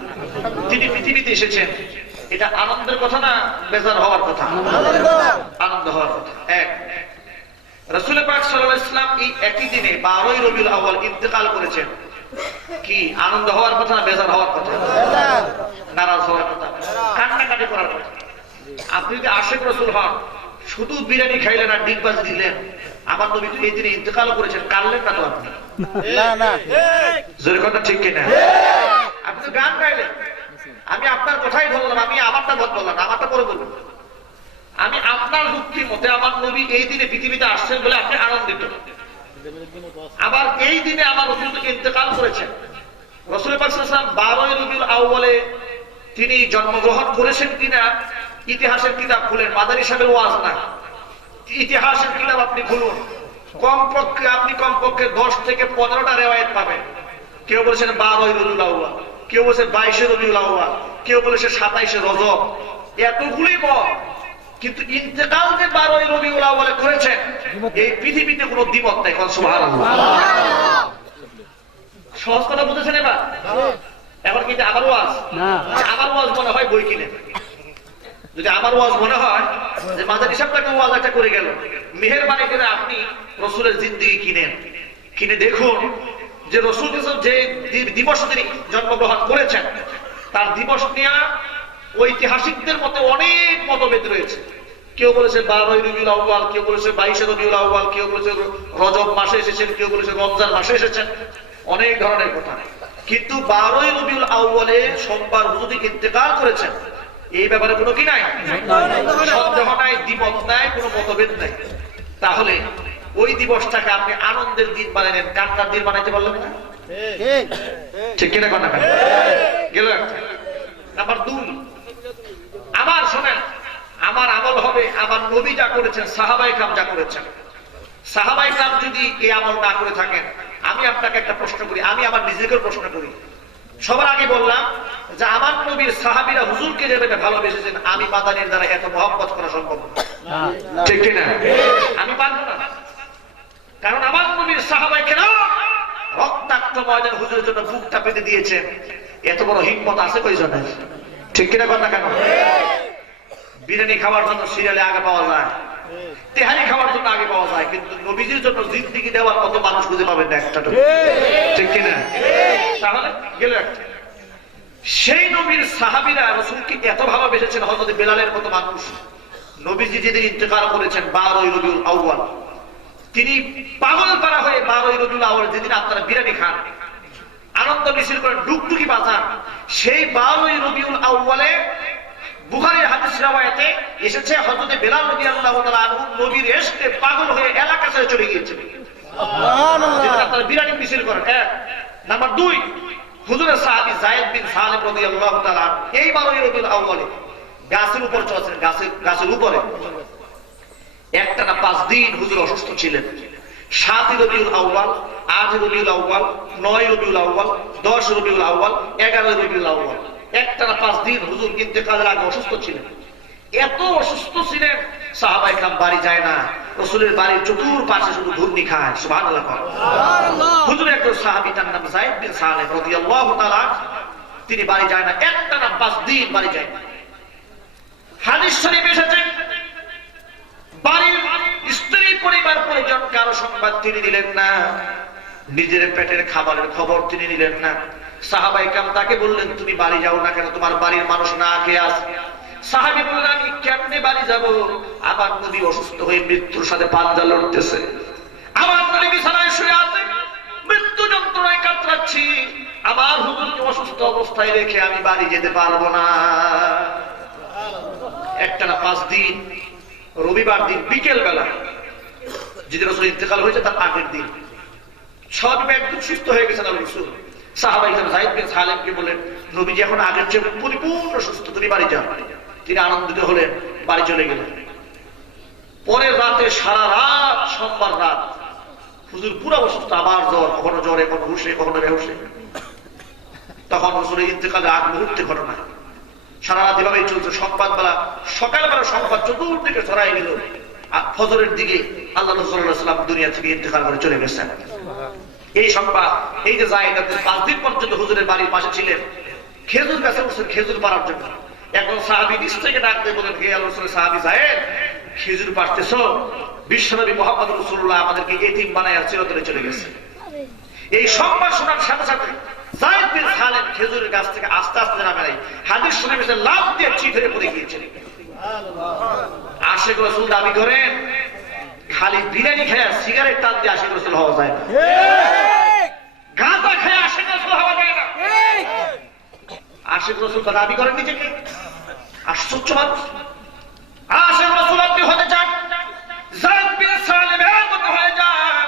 তিনি পৃথিবীতে এসেছেন, এটা আনন্দের কথা না বেজার হওয়ার কথা? আনন্দ হওয়ার কথা। এক, রাসূল পাক সাল্লাল্লাহু আলাইহি সাল্লাম এই একই দিনে 12ই রবিউল আউয়াল ইন্তেকাল করেছেন। কি আনন্দ হওয়ার কথা না বেজার হওয়ার কথা? নারাজ হওয়ার কথা, কান্নাকাটি করার কথা। আপনি যদি আশিক রাসূল হন, শুধু বিরিয়ানি খাইলেন আর ডিগবাজি দিলেন, আমার নবী তো এই দিনে ইন্তেকাল করেছেন, কাঁদলেন না তো আপনি? না না, জোরে কথা ঠিক কিনা? আপনি তো গান গাইলেন, আমি আপনার কথাই বললাম, আমি আমারটা বললাম, আমারটা পরে বলবো। আমি আপনার যুক্তি মতে আমার নবী এই দিনে পৃথিবীতে আসছেন বলে আপনি আনন্দিত, আবার এই দিনে আমার রাসূল ইন্তেকাল করেছেন। রাসূল পাক সাল্লাল্লাহু আলাইহি ওয়াসাল্লাম 12ই রবিউল আউয়ালে তিনি জন্মগ্রহণ করেছেন কিনা ইতিহাসের কিতাব খুলেন, মাদানী সাহেবের ওয়াজ না, ইতিহাসের কিতাব আপনি খুলুন, কমপক্ষে 10 থেকে 15টা রিওয়ায়াত পাবেন। কেউ বলেছেন 12ই রবিউল আউয়াল, কেউ বলেছে 22 রবিউল আউয়াল, কেউ বলেছে 27 রজব, এতগুলি মত। কিন্তু ইন্তেকাল যে 12 রবিউল আউয়ালে করেছেন এই পৃথিবীতে কোনো দ্বিমত নাই। সুবহানাল্লাহ। সহজ কথা বুঝেছেন এবার? এখন কিন্তু আমার ওয়াজ না, আমার ওয়াজ মনে হয় বই কিনে। যদি আমার ওয়াজ মনে হয় যে মাদানী সাহেবটাকে ওয়াজ একটা করে গেল, মেহেরবানি করে আপনি রসুলের জিন্দেগি কিনেন, কিনে দেখুন যে রসুল যে দিবস তিনি জন্মগ্রহণ করেছেন তার দিবস নিয়ে ঐতিহাসিকদের মতে অনেক মতভেদ রয়েছে। কেউ বলেছে 12 রবিউল আউয়াল, কেউ বলেছে 22 রবিউল আউয়াল, কেউ বলেছে রজব মাসে এসেছেন, কেউ বলেছে রমজান মাসে এসেছেন, অনেক ধরনের কথা। কিন্তু 12 রবিউল আউয়ালে সোমবার হুজুর ইন্তেকাল করেছেন, এই ব্যাপারে কোনো কি নাই, সন্দেহ নাই, দ্বিমত নাই, কোনো মতভেদ নাই। তাহলে ওই দিবসটাকে আপনি আনন্দের দিন বানালেন, কান্নার দিন বানাইতে পারলেন না? ঠিক কিনা কথা গেল। নাম্বার 2, আমার শোনেন, আমার আমল হবে আমার নবী যা করেছেন, সাহাবায়ে কেরাম যা করেছেন। সাহাবায়ে কেরাম যদি এই আমল না করে থাকেন, আমি আপনাকে একটা প্রশ্ন করি, আমি আমার নিজেকে প্রশ্ন করি। সবার আগে বললাম যে আমার নবীর সাহাবীরা হুজুরকে যেভাবে ভালোবেসেছেন, আমি মাদানীর দ্বারা এত মহব্বত করা সম্ভব না। ঠিক কিনা? আমি পারবো না, কারণ আমার নবীর সাহাবায়ে কেরাম রক্তাক্ত ময়দান হুজুরের জন্য বুকটা পেতে দিয়েছেন। এত বড় হিম্মত আছে কয়জনের? ঠিক কিনা কথা? কেন বিরিয়ানি খাওয়ার জন্য সিরিয়ালে আগে পাওয়া যায়, তেহারি খাওয়ার জন্য আগে পাওয়া যায়, কিন্তু নবীজির জন্য জিন্দেগি দেওয়ার মতো মানুষ খুঁজে পাবেন না একটা। ঠিক কিনা? তাহলে গেল একটা। সেই নবীর সাহাবীরা রাসূলকে এত ভালোবেসেছেন, হযরত বেলালের মতো মানুষ। নবীজি যেদিন ইন্তেকাল করেছেন 12 রবিউল আউয়াল, তিনি পাগল পারা হয়ে 12 রবিউল আউয়াল যেদিন আপনারা বিরিয়ানি খান, আনন্দ মিছিল করেন, ডুগডুগি বাজান, সেই 12 রবিউল আউয়ালে বুখারীর হাদিস riwayate এসেছে হযরত বেলাল রাদিয়াল্লাহু তাআলা আনহু নবীর ইশকে পাগল হয়ে এলাকা ছেড়ে চলে গিয়েছেন। সুবহানাল্লাহ। যেটা আপনারা বিরিয়ানি মিছিল করেন। এক নাম্বার 2, হুজুরের সাহাবী যায়েদ বিন সালেম রাদিয়াল্লাহু তাআলা এই 12 রবিউল আউয়ালে গাছের উপর চলছেন, গাছের উপরে একটানা 5 দিন হুজুর অসুস্থ ছিলেন। 7 রবিউল আউয়াল, 8 রবিউল আউয়াল, 9 রবিউল আউয়াল, 10 রবিউল আউয়াল, 11 রবিউল আউয়াল, একটানা 5 দিন হুজুর ইন্তেকালের আগে অসুস্থ ছিলেন। এত অসুস্থ ছিলেন, সাহাবায়ে কেরাম বাড়ি যায় না, রাসূলের বাড়ির চতুর্পাশে শুধু ঘূর্ণি খায়। সুবহানাল্লাহ। হুজুর একজন সাহাবী, তার নাম যায়েদ বিন সালেম রাদিয়াল্লাহু তাআলা, তিনি বাড়ি যায় না, একটানা 5 দিন বাড়ি যায় না। হাদিস শরীফে এসেছে বাড়ির স্ত্রী পরিবার পরিজন কারো সংবাদ তিনি নিলেন না, নিজের পেটের খাবারের খবর তিনি নিলেন না। সাহাবায়ে কেরাম তাকে বললেন, তুমি বাড়ি যাও না কেন? তোমার বাড়ির মানুষ না খেয়ে আছে। সাহাবী বললেন, আমি কেমনে বাড়ি যাব? আমার নবী অসুস্থ হয়ে মৃত্যুর সাথে পাঞ্জা লড়তেছে, আমার নবী বিছানায় শুয়ে আছে, মৃত্যু যন্ত্রণায় কাতরাচ্ছি, আমার হুজুরকে অসুস্থ অবস্থায় রেখে আমি বাড়ি যেতে পারবো না। একটানা 5 দিন, রবিবার দিন বিকেল বেলা, যেদিন রাসূল ইন্তেকাল হয়েছে তার আগের দিন, সব একদম সুস্থ হয়ে গেছেন আল্লাহর রাসূল। সাহাবায়ে কেরাম যায়েদ বিন সালেমকে বললেন, নবীজি এখন আগের চেয়ে পরিপূর্ণ সুস্থ, তুমি বাড়ি যাও। তিনি আনন্দিত হলেন, বাড়ি চলে গেলেন। পরের রাতে, সারা রাত, সোমবার রাত, হুজুর পুরো অসুস্থ, আবার জ্বর, কখনো জ্বরে, কখনো হুশে, কখনো বেহুশে। তখন রাসূলের ইন্তেকালের আগ মুহূর্তে ঘটনা, সারা রাত এভাবেই চলছে। সকালবেলা সংবাদ চতুর্দিকে ছড়াই গেল, ফজরের দিকে আল্লাহ রাসূল সাল্লাল্লাহু আলাইহি ওয়াসাল্লাম দুনিয়া থেকে ইন্তেকাল করে চলে গেছেন। এই সংবাদ, এই যে যায়েদ 5 দিন পর্যন্ত হুজুরের বাড়ির পাশে ছিলেন, খেজুর গাছে উঠছেন খেজুর পাড়ার জন্য। একজন সাহাবী নিচ থেকে ডাক দিয়ে বলেন, হে আল্লাহর রাসূলের সাহাবী যায়েদ, খেজুর পাড়তেছো? বিশ্বনবী মুহাম্মদ রাসূলুল্লাহ আমাদেরকে এতিম বানায় চিরতরে চলে গেছে। এই সংবাদ শোনার সাথে সাথে যায়েদ বিন সালেম খেজুরের গাছ থেকে আস্তে আস্তে নামে নাই, হাদিস শুনে গেছে, লাফ দিয়ে চিঠে পড়ে গিয়েছেন। আশিক রাসূল দাবি করেন, খালি বিরিয়ানি খেয়ে সিগারেট টান দিয়ে আশিক রাসূল হওয়া যায় না, গাঁজা খেয়ে আশিক রাসূল হওয়া যায় না। আশিক রাসূল দাবি করেন নিজেকে, আশ্চর্য মানুষ। আশিক রাসূল আপনি হতে চান, যায়েদ বিন সালেমের মতো হয়ে যান।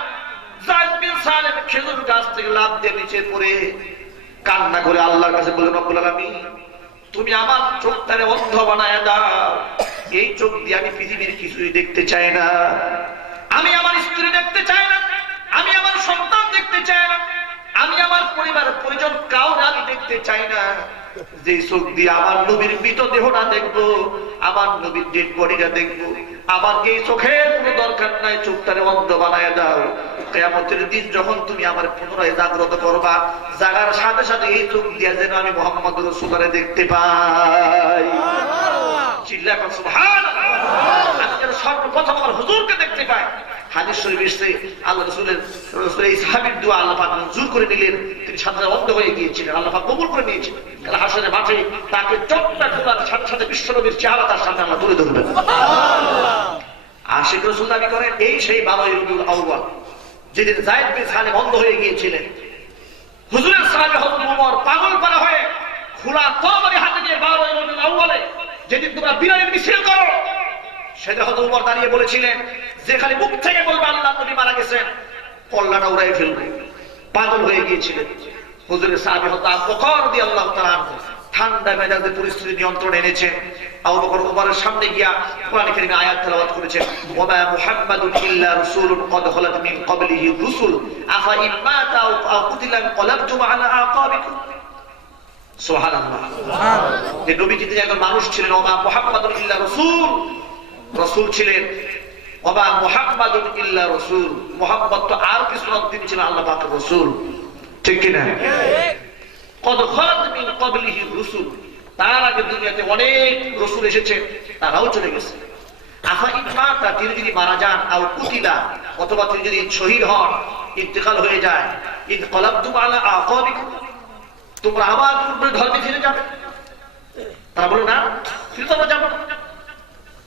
যায়েদ বিন সালেম খেজুর গাছ থেকে লাফ দিয়ে নিচে পড়ে কান্না করে আল্লাহর কাছে বলেন, রব্বুল আলামিন, তুমি আমার চোখটারে অন্ধ বানায় দাও, এই চোখ দিয়ে আমি পৃথিবীর কিছুই দেখতে চাই না, আমি আমার স্ত্রী দেখতে চাই না, আমি আমার সন্তান দেখতে চাই না, আমি আমি আমার পরিবার পরিজন কাউকে আমি দেখতে চাই না। যে চোখ দিয়ে আমার নবীর মৃতদেহটা দেখবো, আমার নবীর ডেড বডিটা দেখবো, আমার যে চোখের কোনো দরকার নাই, চোখটারে অন্ধ বানায় দাও। কিয়ামতের দিন যখন তুমি আমার পুনরায় জাগ্রত করবা, জাগার সাথে সাথে এই চোখ দিয়ে যেন আমি মুহাম্মদ রাসূলুল্লাহকে দেখতে পাই। চিল্লায় বলেন সুবহানাল্লাহ। আজকের সর্বপ্রথম আমার হুজুরকে দেখতে পাই। হাদিস শরীফে এসেছে আল্লাহ রাসূলের এই সাহাবীর দোয়া আল্লাহ পাক মঞ্জুর করে নিলেন। তিনি সাথে অন্ধ হয়ে গিয়েছিলেন, আল্লাহ পাক কবুল করে নিয়েছিলেন। কাল হাসরের মাঠে তাকে চোখটা খোলার সাথে সাথে বিশ্বনবীর চেহারা তার সামনে আল্লাহ তুলে ধরবেন। আশিক রাসূল দাবি করেন এই সেই 12 রবিউল আউয়াল, যেদিন যায়েদ বিন সালেম অন্ধ হয়ে গিয়েছিলেন। হুজুরের সাহাবী হযরত ওমর পাগল পারা হয়ে খোলা তরবারি হাতে নিয়ে 12 রবিউল আউয়ালে যেদিন তোমরা বিজয়ের মিছিল করো, সেদিন হযরত ওমর দাঁড়িয়ে বলেছিলেন যে খালি মুখ থেকে বলবে আল্লাহ নবী মারা গেছেন, কল্লাটা উড়াই ফেলবে। পাগল হয়ে গিয়েছিলেন। হুজুরের সাহাবী হযরত আবু বকর রাদিয়াল্লাহু তাআলা ঠান্ডা মেজাজে পরিস্থিতি নিয়ন্ত্রণে এনেছেন। আবু বকর ওমরের সামনে গিয়া কোরআন কারীমে আয়াত তেলাওয়াত করেছেন, ওয়া মা মুহাম্মাদুন ইল্লা রাসূলুন ক্বাদ খালাত মিন ক্বাবলিহি রুসুল আফা ইন মাতা আও কুতিলা ক্বালাবতুম আলা আকাবিকুম। সুবহানাল্লাহ। যে নবী যিনি একজন মানুষ ছিলেন, ওয়া মা মুহাম্মাদুন ইল্লা রাসূল, রাসূল ছিলেন। ওয়া মা মুহাম্মাদুন ইল্লা রাসূল, মুহাম্মদ তো আর কিছু না, তিনি ছিলেন আল্লাহ পাকের রাসূল। ঠিক কি না? ক্বাদ খালাত মিন ক্বাবলিহি রুসুল, তার আগে দুনিয়াতে অনেক রাসূল এসেছেন, তারাও চলে গেছে। আফা ইন মাতা, তিনি যদি মারা যান, আও কুতিলা, অথবা তিনি যদি শহীদ হন, ইন্তেকাল হয়ে যায়, ইন ক্বালাবতুম আলা আকাবিকুম, তোমরা আবার পূর্বের ধর্মে ফিরে যাবে। তারা বলে না, ফিরে তো যাবো না।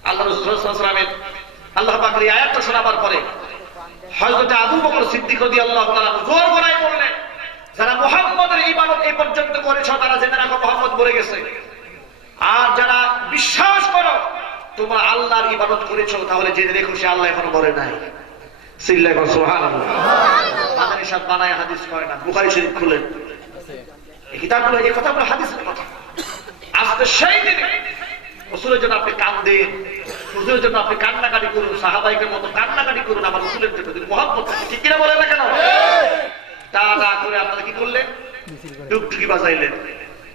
আল্লাহ রাসূল সাল্লাল্লাহু আলাইহি ওয়াসাল্লামের আল্লাহ পাকের এই আয়াতটা শোনাবার পরে হযরত আবু বকর সিদ্দিক রাদিয়াল্লাহু তাআলা জোর গলায় বললেন, যারা মুহাম্মদের ইবাদত এই পর্যন্ত করেছো তারা জেনে রাখো মুহাম্মদ মরে গেছে। আর যারা বিশ্বাস করো তোমরা আল্লাহর ইবাদত করেছো, তাহলে জেনে রেখো সে আল্লাহ এখনো মরে নাই। চিল্লায় বলো সুবহানাল্লাহ। মাদানী সাহেব বানায় হাদিস করে না, বুখারী শরীফ খুলেন, এই কিতাবগুলো, এই কথাগুলো হাদিসের কথা। আজকে সেই দিনে রাসূলের জন্য আপনি কাঁদেন, হুজুরের জন্য আপনি কান্নাকাটি করুন, সাহাবাইকের মতো কান্নাকাটি করুন আমার রাসূলের জন্য, যদি মুহাম্মদ ঠিক কিনা বলেন না কেন? তা না করে আপনারা কি করলেন? টুকটুকি বাজাইলেন,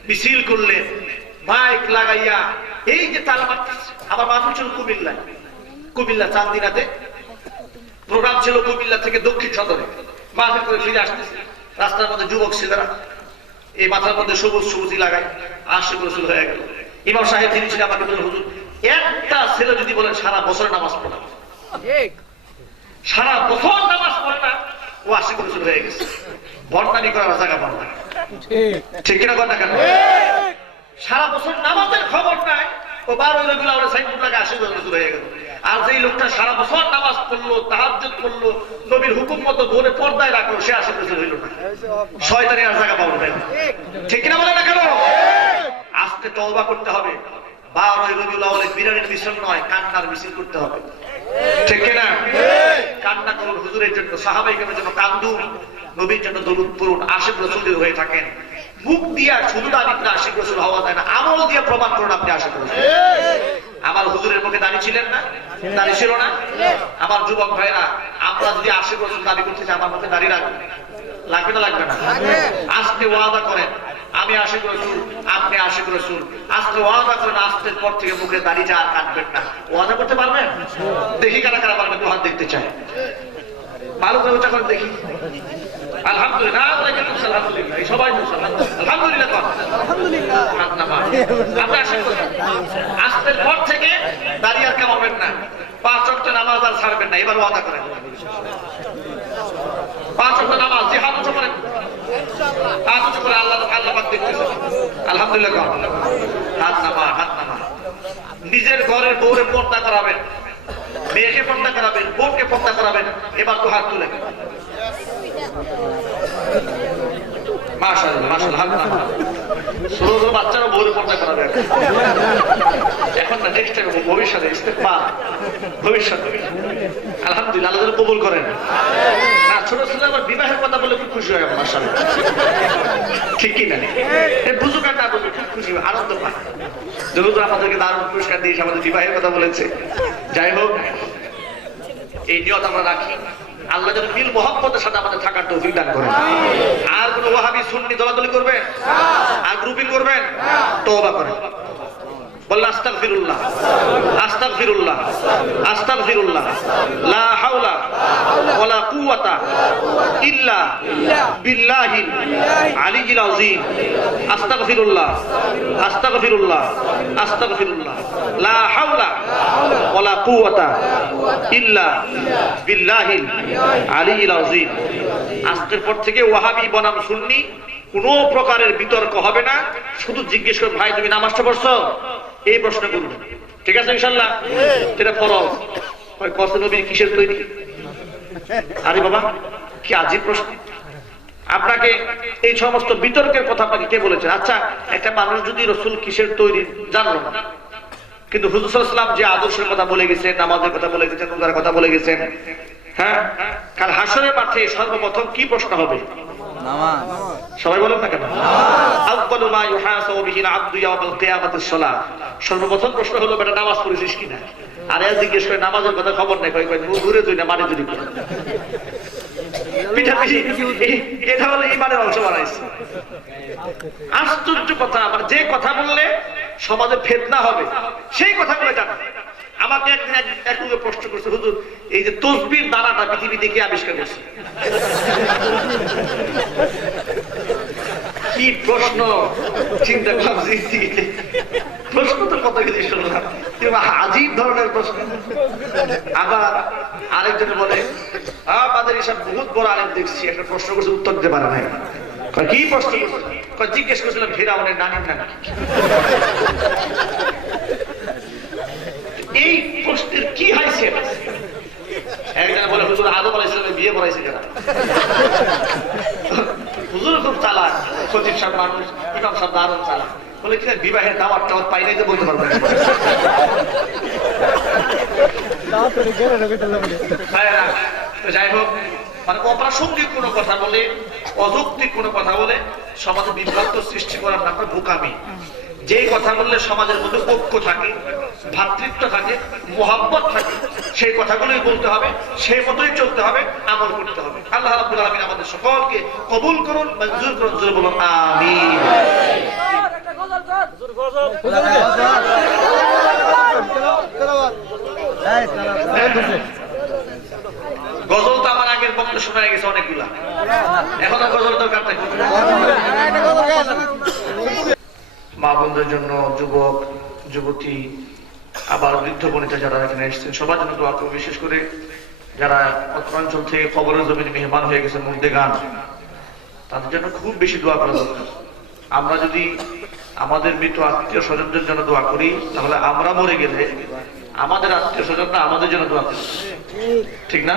মিছিল করলেন, মাইক লাগাইয়া এই যে তালা মারতেছে। আমার মানুষ ছিল কুমিল্লায়, কুমিল্লা চান্দিনাতে প্রোগ্রাম ছিল, কুমিল্লা থেকে দক্ষিণ সদরে মাহফিল করে ফিরে আসতেছে। রাস্তার মধ্যে যুবক ছেলেরা এই মাথার মধ্যে সবুজ সবুজি লাগায়, আশিক রাসূল হয়ে গেল। ইমাম সাহেব তিনি ছিলেন, আমাকে বলেন হুজুর একটা ছেলে যদি বলেন সারা বছর নামাজ পড়ে, সারা বছর নামাজ পড়ে না, ও আশিক রাসূল হয়ে গেছে। বর্ণানি করার জায়গা পান না, ঠিক কিনা কথা কেন? সারা বছর নামাজের খবর নাই, ও 12 রবিউল আউয়ালে সাইনবোর্ড লাগা আশিক রাসূল হয়ে গেল। আর যেই লোকটা সারা বছর নামাজ পড়লো, তাহাজ্জুদ করলো, নবীর হুকুম মতো ভোরে পর্দায় রাখলো, সে আশিক রাসূল হইল না। শয়তানি আর জায়গা পাবো না, ঠিক কিনা বলে না কেন? আজকে তওবা করতে হবে। 12 রবিউল আউয়ালে বিরানের মিছিল নয়, কান্নার মিছিল করতে হবে, ঠিক কিনা? কান্না করুন হুজুরের জন্য, সাহাবাইকের জন্য কান্দুন, নবীর জন্য দরুদ পড়ুন, আশিক রাসূল হয়ে থাকেন। মুখ দিয়া শুধু দাবি করে আশিক রাসূল হওয়া যায় না, আমল দিয়ে প্রমাণ করুন আপনি আশিক রাসূল। আমার হুজুরের মুখে দাঁড়িয়ে ছিলেন না? দাঁড়িয়ে ছিল না? আমার যুবক ভাইরা, আমরা যদি আশিক রাসূল দাবি করতে চাই, আমার মুখে দাঁড়িয়ে রাখবেন, লাগবে না লাগবে না? আজকে ওয়াদা করেন আমি আশিক রাসূল, আপনি আশিক রাসূল। আজকে ওয়াদা করেন আজকের পর থেকে মুখে দাঁড়িয়ে যা আর কাটবেন না। ওয়াদা করতে পারবেন? দেখি কারা কারা পারবেন, দু হাত দেখতে চাই, ভালো করে উচ্চারণ করেন দেখি। আলহামদুলিল্লাহ, আলহামদুলিল্লাহ, সবাই আলহামদুলিল্লাহ কর, আলহামদুলিল্লাহ। আপনি আশিক রাসূল, আজকের পর থেকে দাঁড়িয়ে আর কামাবেন না, 5 ওয়াক্ত নামাজ আর ছাড়বেন না। এবার ওয়াদা করেন 5 ওয়াক্ত নামাজ, জিহাদ উঁচু করেন, হাত উঁচু করে আল্লাহ আল্লাহ পাক দেখতেছেন। আলহামদুলিল্লাহ কর, হাত নামা, হাত নামা। নিজের ঘরের বউরে পর্দা করাবেন, মেয়েকে পর্দা করাবেন, বোনকে পর্দা করাবেন। এবার তো হাত তুলেন, মাশাআল্লাহ মাশাআল্লাহ, হাত নামা। ছোট ছোট বাচ্চারা বউরে পর্দা করাবে এখন না, নেক্সট টাইম, ভবিষ্যতে ইস্তেগফার, ভবিষ্যতে। আলহামদুলিল্লাহ, আল্লাহ কবুল করেন। না, ছোট ছেলে আবার বিবাহের কথা বলে খুব খুশি হয়, মাশাআল্লাহ, ঠিক কি না? বুঝুক আর না বুঝুক, খুব খুশি হয়, আনন্দ পায়। হুজুর আমাদেরকে দারুণ পুরস্কার দিয়েছে, আমাদের বিবাহের কথা বলেছে। যাই হোক, এই নিয়ত আমরা রাখি। আল্লাহ যেন মিল মোহাম্মতের সাথে আমাদের থাকার তৌফিক দান করেন। আর কোন ওয়াহাবি সুন্নি দলাদলি করবেন, আর গ্রুপিং করবেন, তওবা করেন। বললেন আস্তাগফিরুল্লাহ, আস্তাগফিরুল্লাহ, আস্তাগফিরুল্লাহ, লা হাওলা ওয়ালা কুওয়াতা ইল্লা বিল্লাহিল আলিয়্যিল আযীম। আস্তাগফিরুল্লাহ, আস্তাগফিরুল্লাহ, আস্তাগফিরুল্লাহ, লা হাওলা ওয়ালা কুওয়াতা ইল্লা বিল্লাহিল আলিয়্যিল আযীম। আজকের পর থেকে ওয়াহাবি বনাম সুন্নি কোনো প্রকারের বিতর্ক হবে না। শুধু জিজ্ঞেস করুন, ভাই তুমি নামাজটা পড়ছো? এই প্রশ্ন করুন, ঠিক আছে ইনশাআল্লাহ? এটা ফরজ। কত নবী কিসের তৈরি? আরে বাবা, কি আজীব প্রশ্ন! আপনাকে এই সমস্ত বিতর্কের কথা আপনাকে কে বলেছেন? আচ্ছা, একটা মানুষ যদি রাসূল কিসের তৈরি জানলো না, কিন্তু হুজুর সাল্লাল্লাহু আলাইহি ওয়াসাল্লাম যে আদর্শের কথা বলে গেছেন, নামাজের কথা বলে গেছেন, রোজার কথা বলে গেছেন, হ্যাঁ, কাল হাসরের মাঠে সর্বপ্রথম কি প্রশ্ন হবে? নামাজ। সবাই বলেন না কেন? আউয়ালু মা ইউহাসাবু বিহিল আবদু ইয়াওমাল কিয়ামাতিস সালাত। সর্বপ্রথম প্রশ্ন হলো, বেটা নামাজ পড়েছিস কিনা? আর এ জিজ্ঞেস করে নামাজের কথা খবর নাই, কই ঘুরে তুই না মানে যদি পিঠাপিঠি, এটা হলো ইমানের অংশ বানাইছে। আশ্চর্য কথা, আমার যে কথা বললে সমাজে ফিতনা হবে সেই কথাগুলো জানা। আমাকে একদিন এক লোক প্রশ্ন করছে, হুজুর এই যে তসবির দানাটা পৃথিবী থেকে আবিষ্কার করছে। কি প্রশ্ন, চিন্তা ভাবছি, প্রশ্ন তো কত কিছু শুনলাম, আজীব ধরনের প্রশ্ন। আবার আরেকজন বলে, আমাদের এসব বহুত বড় আলেম দেখছি, একটা প্রশ্ন করছে উত্তর দিতে পারে না। কি প্রশ্ন? জিজ্ঞেস করছিলাম ফিরআউনের নানির নাম কি? এই প্রশ্নের কি হাইসিয়ত? একজন বলে, হুজুর আদম আলাইহিস সালামের বিয়ে পড়াইছে কেন? হুজুর খুব চালাক, খতিব সাহেব মানুষ, ইমাম সাহেব দারুণ চালাক। বলে কি বিবাহের দাওয়াত টাওয়াত পাই নাই, তো বলতে পারবেন। যাই হোক, মানে অপ্রাসঙ্গিক কোনো কথা বলে, অযৌক্তিক কোনো কথা বলে সমাজে বিভ্রান্ত সৃষ্টি করার নাম বোকামি। যে কথা বললে সমাজের মধ্যে ঐক্য থাকে, ভ্রাতৃত্ব থাকে, মোহাব্বত থাকে, সেই কথাগুলোই বলতে হবে, সেই মতোই চলতে হবে, আমল করতে হবে। আল্লাহ রাব্বুল আলামিন আমাদের সকলকে কবুল করুন, মঞ্জুর করুন, জোরে বলুন আমিন। গজল তো আমার আগের বক্তব্য শোনা গেছে অনেকগুলা, এখন আর গজল দরকার নাই। মা বোনদের জন্য, যুবক যুবতী, আবার বৃদ্ধ বনিতা যারা এখানে এসেছেন, সবার জন্য দোয়া করব। বিশেষ করে যারা অঞ্চল থেকে কবরের জমিনে মেহমান হয়ে গেছে, মুর্দে গান, তাদের জন্য খুব বেশি দোয়া করা দরকার। আমরা যদি আমাদের মৃত আত্মীয় স্বজনদের জন্য দোয়া করি, তাহলে আমরা মরে গেলে আমাদের আত্মীয় স্বজনরা আমাদের জন্য দোয়া করবে, ঠিক না?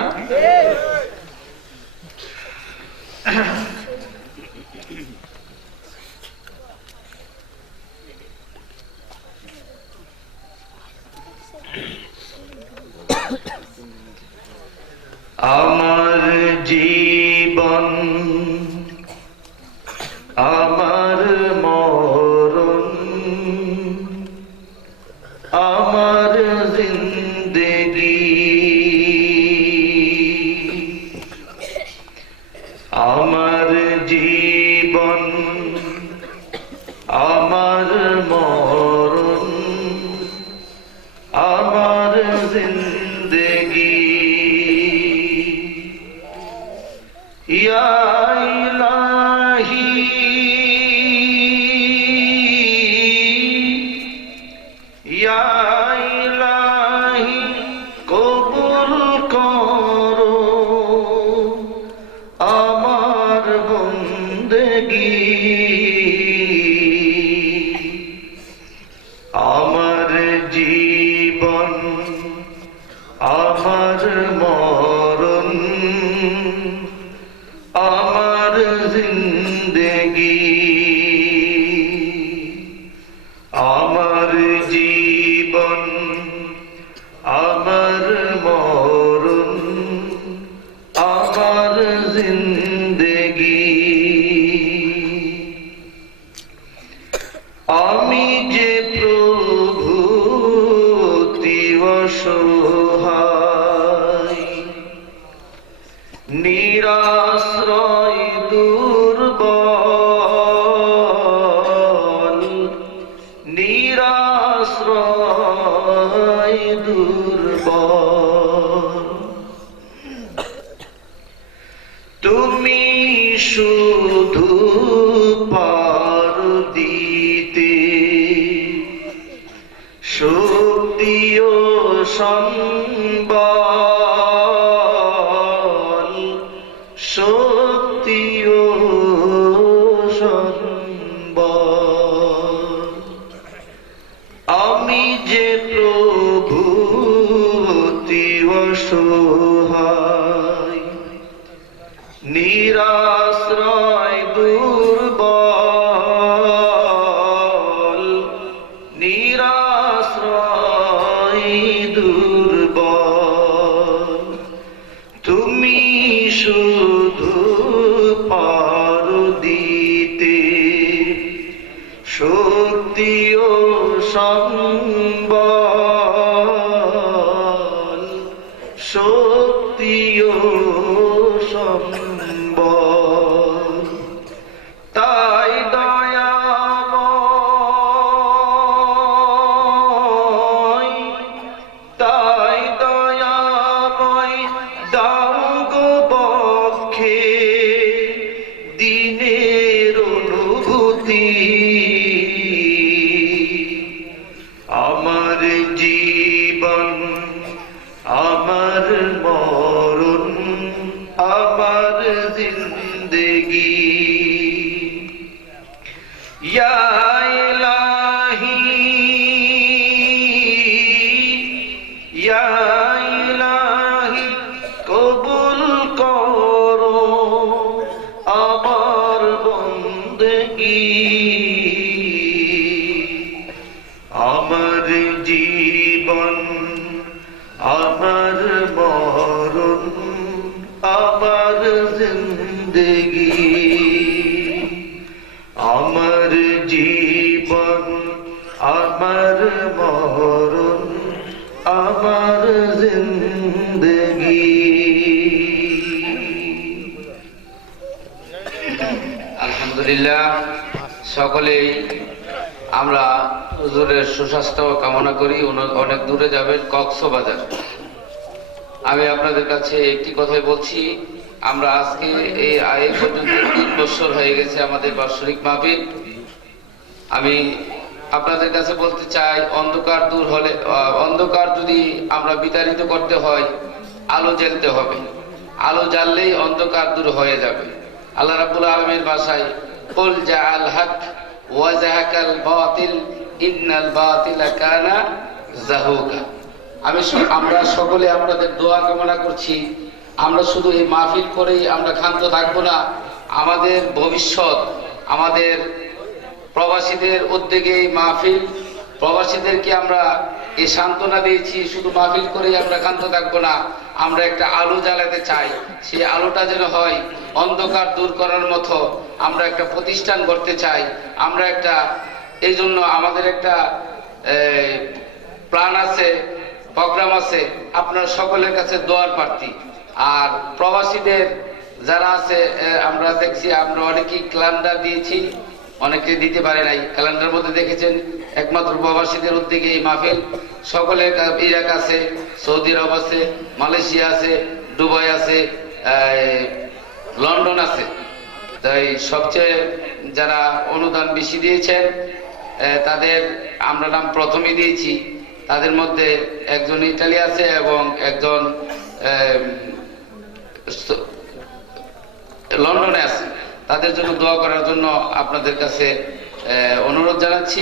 আমার জীবন, আমার মরণ, আমার জিন্দেগি, আমার জীবন, আমার মরণ, আমার জিন্দেগি। ইয়া ইলাহি ইয়া ইলাহি কবুল করো আমার বন্দেগি, আমার জীবন, আমার মরণ, আমার জিন্দেগি, আমার জীবন, আমার মরণ, আমার জিন্দেগি। আমি যে প্রভু অতি অসহায়, আশ্রয় দুর্বল, তুমি শুধু পারো দিতে শক্তি ও সম্বল, শক্তি ও সম্বল। আমি যে প্রভু অতি অসহায়, নিরাশ্রয় দুর্বল, নিরাশ্রয় দুর্বল, তুমি শুধু পারো দিতে শক্তি ও সম্বল, শক্তি ও সম্বল। তাই দয়াময়, তাই দয়াময় দাও গো বক্ষে দিনের অনুভূতি, আমার জীবন আমার মরণ আমার জিন্দেগি। ইয়া ইলাহি, ইয়া ইলাহি কবুল করো আমার বন্দেগি, আমার জীবন আমার মরণ আমার জিন্দেগি, আমার জীবন আমার মরণ আমার জিন্দেগি। আলহামদুলিল্লাহ, সকলেই আমরা হুজুরের সুস্বাস্থ্য কামনা করি। অনেক দূরে যাবেন, কক্সবাজার। আমি আপনাদের কাছে একটি কথাই বলছি, আমরা আজকে এই পর্যন্ত 3 বছর হয়ে গেছে আমাদের বাৎসরিক মাহফিল। আমি আপনাদের কাছে বলতে চাই, অন্ধকার দূর হলে, অন্ধকার যদি আমরা বিতাড়িত করতে হয়, আলো জ্বালতে হবে। আলো জ্বাললেই অন্ধকার দূর হয়ে যাবে। আল্লাহ রাব্বুল আলামিনের ভাষায় কুল জাআল হক ওয়া যাহাকাল বাতিল ইন্নাল বাতিলা কানা যাহুকা। আমরা সকলে আপনাদের দোয়া কামনা করছি। আমরা শুধু এই মাহফিল করেই আমরা ক্ষান্ত থাকবো না। আমাদের ভবিষ্যৎ, আমাদের প্রবাসীদের উদ্যোগে এই মাহফিল, প্রবাসীদেরকে আমরা এই সান্ত্বনা দিয়েছি। শুধু মাহফিল করেই আমরা ক্ষান্ত থাকবো না, আমরা একটা আলো জ্বালাতে চাই। সেই আলোটা যেন হয় অন্ধকার দূর করার মতো, আমরা একটা প্রতিষ্ঠান করতে চাই। আমরা একটা, এই জন্য আমাদের একটা প্ল্যান আছে, প্রোগ্রাম আছে। আপনারা সকলের কাছে দোয়ার প্রার্থী। আর প্রবাসীদের যারা আছে, আমরা দেখছি আমরা অনেকেই ক্যালেন্ডার দিয়েছি, অনেকে দিতে পারে নাই। ক্যালেন্ডার মধ্যে দেখেছেন একমাত্র প্রবাসীদের উদ্যোগে এই মাহফিল। সকলের ইরাক আছে, সৌদি আরব আছে, মালয়েশিয়া আছে, দুবাই আছে, লন্ডন আছে। তাই সবচেয়ে যারা অনুদান বেশি দিয়েছেন তাদের আমরা নাম প্রথমে দিয়েছি। তাদের মধ্যে একজন ইটালি আছে এবং একজন লন্ডনে আছে। তাদের জন্য দোয়া করার জন্য আপনাদের কাছে অনুরোধ জানাচ্ছি।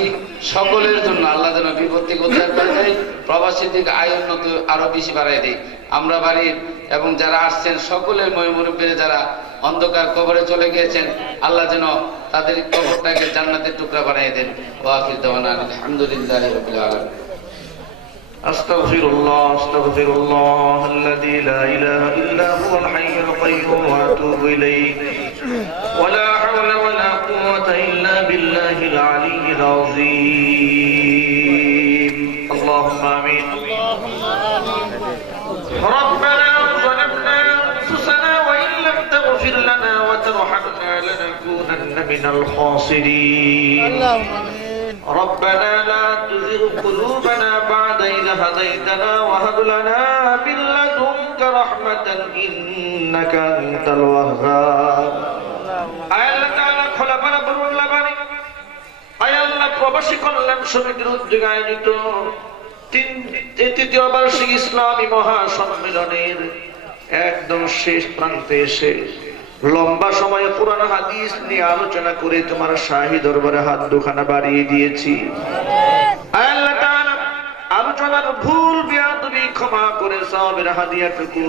সকলের জন্য আল্লাহ যেন বিপদ থেকে উদ্ধার করে দেয়, প্রবাসী থেকে আয় উন্নত আরো বেশি বাড়াই দেয়। আমরা বাড়ির এবং যারা আসছেন সকলের মুরব্বীরা যারা অন্ধকার কবরে চলে গিয়েছেন, আল্লাহ যেন তাদের কবরটাকে জান্নাতের টুকরা বানিয়ে দেন। ওয়া আখির দাওয়ানা আলহামদুলিল্লাহি রাব্বিল আলামিন। আস্তাগফিরুল্লাহ, আস্তাগফিরুল্লাহ আল্লাযী লা ইলাহা ইল্লা হুয়াল হাইয়ুল কাইয়্যুম ওয়া আতুবু ইলাইহি ওয়া লা হাওলা ওয়া লা কুওয়াতা ইল্লা বিল্লাহিল আলিয়্যিল আযীম। আল্লাহুম্মা আমিন। ربنا ظلمنا أنفسنا وإن لم تغفر لنا وترحمنا لنكونن من الخاسرين. ربنا لا تزغ قلوبنا بعد إذ هديتنا وهب لنا من لدنك رحمة إنك أنت الوهاب আল্লাহ তাআলা খোলাপাড়া বরুল্লাহ বাড়ি আল্লাহ প্রবাসী কল্যাণ সমিতির উদ্যোগে আয়োজিত তৃতীয় বার্ষিক ইসলামী মহাসম্মেলনের একদম শেষ প্রান্তে এসে লম্বা সময়ে কোরআন হাদিস নিয়ে আলোচনা করে তোমার শাহী দরবারে হাত দুখানা বাড়িয়ে দিয়েছি। আল্লাহ তাআলা আলোচনার ভুল বিয়াদবি ক্ষমা করে সওয়াবের হাদিয়াটুকু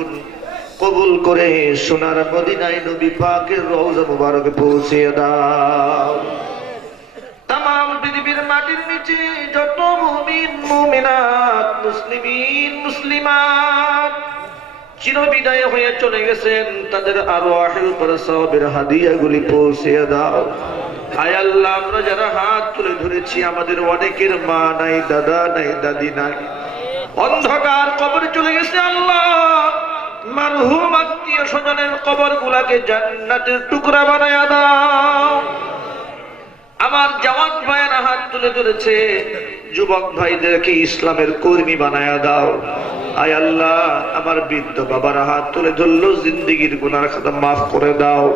কবুল করে সোনার মদিনায় নবী পাকের রওজা মুবারকে পৌঁছে দাও। তামাম পৃথিবীর মাটির নিচে যত মুমিন মুমিনাত মুসলিমিন মুসলিমাত চিরবিদায় হয়ে চলে গেছেন তাদের আরওয়াহের উপর সওয়াবের হাদিয়াগুলি পৌঁছে দাও। আয় আল্লাহ, আমরা যারা হাত তুলে ধরেছি আমাদের অনেকের মা নাই, দাদা নাই, দাদি নাই, অন্ধকার কবরে চলে গেছে। আল্লাহ, মারহুম আত্মীয় স্বজনের কবর গুলাকে জান্নাতের টুকরা বানায়া দাও। আমার জওয়ান ভাইয়েরা হাত তুলে ধরেছে, যুবক ভাইদেরকে ইসলামের কর্মী বানায়া দাও। আয় আল্লাহ, আমার বৃদ্ধ বাবারা হাত তুলে ধরলো, জিন্দেগির গুনার খাতা মাফ করে দাও।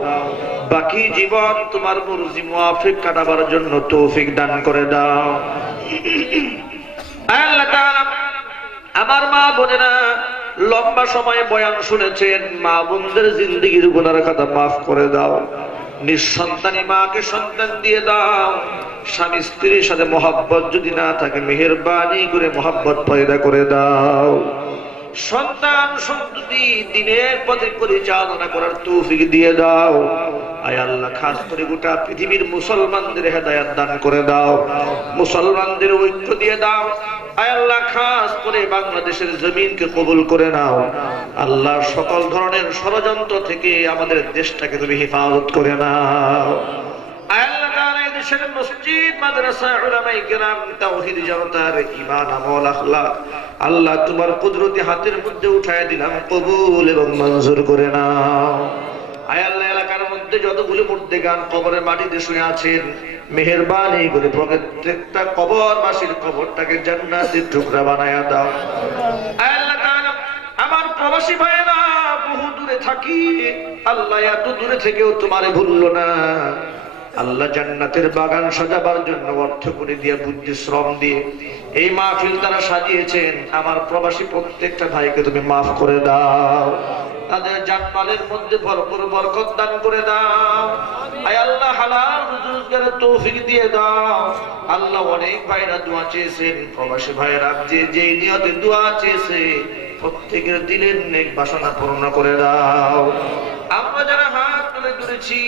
বাকি জীবন তোমার মর্জি মুআফিক কাটাবার জন্য তৌফিক দান করে দাও। আয় আল্লাহ তাআলা, আমার মা বোনেরা লম্বা সময় বয়ান শুনেছেন, মা বোনদের জিন্দেগির গুনার খাতা মাফ করে দাও। নিঃসন্তানী মাকে সন্তান দিয়ে দাও। স্বামী স্ত্রীর সাথে মহব্বত যদি না থাকে মেহেরবানি করে মহব্বত পয়দা করে দাও। সন্তান সন্ততি দিনের পথে পরিচালনা করার তৌফিক দিয়ে দাও। আয় আল্লাহ, খাস করে গোটা পৃথিবীর মুসলমানদের হেদায়েত দান করে দাও, মুসলমানদের ঐক্য দিয়ে দাও। আয় আল্লাহ, খাস করে বাংলাদেশের জমিনকে কবুল করে নাও। আল্লাহ, সকল ধরনের ষড়যন্ত্র থেকে আমাদের দেশটাকে তুমি হেফাজত করে নাও। আয় আল্লাহ তাআলা, এই দেশের মসজিদ মাদ্রাসা উলামায়ে কেরাম তাওহীদ জনতার ঈমান আমল আখলাক আল্লাহ তোমার কুদরতি হাতের মধ্যে উঠায় দিলাম, কবুল এবং মঞ্জুর করে নাও। আয় আল্লাহ, এলাকার মধ্যে যতগুলো মুর্দেগান কবরের মাটিতে শুয়ে আছেন মেহেরবানি করে প্রত্যেকটা কবরবাসীর কবরটাকে জান্নাতের টুকরা বানায়া দাও। আয় আল্লাহ তাআলা, আমার প্রবাসী ভাইয়েরা বহু দূরে থাকি, আল্লাহ এত দূরে থেকেও তোমারে ভুললো না। আল্লাহ, জান্নাতের বাগান সাজাবার জন্য অর্থ করে দিয়ে বুদ্ধি শ্রম দিয়ে এই মাহফিল তারা সাজিয়েছেন। আমার প্রবাসী প্রত্যেকটা ভাইকে তুমি মাফ করে দাও, তাদের জানমালের মধ্যে ভরপুর বরকত দান করে দাও। আয় আল্লাহ, হালাল রোজগারের তৌফিক দিয়ে দাও। আল্লাহ, অনেক ভাইরা দোয়া চেয়েছেন, প্রবাসী ভাইরা যে নিয়তে দোয়া চেয়েছে প্রত্যেকের দিলের নেক বাসনা পূর্ণ করে দাও। আমরা যারা হাত তুলে ধরেছি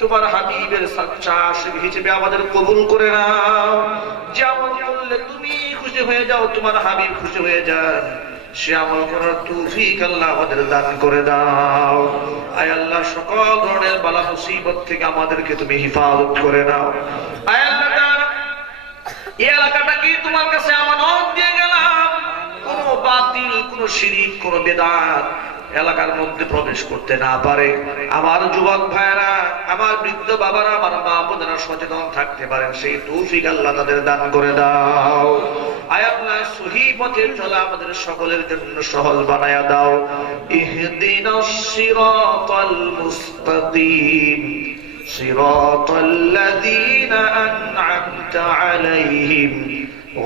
তোমার হাবিবের সাচ্চা আশিক হিসেবে আমাদের কবুল করে নাও। যেমন করলে তুমি খুশি হয়ে যাও, তোমার হাবিব খুশি হয়ে যান, সে আমল করার তৌফিক আল্লাহ আমাদের দান করে দাও। আয় আল্লাহ, সকল ধরনের বালা মুসিবত থেকে আমাদেরকে তুমি হেফাজত করে নাও। আয় আল্লাহ তাআলা, এই এলাকাটাকে তোমার কাছে আমানত দিয়ে গেলাম, কোন বাতিল, কোন শিরিক, কোন বেদাত এলাকার মধ্যে প্রবেশ করতে না পারে। আমার যুবক ভাইয়েরা, আমার বৃদ্ধ বাবারা, আমার মা বোনেরা সচেতন থাকতে পারেন, সেই তৌফিক আল্লাহ তাদের দান করে দাও। আয় আল্লাহ, সহিহ পথে চলা আমাদের সকলের জন্য সহজ বানায়া দাও। ইহদিনাস সিরাতাল মুস্তাকিম সিরাতাল লাযীনা আন'আমতা আলাইহিম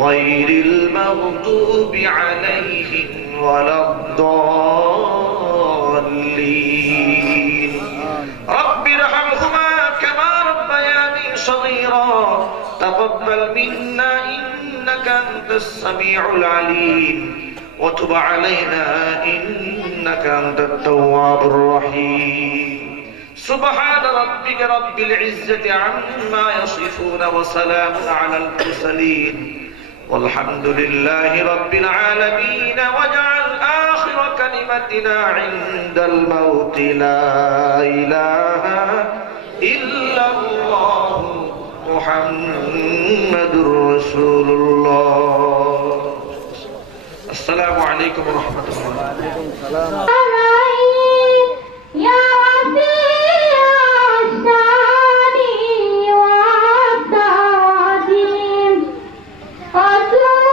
গায়রিল মাগদুবি আলাইহিম ওয়ালাদ-দাল্লিন। রাব্বিরহামহুমা কামা রাব্বায়ানি সগীরা তাকাব্বাল মিন্না ইন্নাকা আনতাস সামিউল আলীম ওয়া তুব আলাইনা ইন্নাকা আনতাত তাওয়াবুর রহিম। سبحان ربك رب العزة عما يصفون وسلام على المرسلين والحمد لله رب العالمين. واجعل آخر كلمتنا عند الموت لا إله إلا الله محمد رسول الله. السلام عليكم ورحمة الله.